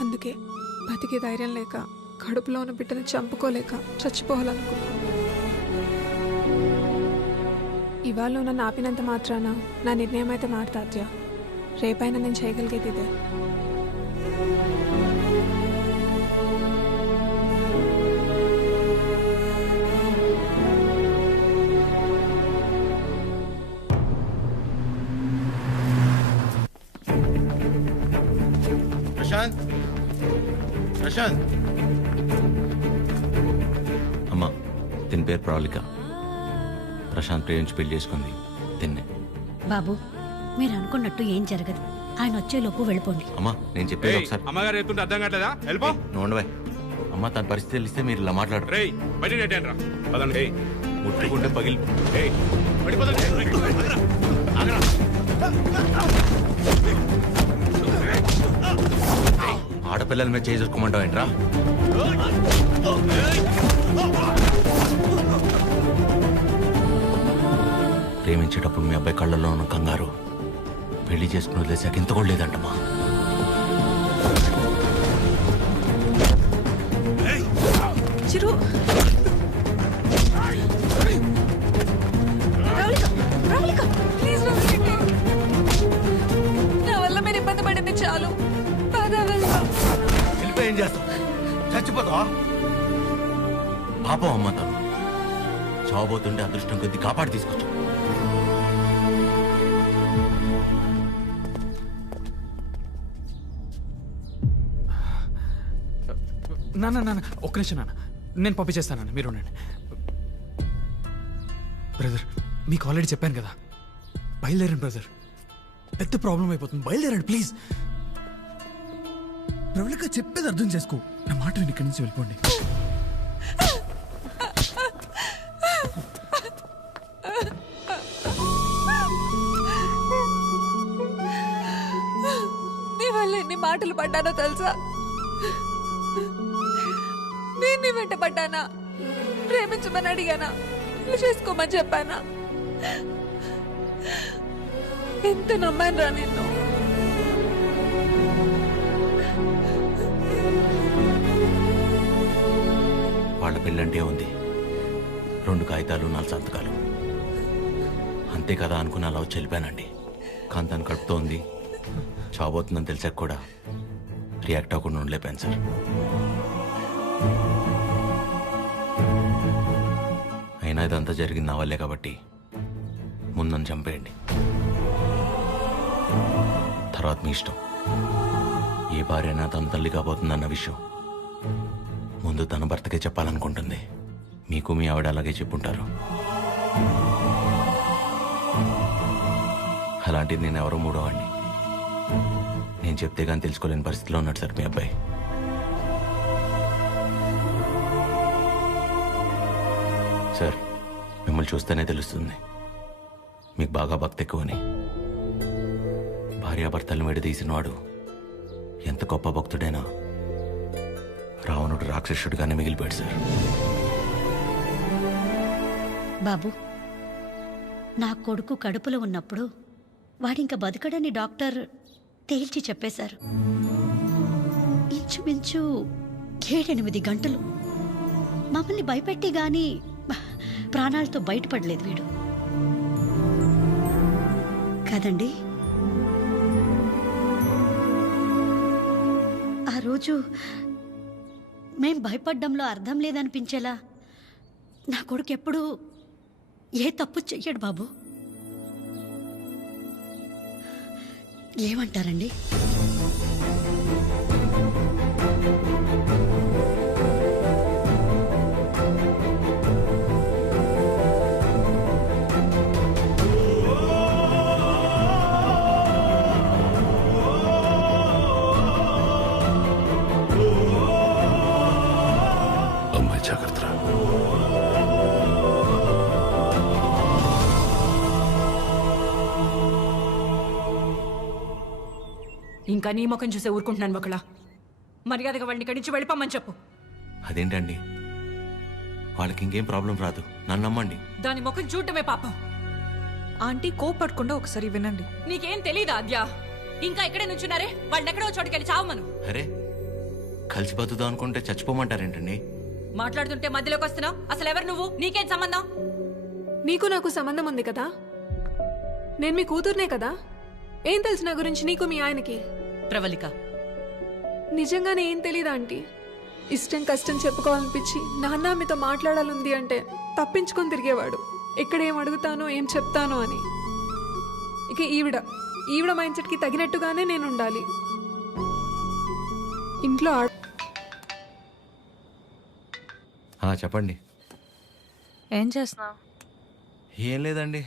అందుకే బతికే ధైర్యం లేక, కడుపులో ఉన్న బిడ్డను చంపుకోలేక చచ్చిపోవాలనుకున్నాను. ఇవాళ నన్ను ఆపినంత మాత్రాన నా నిర్ణయం అయితే మారుతాద్య. రేపైనా నేను చేయగలిగేది ఇదే. ప్రశాంత్, ప్రశాంత్. అమ్మా, దీని పేరు ప్రాలిక. ప్రశాంత్ ప్రేమించి పెళ్లి చేసుకుంది తిన్నే. బాబు, మీరు అనుకున్నట్టు ఏం జరగదు. ఆయన వచ్చేలోపు వెళ్ళిపోండి. అమ్మా, నేను చెప్పేది ఒకసారి. అమ్మగారు చెప్తుంటే అర్థం కావట్లేదా? వెళ్ళిపో. నోండవే. అమ్మా, తన పరిస్థితి తెలిస్తే మీరు ఇలా మాట్లాడరు. ముట్టుకుంటే పగిలి. ఆడపిల్లల మీద చేసుకోమంటావు ఏంట్రా? ప్రేమించేటప్పుడు మీ అబ్బాయి కళ్ళల్లో ఉన్న కంగారు పెళ్లి చేసుకుని వదిలేసాక ఇంత కూడా లేదంటమ్మా. చిరు, నా వల్ల మీరు ఇబ్బంది పడింది చాలు. ఏం చేస్తావు? చచ్చిపోతావా? పాపం అమ్మ, తను చావబోతుంటే అదృష్టం కొద్ది కాపాడి తీసుకొచ్చు. నాన్న ఒక్క నిమిషం నాన్న, నేను పంపించేస్తాను. మీరు ఉండండి. బ్రదర్, మీకు ఆల్రెడీ చెప్పాను కదా, బయలుదేరండి బ్రదర్. పెద్ద ప్రాబ్లం అయిపోతుంది, బయలుదేరండి ప్లీజ్. ప్రవళిక చెప్పేది అర్థం చేసుకో. నా మాట విని ఇక్కడి నుంచి వెళ్ళిపోండి. నీ వల్ల ఎన్ని మాటలు పడ్డానో తెలుసా? నేను నీ వెంట పడ్డానా? ప్రేమించమని అడిగానా? చేసుకోమని చెప్పానా? ఎంత నమ్మాను రా నిన్ను. వాళ్ళ పెళ్ళంటే ఉంది, 2 కాగితాలు 4 సంతకాలు అంతే కదా అనుకుని అలా వచ్చి వెళ్ళిపోయానండి. కానీ తను కడుపుతో ఉంది, చావబోతుందని తెలిసాక కూడా రియాక్ట్ అవ్వకుండా ఉండలేపాను సార్. అయినా ఇదంతా జరిగింది నా వల్లే కాబట్టి ముందు నన్ను చంపేయండి, తర్వాత మీ ఇష్టం. ఏ భార్య అయినా తన తల్లి కాబోతుందన్న విషయం ముందు తన భర్తకే చెప్పాలనుకుంటుంది. మీకు మీ ఆవిడ అలాగే చెప్పుంటారు. అలాంటిది నేను ఎవరో మూడోవాడిని. నేను చెప్తే కానీ తెలుసుకోలేని పరిస్థితిలో ఉన్నాడు సార్ మీ అబ్బాయి. సార్, మిమ్మల్ని చూస్తేనే తెలుస్తుంది మీకు బాగా భక్తి ఎక్కువని. భార్యాభర్తలను విడదీసినవాడు ఎంత గొప్ప భక్తుడైనా రావణుడు రాక్షసుడిగానే మిగిలిపోయాడు సార్. బాబు, నా కొడుకు కడుపులో ఉన్నప్పుడు వాడింక బతకడని డాక్టర్ తేల్చి చెప్పేశారు. ఇంచుమించు 7-8 గంటలు మమ్మల్ని భయపెట్టి గాని ప్రాణాలతో బయటపడలేదు వీడు కదండి. ఆ రోజు మేం భయపడ్డంలో అర్థం లేదనిపించేలా నా కొడుకు ఎప్పుడూ ఏ తప్పు చెయ్యడు బాబు. ఏమంటారండి? అమ్మాయి జాగ్రత్త. ఇంకా నీ ముఖం చూసే ఊరుకుంటున్నాను ఒకలా. మర్యాదగా వాడిని ఇక్కడి నుంచి వెళ్ళిపోమని చెప్పు. అదేంటండి, వాళ్ళకి ఇంకేం ప్రాబ్లం రాదు, నన్ను నమ్మండి. దాని ముఖం చూడటమే పాపం. ఆంటీ కోపడకుండా ఒకసారి వినండి. నీకేం తెలీదా అద్యా? ఇంకా ఇక్కడే నుంచున్నారే, వాళ్ళని ఎక్కడో చోటుకెళ్ళి చావమను. అరే, కలిసి బతుకుదాం అనుకుంటే చచ్చిపోమంటారేంటండి? మాట్లాడుతుంటే మధ్యలోకి వస్తున్నావు. అసలు ఎవరు నువ్వు? నీకేం సంబంధం? నీకు నాకు సంబంధం ఉంది కదా. నేను మీ కూతుర్నే కదా. ఏం తెలుసు నా గురించి నీకు మీ ఆయనకి? ప్రవళిక, నిజంగానే ఏం తెలీదా ఆంటీ? ఇష్టం కష్టం చెప్పుకోవాలనిపించి నాన్న మీతో మాట్లాడాలంది అంటే తప్పించుకొని తిరిగేవాడు. ఎక్కడ ఏం అడుగుతానో ఏం చెప్తానో అని. ఇక ఈవిడ మైండ్ సెట్కి తగినట్టుగానే నేను ఉండాలి. ఇంట్లో చెప్పండి. ఏం చేస్తున్నావు? ఏం లేదండి,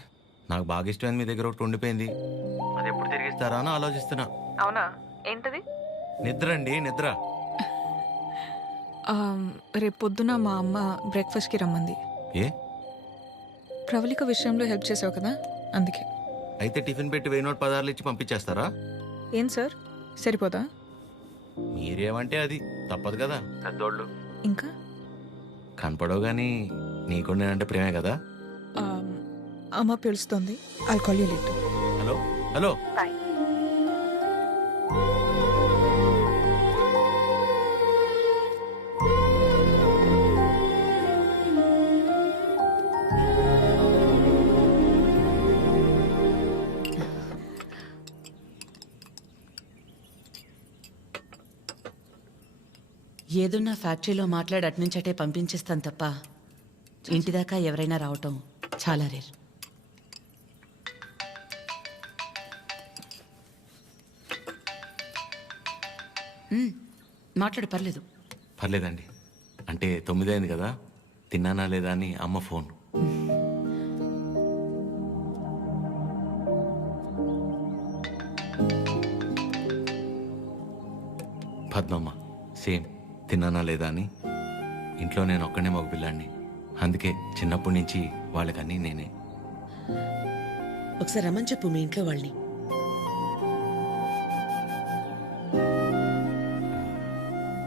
నాకు బాగా ఇష్టమైంది మీ దగ్గర ఒకటి ఉండిపోయింది. అది ఎప్పుడు తిరిగిస్తారా అని ఆలోచిస్తున్నా. అవునా? ఏంటది? నిద్ర అండి, నిద్ర. రేపు పొద్దున మా అమ్మ బ్రేక్ఫాస్ట్కి రమ్మంది. ఏ? ప్రవళిక విషయంలో హెల్ప్ చేసావు కదా, అందుకే. అయితే టిఫిన్ పెట్టి 1000 నోట్ 16 ఇచ్చి పంపించేస్తారా? ఏం సార్, సరిపోదా? మీరేమంటే అది తప్పదు కదా, పెద్దోళ్ళు. ఇంకా కనపడవు కానీ నీకు నేనంటే ప్రేమే కదా. అమ్మ పిలుస్తుంది. I'll call you later. Hello hello. Bye. ఏదున్నా ఫ్యాక్టరీలో మాట్లాడి అట్నుంచటే పంపించేస్తాను తప్ప ఇంటిదాకా ఎవరైనా రావటం చాలా రేర్. మాట్లాడు, పర్లేదు. పర్లేదండి, అంటే 9 అయింది కదా, తిన్నానా లేదా అని అమ్మ ఫోన్. పద్మమ్మ సేమ్, తిన్నానా లేదా అని. ఇంట్లో నేను ఒక్కనే మగపిల్లాడిని, అందుకే చిన్నప్పటి నుంచి వాళ్ళకన్నీ నేనే. ఒకసారి రమ్మని చెప్పు మీ ఇంట్లో వాళ్ళని.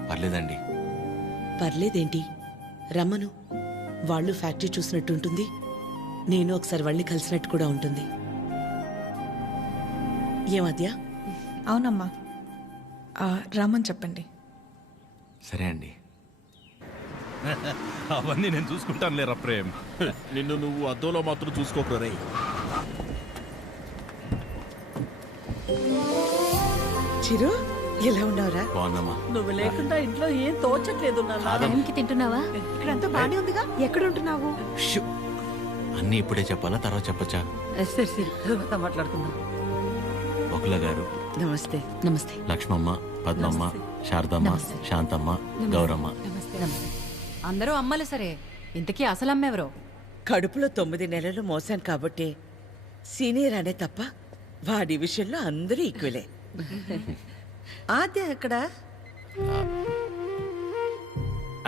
పర్లేదండి. పర్లేదేంటి, రమ్మను. వాళ్ళు ఫ్యాక్టరీ చూసినట్టు ఉంటుంది, నేను ఒకసారి వాళ్ళని కలిసినట్టు కూడా ఉంటుంది. ఏమద్యా? అవునమ్మా, రామని చెప్పండి. సరే అండి. అవన్నీ నేను చూసుకుంటాను లేరా ప్రేమ్. నిన్ను నువ్వు అద్దంలో మాత్రం చూసుకోకరా రే. చిరు ఎలా ఉన్నావురా? బాగుందమ్మా. నువ్వు లేకుండా ఇంట్లో ఏం తోచట్లేదు తింటున్నావా? ఇక్కడంతా బానే ఉందిగా, ఎక్కడ ఉంటున్నావు? అన్నీ ఇప్పుడే చెప్పాలా, తర్వాత చెప్పచ్చా? సరే సరే, తర్వాత మాట్లాడుకుందాం. బకుల గారు నమస్తే. నమస్తే. లక్ష్మమ్మ, పద్మమ్మ, శారదమ్మ, శాంతమ్మ, గౌరమ్మ. అందరూ అమ్మలు సరే, ఇంతకీ అసలు అమ్మెవరో? కడుపులో 9 నెలలు మోసాను కాబట్టి సీనియర్ అనే తప్ప వాడి విషయంలో అందరూ ఈక్వలే. ఆద్య ఎక్కడ?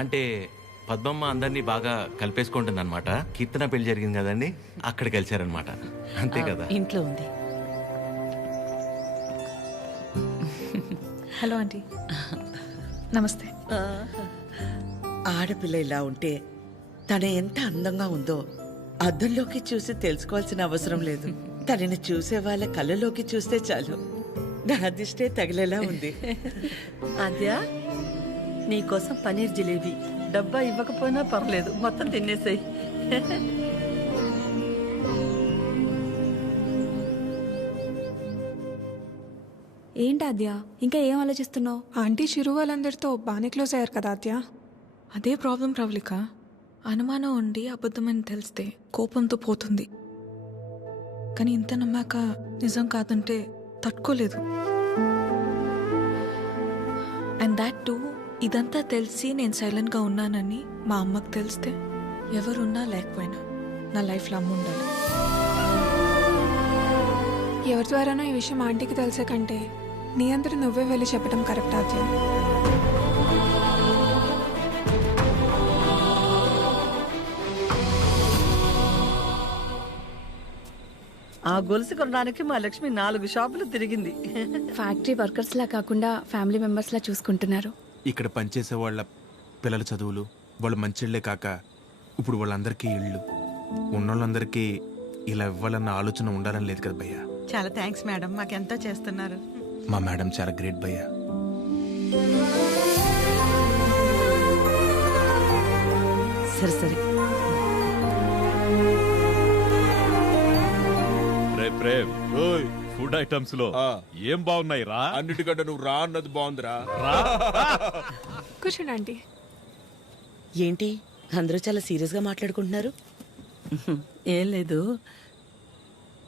అంటే పద్మమ్మ అందరినీ బాగా కలిపేసుకుంటుంది అనమాట. కీర్తన పెళ్లి జరిగింది కదండి, అక్కడ కలిశారనమాట. అంతే కదా? ఇంట్లో ఉంది. Hello aunty. నమస్తే. ఆడపిల్ల ఇలా ఉంటే తన ఎంత అందంగా ఉందో అద్దంలోకి చూసి తెలుసుకోవాల్సిన అవసరం లేదు. తనని చూసే వాళ్ళ కళ్ళలోకి చూస్తే చాలు. నా దిష్టే తగిలేలా ఉంది. ఆద్య, నీకోసం పనీర్ జిలేబీ. డబ్బా ఇవ్వకపోయినా పర్లేదు, మొత్తం తినేసాయి. ఏంటి ఆద్య, ఇంకా ఏం ఆలోచిస్తున్నావు? ఆంటీ చిరు వాళ్ళందరితో బాగానే క్లోజ్ అయ్యారు కదా ఆద్య. అదే ప్రాబ్లం ప్రవళిక. అనుమానం ఉండి అబద్ధమని తెలిస్తే కోపంతో పోతుంది. కానీ ఇంత నమ్మాక నిజం కాదంటే తట్టుకోలేదు. అండ్ దాట్ టూ, ఇదంతా తెలిసి నేను సైలెంట్గా ఉన్నానని మా అమ్మకు తెలిస్తే ఎవరున్నా లేకపోయినా నా లైఫ్లో అమ్మ ఉండాలి. ఎవరి ద్వారానో ఈ విషయం ఆంటీకి తెలిసే కంటే నీ అందరూ నువ్వే వెళ్ళి చెప్పడం కరెక్ట్ ఆద్య. ఆ గొలుసు కొనడానికి మా లక్ష్మి 4 షాపులు తిరిగింది. ఫ్యాక్టరీ వర్కర్స్ లా కాకుండా ఫ్యామిలీ మెంబర్స్ లా చూసుకుంటున్నారు. ఇక్కడ పనిచేసే వాళ్ళ పిల్లల చదువులు, వాళ్ళ మంచిళ్లే కాక ఇప్పుడు వాళ్ళందరికీ ఇళ్ళు ఉన్నోళ్ళందరికీ ఇలా ఇవ్వాలన్న ఆలోచన ఉండాలని లేదు కదా భయ్యా. చాలా థ్యాంక్స్ మేడం, మాకెంతో చేస్తున్నారు. మా మేడం చాలా గ్రేట్ భయ్యా. సరే సరే. ప్రేమ్, ఫుడ్ ఐటమ్స్ లో ఏం బాగున్నాయి రా? అన్నిటికంటే నువ్వు రా అన్నది బాగుందిరా. కూర్చోండి ఆంటీ. ఏంటి అందరూ చాలా సీరియస్గా మాట్లాడుకుంటున్నారు? ఏం లేదు,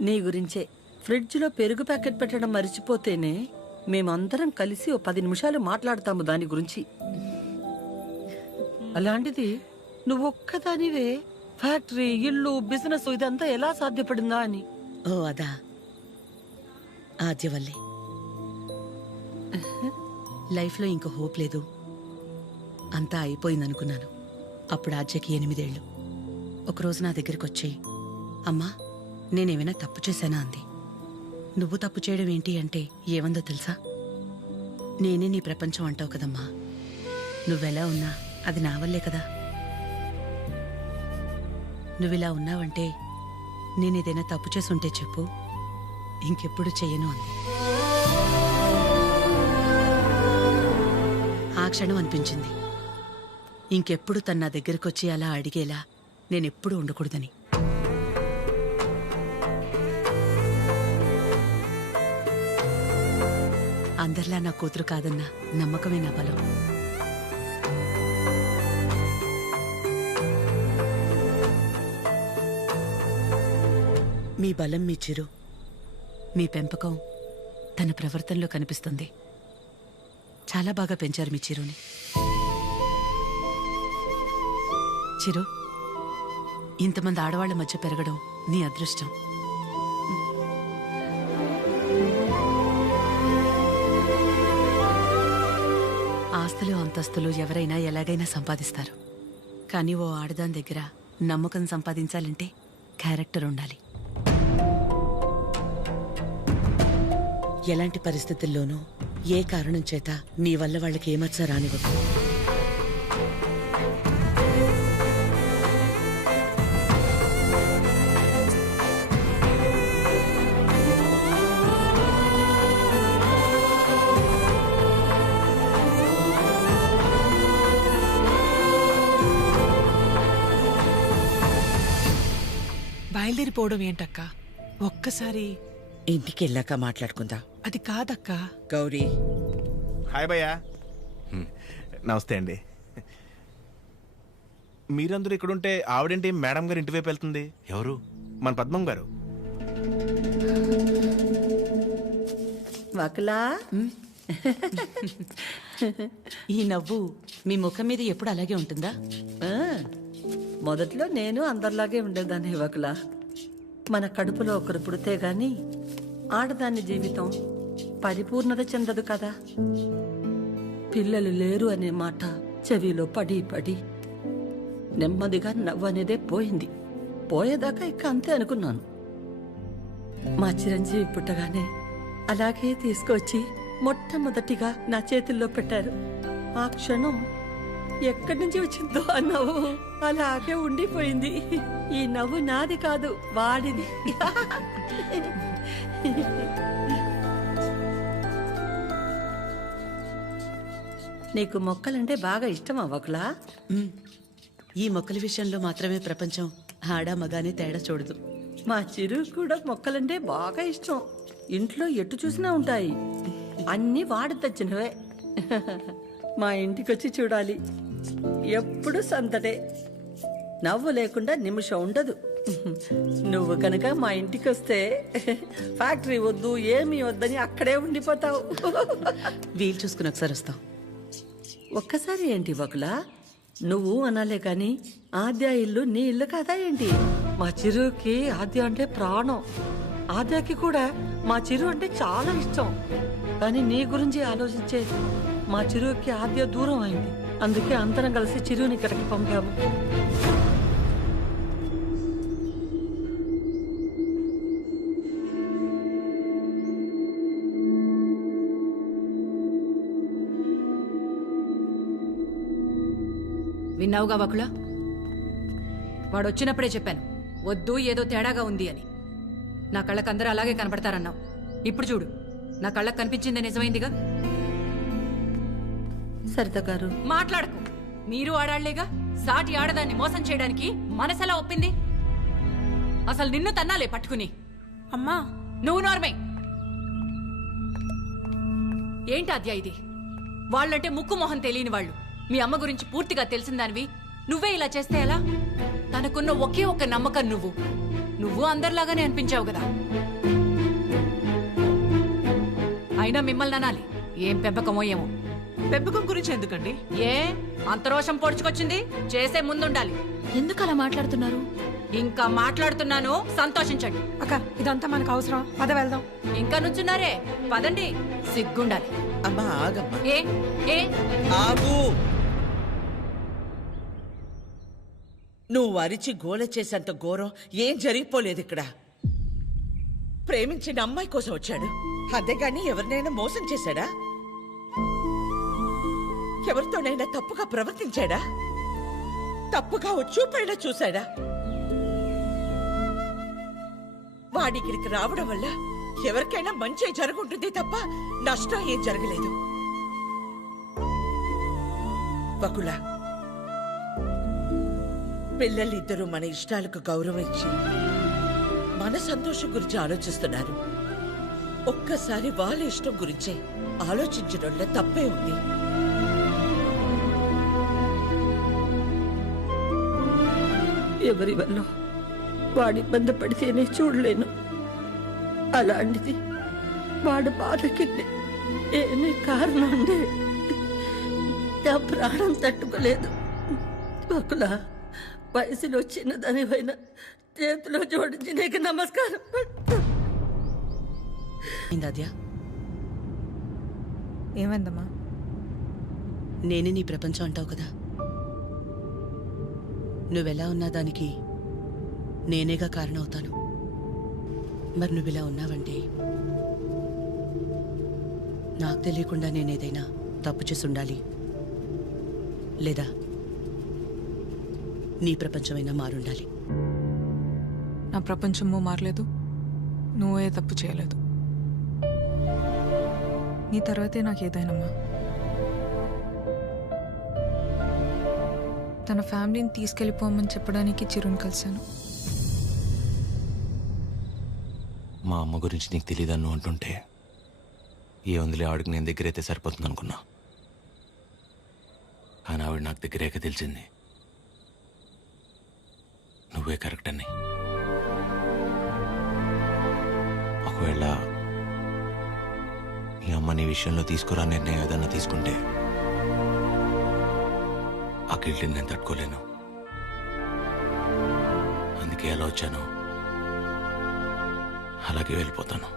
నీ గురించే. ఫ్రిడ్జ్లో పెరుగు ప్యాకెట్ పెట్టడం మర్చిపోతేనే మేమందరం కలిసి 10 నిమిషాలు మాట్లాడతాము దాని గురించి. అలాంటిది నువ్వొక్కదానివే ఫ్యాక్టరీ, ఇల్లు, బిజినెస్ ఇదంతా ఎలా సాధ్యపడిందా అని. ఓ అదా, ఆద్య వల్లే. లైఫ్లో ఇంకో హోప్ లేదు, అంతా అయిపోయిందనుకున్నాను. అప్పుడు ఆద్యకి 8 ఏళ్ళు. ఒకరోజు నా దగ్గరికి వచ్చి, అమ్మా నేనేమైనా తప్పు చేశానా అంది. నువ్వు తప్పు చేయడం ఏంటి అంటే ఏమందో తెలుసా? నేనే నీ ప్రపంచం అంటావు కదమ్మా, నువ్వెలా ఉన్నా అది నా వల్లే కదా. నువ్విలా ఉన్నావంటే నేనేదైనా తప్పు చేసుంటే చెప్పు, ఇంకెప్పుడు చెయ్యను అంది. ఆ క్షణం అనిపించింది ఇంకెప్పుడు తన నా దగ్గరకు వచ్చి అలా అడిగేలా నేనెప్పుడు ఉండకూడదని. అందరిలా నా కూతురు కాదన్న నమ్మకమే నా బలం. మీ బలం మీ చిరు, మీ పెంపకం తన ప్రవర్తనలో కనిపిస్తుంది. చాలా బాగా పెంచారు మీ చిరుని. చిరు, ఇంతమంది ఆడవాళ్ల మధ్య పెరగడం నీ అదృష్టం. ఆస్తులు అంతస్తులు ఎవరైనా ఎలాగైనా సంపాదిస్తారు, కానీ ఓ ఆడదాని దగ్గర నమ్మకం సంపాదించాలంటే క్యారెక్టర్ ఉండాలి. ఎలాంటి పరిస్థితుల్లోనూ ఏ కారణం చేత నీ వల్ల వాళ్ళకి ఏమచ్చా రానివ్వదు. బయలుదేరిపోవడం ఏంటక్క? ఒక్కసారి ఇంటికి వెళ్ళాక మాట్లాడుకుందాం. అది కాదక్క. గౌరీ. హాయ్ భయ్యా. నమస్తే అండి. మీరందరూ ఇక్కడుంటే ఆవిడేంటి మేడం గారు ఇంటి వైపు వెళ్తుంది? ఎవరు? మన పద్మం గారు. వకులా, ఈ నవ్వు మీ ముఖం మీద ఎప్పుడు అలాగే ఉంటుందా? మొదట్లో నేను అందరిలాగే ఉండేదాన్ని వకులా. మన కడుపులో ఒకరు పుడితే గాని ఆడదాని జీవితం పరిపూర్ణత చెందదు కదా. పిల్లలు లేరు అనే మాట చెవిలో పడి పడి నెమ్మదిగా నవ్వు అనేదే పోయింది. పోయేదాకా ఇక అంతే అనుకున్నాను. మా చిరంజీవి పుట్టగానే అలాగే తీసుకొచ్చి మొట్టమొదటిగా నా చేతుల్లో పెట్టారు. ఆ క్షణం ఎక్కడి నుంచి వచ్చిందో ఆ నవ్వు అలాగే ఉండిపోయింది. ఈ నవ్వు నాది కాదు, వాడిది. నీకు మొక్కలంటే బాగా ఇష్టమా వకులా? ఈ మొక్కల విషయంలో మాత్రమే ప్రపంచం ఆడా మగానే తేడా చూడదు. మా చిరు కూడా మొక్కలంటే బాగా ఇష్టం. ఇంట్లో ఎటు చూసినా ఉంటాయి. అన్నీ వాడి తెచ్చినవే. మా ఇంటికొచ్చి చూడాలి. ఎప్పుడు సందడే. నవ్వు లేకుండా నిమిషం ఉండదు. నువ్వు కనుక మా ఇంటికి వస్తే ఫ్యాక్టరీ వద్దు ఏమీ వద్దని అక్కడే ఉండిపోతావు. వీలు చూసుకుని ఒకసారి వస్తాం. ఒక్కసారి ఏంటి వకులా? నువ్వు అనాలే కాని ఆద్య ఇల్లు నీ ఇల్లు కాదా ఏంటి? మా చిరుకి ఆద్య అంటే ప్రాణం. ఆద్యకి కూడా మా చిరు అంటే చాలా ఇష్టం. కానీ నీ గురించి ఆలోచించే మా చిరుకి ఆద్య దూరం అయింది. అందుకే అందరం కలిసి చిరుని ఇక్కడికి పంపాము. విన్నావుగా వకులా? వాడు వచ్చినప్పుడే చెప్పాను వద్దు, ఏదో తేడాగా ఉంది అని. నా కళ్ళకు అందరూ అలాగే కనపడతారన్నావు. ఇప్పుడు చూడు, నా కళ్ళకు కనిపించింది నిజమైందిగా. సరిత గారు మాట్లాడకు. మీరు ఆడాళ్లేగా. సాటి ఆడదాన్ని మోసం చేయడానికి మనసెలా ఒప్పింది? అసలు నిన్ను తన్నాలే పట్టుకుని. అమ్మా నువ్వు నోర్మే. ఏంటి అద్యా ఇది? వాళ్ళంటే ముక్కు మొహం తెలియని వాళ్ళు. మీ అమ్మ గురించి పూర్తిగా తెలిసిందానివి నువ్వే ఇలా చేస్తే ఎలా? తనకున్న ఒకే ఒక్క నమ్మకం నువ్వు అందరిలాగానే అనిపించావు కదా. అయినా మిమ్మల్ని అనాలి. ఏం పెంపకమో ఏమో. పెంపకం గురించి ఎందుకండి? ఏ అంత రోషం పొడుచుకొచ్చింది? చేసే ముందుండాలి. ఎందుకు అలా మాట్లాడుతున్నారు? ఇంకా మాట్లాడుతున్నాను, సంతోషించండి. అక్క ఇదంతా మనకు అవసరం. పద వెళ్దాం. ఇంకా నుంచున్నారే, పదండి. సిగ్గుండాలి. అమ్మా ఆగమ్మా. ఏ ఆగు. నువ్వు అరిచి గోల చేసేంత ఘోరం ఏం జరిగిపోలేదు ఇక్కడ. ప్రేమించిన అమ్మాయి కోసం వచ్చాడు, అంతేగాని ఎవరినైనా మోసం చేశాడా? ఎవరితోనైనా తప్పుగా ప్రవర్తించాడా? తప్పుగా చూపైనా చూశాడా? వాడిక్కడికి రావడం వల్ల ఎవరికైనా మంచి జరుగుంటుంది తప్ప నష్టం ఏం జరగలేదు. వకుల, పిల్లలిద్దరూ మన ఇష్టాలకు గౌరవం ఇచ్చి మన సంతోషం గురించి ఆలోచిస్తున్నారు. ఒక్కసారి వాళ్ళ ఇష్టం గురించే ఆలోచించడంలో తప్పే ఉంది. ఎవరి వల్ల వాడి ఇబ్బంది పడితేనే చూడలేను. అలాంటిది వాడు బాధకి ఏమీ కారణం ఉండే నా ప్రాణం తట్టుకోలేదు. వకులా, వయసులో చిన్నదానివైనా చేతిలో జోడించి నీకు నమస్కారం. ఏమైందమ్మా? నేనే నీ ప్రపంచం అంటావు కదా. నువ్వెలా ఉన్నా దానికి నేనేగా కారణమవుతాను. మరి నువ్విలా ఉన్నావంటే నాకు తెలియకుండా నేనేదైనా తప్పు చేసి ఉండాలి, లేదా నీ ప్రపంచమైనా మారుండాలి. నా ప్రపంచము మారలేదు, నువ్వే తప్పు చేయలేదు. నీ తర్వాతే నాకు ఏదైనమ్మా. తన ఫ్యామిలీని తీసుకెళ్ళిపోమని చెప్పడానికి చిరుని కలిశాను. మా అమ్మ గురించి నీకు తెలియదని నువ్వు అంటుంటే ఏ వందలే ఆవిడకి నేను దగ్గరైతే సరిపోతుంది అనుకున్నా. కానీ ఆవిడ నాకు దగ్గరేక తెలిసింది నువ్వే కరెక్ట్ అని. ఒకవేళ మీ అమ్మ నీ విషయంలో తీసుకురా నిర్ణయం ఏదన్నా తీసుకుంటే ఆ గిల్ట్ని నేను తట్టుకోలేను. అందుకే ఎలా వచ్చాను అలాగే వెళ్ళిపోతాను.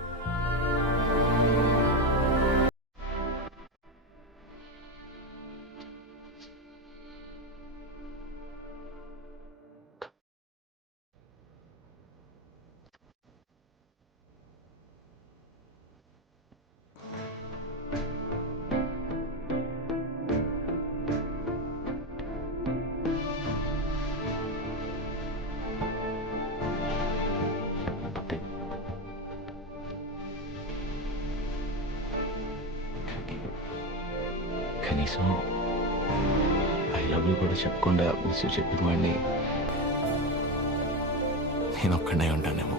కనీసం ఐ లవ్ యూ కూడా చెప్పకుండా మిస్ యూ చెప్పిన వాడిని నేను ఒక్కడే ఉంటానేమో.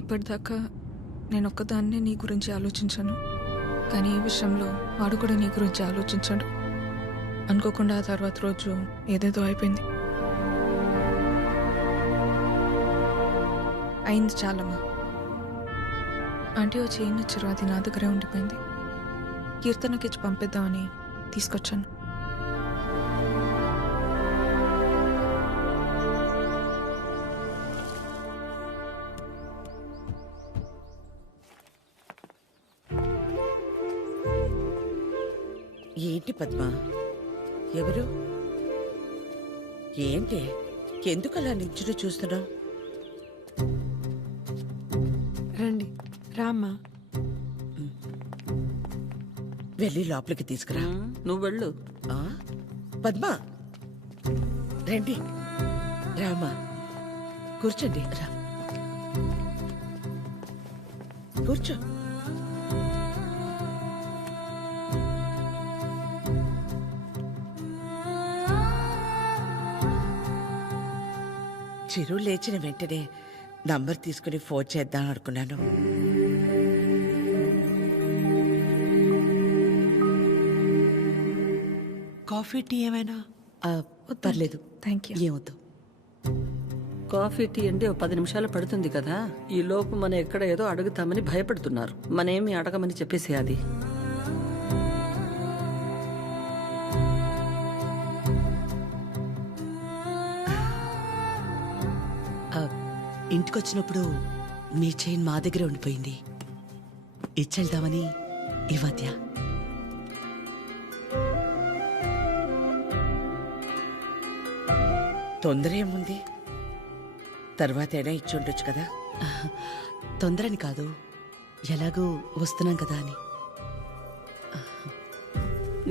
ఇప్పటిదాకా నేను ఒక్కదాన్నే నీ గురించి ఆలోచించాను, కానీ ఈ విషయంలో వాడు కూడా నీ గురించి ఆలోచించాడు. అనుకోకుండా ఆ తర్వాత రోజు ఏదేదో అయిపోయింది. అయింది చాలమ్మా. ఆంటీ వచ్చి ఏం నచ్చారు, అది నా దగ్గరే ఉండిపోయింది. కీర్తనకి ఇచ్చి పంపిద్దామని తీసుకొచ్చాను. ఏంటి పద్మ? ఎవరు? ఏంటి? ఎందుకు అలా నిల్చుని చూస్తున్నావు? రండి రామ్మా. వెళ్ళి లోపలికి తీసుకురా. నువ్వు వెళ్ళు. పద్మ రండి, రామా కూర్చోండి. రా కూర్చో. చిరు లేచిన వెంటనే నంబర్ తీసుకుని ఫోన్ చేద్దాం అనుకున్నాను. కాఫీ టీ ఏమైనా? పర్లేదు, థ్యాంక్ యూ. ఏమొద్దు. కాఫీ టీ అంటే 10 నిమిషాలు పడుతుంది కదా. ఈ లోపు మనం ఎక్కడ ఏదో అడుగుతామని భయపడుతున్నారు. మనేమి అడగమని చెప్పేసి అది. ఇంటికొచ్చినప్పుడు మీ చైన్ మా దగ్గర ఉండిపోయింది, ఇచ్చెళ్దామని ఈ మధ్య. తొందర ఏముంది, తర్వాత అయినా ఇచ్చుండొచ్చు కదా. తొందరని కాదు, ఎలాగూ వస్తున్నాం కదా అని.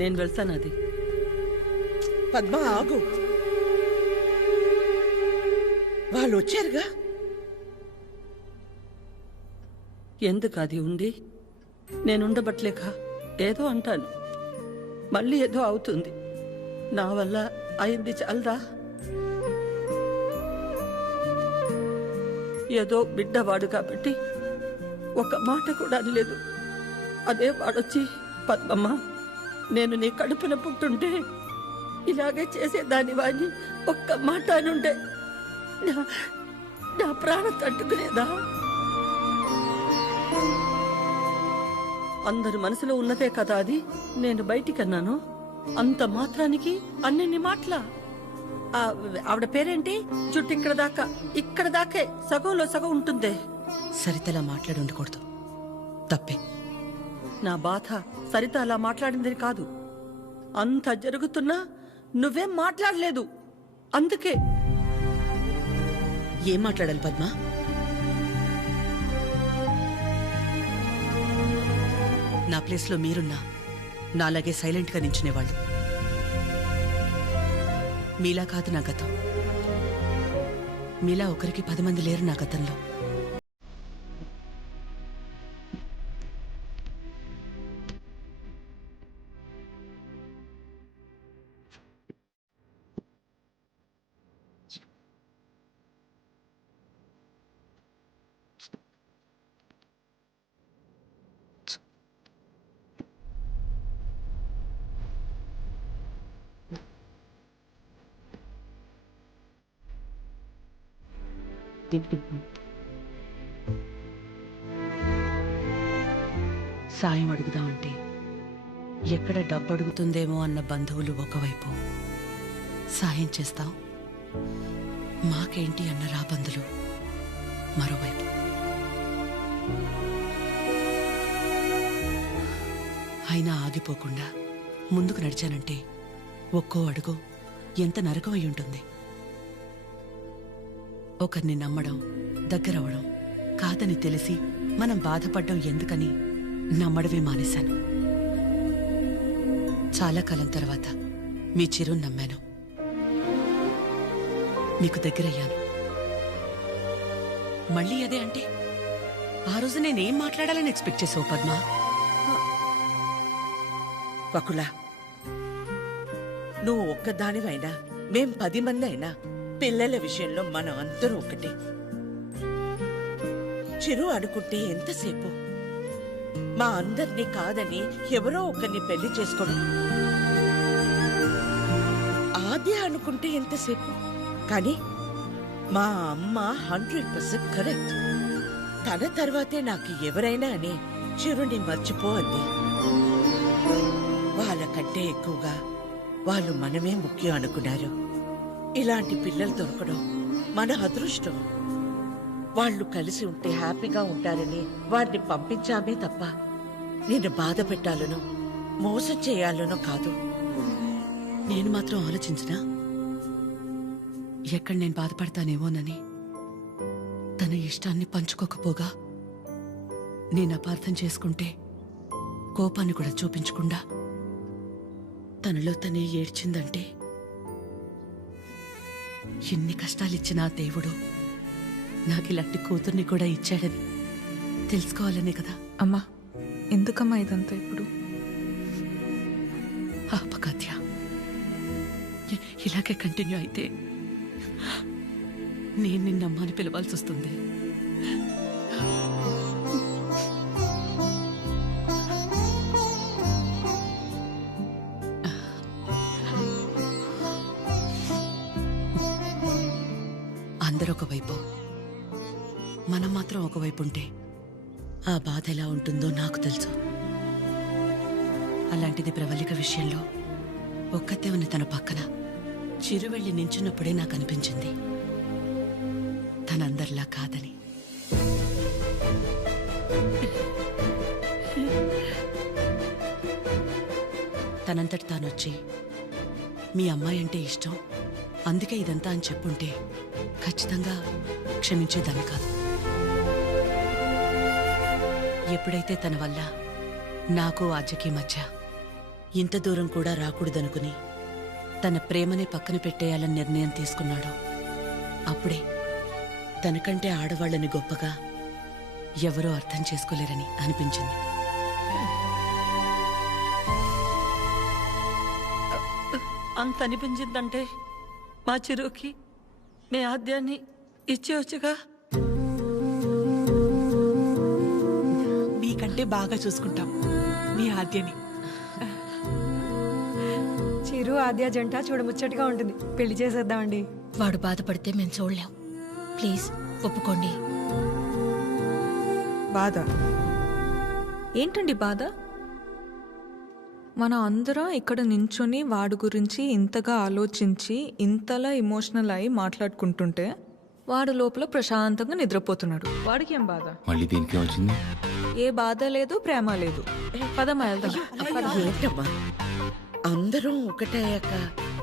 నేను వెళ్తాను. అది పద్మ ఆగు, వాళ్ళు వచ్చారుగా. ఎందుకు అది ఉండి నేనుండబట్లేక ఏదో అంటాను, మళ్ళీ ఏదో అవుతుంది. నా వల్ల అయింది చాలదా? ఏదో బిడ్డవాడు కాబట్టి ఒక మాట కూడా అనలేదు. అదే వాడొచ్చి పద్మమ్మ నేను నీ కడుపున పుట్టుంటే ఇలాగే చేసేదాని వాడిని ఒక్క మాట అనుంటే నా ప్రాణం తట్టుకునేదా? అందరి మనసులో ఉన్నదే కదా అది. నేను బయటికన్నాను, అంత మాత్రానికి అన్ని మాటలా? ఆవిడ పేరేంటి? చుట్టూ ఇక్కడ దాకే సగంలో సగం ఉంటుందే. సరితలా మాట్లాడి ఉండకూడదు, తప్పే. నా బాధ సరిత అలా మాట్లాడిందని కాదు, అంత జరుగుతున్నా నువ్వేం మాట్లాడలేదు. అందుకే. ఏం మాట్లాడాలి పద్మ? నా ప్లేస్లో మీరున్నా నాలాగే సైలెంట్గా నించునేవాళ్ళు. మీలా కాదు నా గతం. మీలా ఒకరికి 10 మంది లేరు నా గతంలో. సాయం అడుగుదామంటే ఎక్కడ డబ్బు అడుగుతుందేమో అన్న బంధువులు ఒకవైపు, సాయం చేస్తాం మాకేంటి అన్న రాబందులు మరోవైపు. అయినా ఆగిపోకుండా ముందుకు నడిచానంటే ఒక్కో అడుగు ఎంత నరకం అయి ఉంటుంది. ఒకరిని నమ్మడం, దగ్గరవడం కాదని తెలిసి మనం బాధపడ్డం ఎందుకని నమ్మడమే మానేశాను. చాలా కాలం తర్వాత మీ చిరుని నమ్మాను, మీకు దగ్గరయ్యాను. మళ్ళీ అదే అంటే ఆ రోజు నేనేం మాట్లాడాలని ఎక్స్పెక్ట్ చేసావు పద్మ? వకులా, నువ్వు ఒక్కదానివైనా మేం 10 మంది అయినా పిల్లల విషయంలో మనం అందరూ ఒకటే. చిరు అనుకుంటే ఎంతసేపు మా అందరినీ కాదని ఎవరో ఒకరిని పెళ్లి చేసుకోవడం, ఆద్య అనుకుంటే ఎంతసేపు. కానీ మా అమ్మ 100% కరెక్ట్. తన తర్వాతే నాకు ఎవరైనా అని చిరుని మర్చిపో అంది. వాళ్ళకంటే ఎక్కువగా వాళ్ళు మనమే ముఖ్యం అనుకున్నారు. ఇలాంటి పిల్లలు దొరకడం మన అదృష్టం. వాళ్ళు కలిసి ఉంటే హ్యాపీగా ఉంటారని వాడిని పంపించామే తప్ప నిన్ను బాధ పెట్టాలనో మోసం చేయాలనో కాదు. నేను మాత్రం ఆలోచించినా ఎక్కడ నేను బాధపడతానేమోనని. తన ఇష్టాన్ని పంచుకోకపోగా నేను అపార్థం చేసుకుంటే కోపాన్ని కూడా చూపించకుండా తనలో తనే ఏడ్చిందంటే ఎన్ని కష్టాలిచ్చినా దేవుడు నాకిలాంటి కూతుర్ని కూడా ఇచ్చాడని తెలుసుకోవాలనే కదా. అమ్మా, ఎందుకమ్మా ఇదంతా ఇప్పుడు? ఆపకాత్య, ఇలాగే కంటిన్యూ అయితే నేను నిన్నమ్మని పిలవాల్సి వస్తుంది. అందరూ ఒకవైపు, మనం మాత్రం ఒకవైపు ఉంటే ఆ బాధ ఎలా ఉంటుందో నాకు తెలుసు. అలాంటిది ప్రవళిక విషయంలో ఒక్కతే ఉన్న తన పక్కన చిరు వెళ్ళి నించున్నప్పుడే నాకు అనిపించింది తనందరిలా కాదని. తనంతటి తానొచ్చి మీ అమ్మాయి అంటే ఇష్టం అందుకే ఇదంతా అని చెప్పుంటే ఖచ్చితంగా క్షమించేదాన్ని కాదు. ఎప్పుడైతే తన వల్ల నాకు ఆద్యకి మధ్య ఇంత దూరం కూడా రాకూడదనుకుని తన ప్రేమనే పక్కన పెట్టేయాలని నిర్ణయం తీసుకున్నాడో అప్పుడే తనకంటే ఆడవాళ్ళని గొప్పగా ఎవరూ అర్థం చేసుకోలేరని అనిపించింది. అంత అనిపించిందంటే మా చిరుకి మీ ఆద్యాన్ని ఇచ్చేవచ్చుగా. మీకంటే బాగా చూసుకుంటాం మీ ఆద్యని. చిరు ఆద్య జంట చూడముచ్చటగా ఉంటుంది. పెళ్లి చేసేద్దామండి. వాడు బాధపడితే మేము చూడలేం. ప్లీజ్ ఒప్పుకోండి. బాధ ఏంటండి బాధ? మన అందరం ఇక్కడ నించుని వాడి గురించి ఇంతగా ఆలోచించి ఇంతలా ఎమోషనల్ అయి మాట్లాడుకుంటుంటే వాడు లోపల ప్రశాంతంగా నిద్రపోతున్నాడు. వాడికి ఏం బాధ? మళ్ళీ దీనికి వచ్చింది. ఏ బాధ లేదు, ప్రేమ లేదు. పదమ్మా వెళ్దాం. ఏంటమ్మా అందరం ఒకటయ్యాక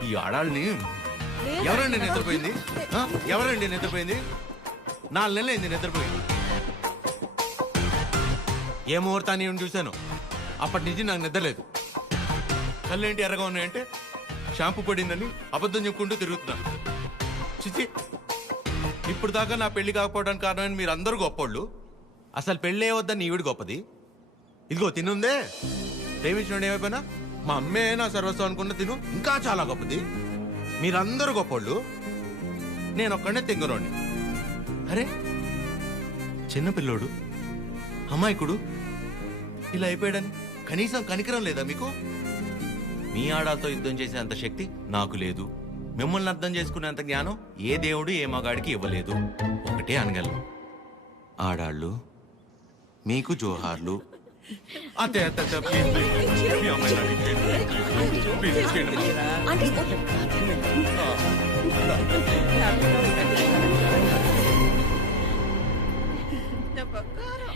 ఈ ఆడాళ్ళని ఎవరండి నిద్రపోయింది? ఆ? ఎవరండి నిద్రపోయింది? 4 నెలలు అయింది నిద్రపోయింది. ఏ ముహూర్తాన్ని చూశాను అప్పటి నుంచి నాకు నిద్రలేదు. కళ్ళేంటి ఎర్రగా ఉన్నాయంటే షాంపూ పడిందని అబద్ధం చెప్పుకుంటూ తిరుగుతున్నాను. చిచి, ఇప్పుడు దాకా నా పెళ్లి కాకపోవడానికి కారణమైన మీరు అందరూ గొప్పోళ్ళు. అసలు పెళ్ళే వద్దని ఈవిడ గొప్పది. ఇదిగో తినుందే, ప్రేమించినోడు ఏమైపోయినా మా అమ్మే నా సర్వస్వం అనుకున్న తిను ఇంకా చాలా గొప్పది. మీరందరూ గొప్పోళ్ళు, నేను ఒక్కడనే తెంగరోని. అరే చిన్నపిల్లోడు, అమాయకుడు ఇలా అయిపోయాడని కనీసం కనికరం లేదా మీకు? మీ ఆడాలతో యుద్ధం చేసే అంత శక్తి నాకు లేదు. మిమ్మల్ని అర్థం చేసుకునేంత జ్ఞానం ఏ దేవుడు ఏ మగాడికి ఇవ్వలేదు. ఒకటి ఒక్కటే అనగలను, ఆడాళ్ళు మీకు జోహార్లు. అతే అతే అతే, ప్లీజ్ ప్లీజ్ మీ అమ్మాయి నాకు ఇచ్చేయండి. ప్లీజ్ ఇచ్చేయండి. నా బంగారం.